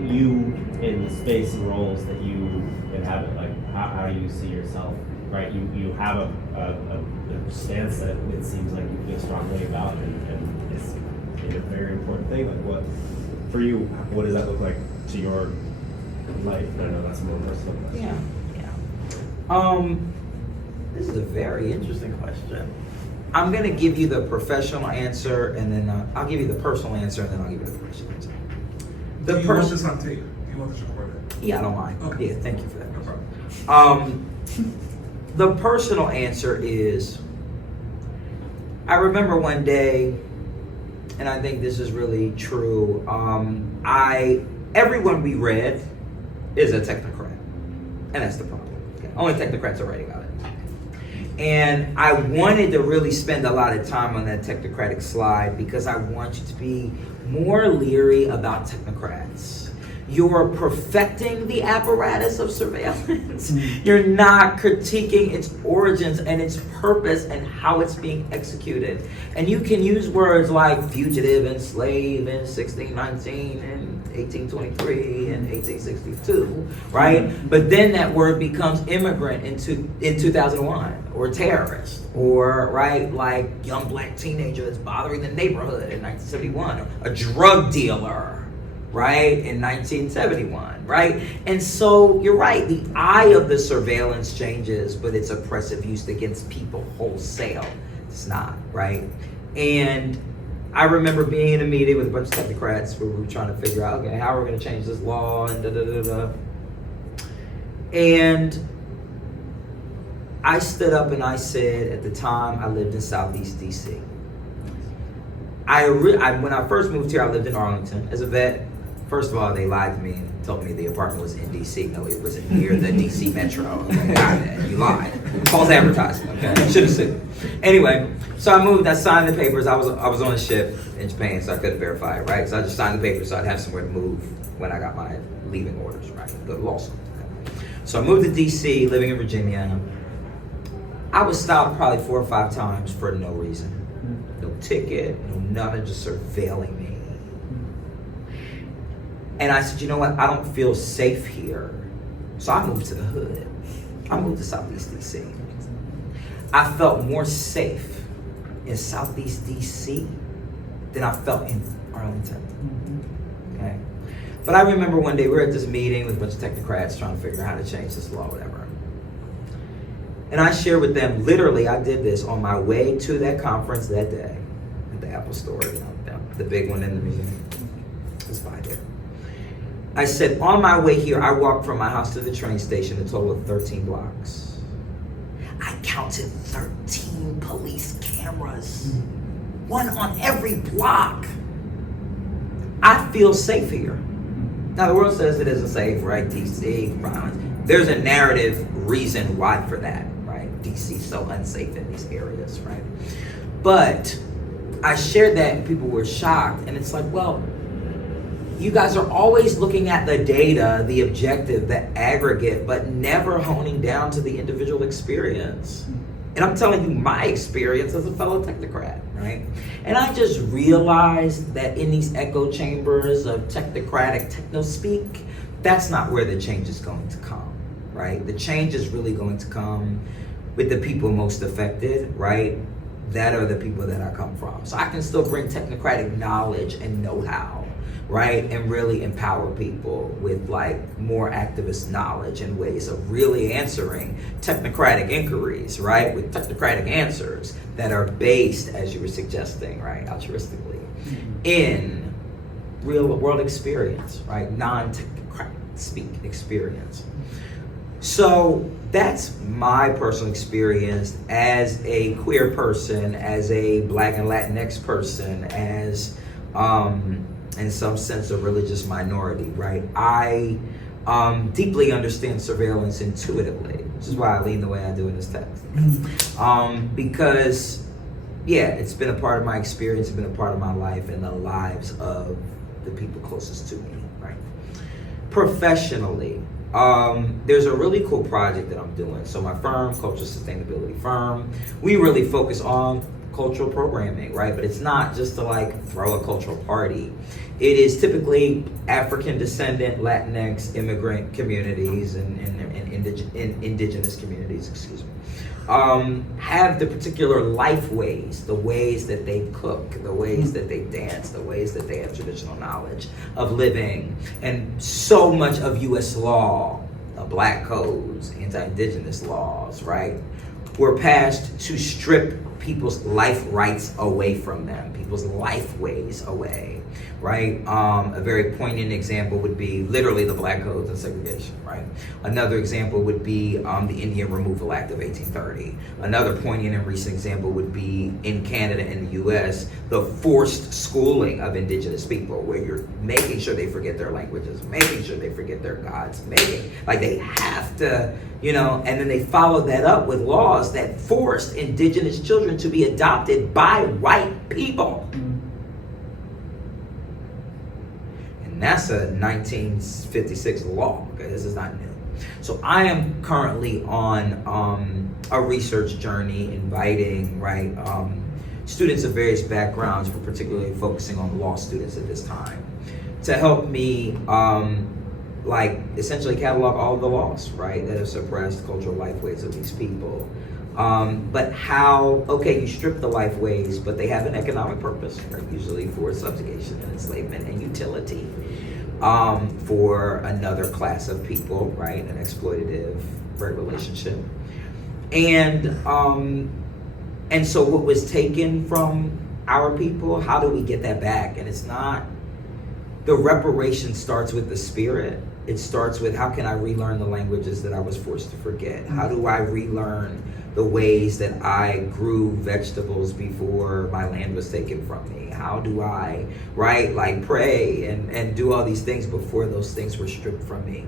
you in the space and roles that you inhabit, like how do you see yourself, right? You have a stance that it seems like you feel strongly about, and it's a very important thing. Like what, for you, what does that look like to your life? I know that's a more personal question. Yeah. This is a very interesting question. I'm gonna give you the professional answer, and then I'll give you the personal answer, and then I'll give you the professional answer. Do you want this on tape? Do you want this recorded? Yeah, I don't mind. Okay. Yeah, thank you for that. No problem. The personal answer is, I remember one day, and I think this is really true. Everyone we read is a technocrat, and that's the problem. Okay? Only technocrats are writing about it. And I wanted to really spend a lot of time on that technocratic slide because I want you to be more leery about technocrats. You're perfecting the apparatus of surveillance. You're not critiquing its origins and its purpose and how it's being executed. And you can use words like fugitive and slave in 1619 and 1823 and 1862, right? But then that word becomes immigrant in 2001, or terrorist, or right, like young black teenager that's bothering the neighborhood in 1971, or a drug dealer, right, in 1971, right? And so you're right, the eye of the surveillance changes, but it's oppressive use against people wholesale. It's not, right? And I remember being in a meeting with a bunch of technocrats where we were trying to figure out, okay, how are we gonna change this law and da-da-da-da. And I stood up and I said, at the time I lived in Southeast DC. When I first moved here, I lived in Arlington. As a vet, first of all, they lied to me and told me the apartment was in DC. No, it was near the DC Metro. Okay, got it. You lied. False advertising. Okay, should have sued. Anyway, so I moved. I signed the papers. I was on a ship in Japan, so I couldn't verify it. Right, so I just signed the papers so I'd have somewhere to move when I got my leaving orders. Right, go to law school. Okay. So I moved to DC, living in Virginia. I was stopped probably 4 or 5 times for no reason. No ticket, no nothing, just surveilling me. And I said, you know what, I don't feel safe here. So I moved to the hood. I moved to Southeast DC. I felt more safe in Southeast DC than I felt in Arlington. Okay. But I remember one day we were at this meeting with a bunch of technocrats trying to figure out how to change this law, whatever. And I shared with them, literally, I did this on my way to that conference that day at the Apple store, the big one in the museum. It's by there. I said, on my way here, I walked from my house to the train station, a total of 13 blocks. I counted 13 police cameras, one on every block. I feel safe here. Now, the world says it isn't safe, right? DC, violence. There's a narrative reason why for that, right? DC's so unsafe in these areas, right? But I shared that and people were shocked, and it's like, well, you guys are always looking at the data, the objective, the aggregate, but never honing down to the individual experience. And I'm telling you my experience as a fellow technocrat, right? And I just realized that in these echo chambers of technocratic techno-speak, that's not where the change is going to come, right? The change is really going to come with the people most affected, right? That are the people that I come from. So I can still bring technocratic knowledge and know-how, right? And really empower people with like more activist knowledge and ways of really answering technocratic inquiries, right? With technocratic answers that are based, as you were suggesting, right? Altruistically, in real world experience, right? Non-technocratic speak experience. So that's my personal experience as a queer person, as a Black and Latinx person, as in some sense a religious minority, right? I deeply understand surveillance intuitively, which is why I lean the way I do in this text. Because, yeah, it's been a part of my experience, it's been a part of my life and the lives of the people closest to me, right? Professionally, there's a really cool project that I'm doing. So my firm, Cultural Sustainability Firm, we really focus on cultural programming, right? But it's not just to like throw a cultural party. It is typically African descendant, Latinx, immigrant communities and indigenous communities, excuse me, have the particular life ways, the ways that they cook, the ways that they dance, the ways that they have traditional knowledge of living. And so much of US law, Black codes, anti-indigenous laws, right, were passed to strip people's life rights away from them, people's life ways away, right? A very poignant example would be literally the Black Codes and segregation, right? Another example would be the Indian Removal Act of 1830. Another poignant and recent example would be in Canada and the US, the forced schooling of indigenous people, where you're making sure they forget their languages, making sure they forget their gods, like they have to, and then they follow that up with laws that forced indigenous children to be adopted by white people. And that's a 1956 law, okay? This is not new. So I am currently on a research journey inviting, students of various backgrounds, but particularly focusing on law students at this time, to help me essentially catalog all of the laws, right, that have suppressed cultural lifeways of these people. But how, you strip the lifeways, but they have an economic purpose, right, usually for subjugation and enslavement and utility for another class of people, right, an exploitative relationship. And so what was taken from our people, how do we get that back? And it's not, the reparation starts with the spirit. It starts with, how can I relearn the languages that I was forced to forget? How do I relearn the ways that I grew vegetables before my land was taken from me? How do I, pray and do all these things before those things were stripped from me?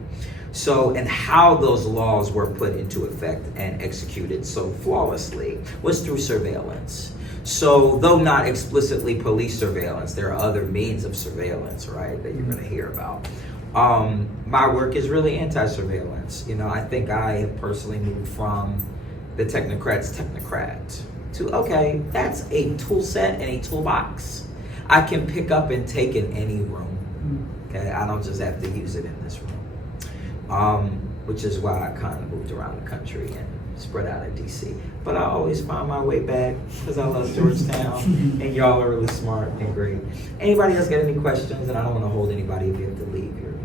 So, and how those laws were put into effect and executed so flawlessly was through surveillance. So, though not explicitly police surveillance, there are other means of surveillance, right, that you're going to hear about. My work is really anti-surveillance. I think I have personally moved from the technocrat's technocrat to, that's a tool set and a toolbox I can pick up and take in any room. Okay, I don't just have to use it in this room. Which is why I kind of moved around the country and spread out in DC. But I always find my way back because I love Georgetown and y'all are really smart and great. Anybody else got any questions? And I don't want to hold anybody if you have to leave here.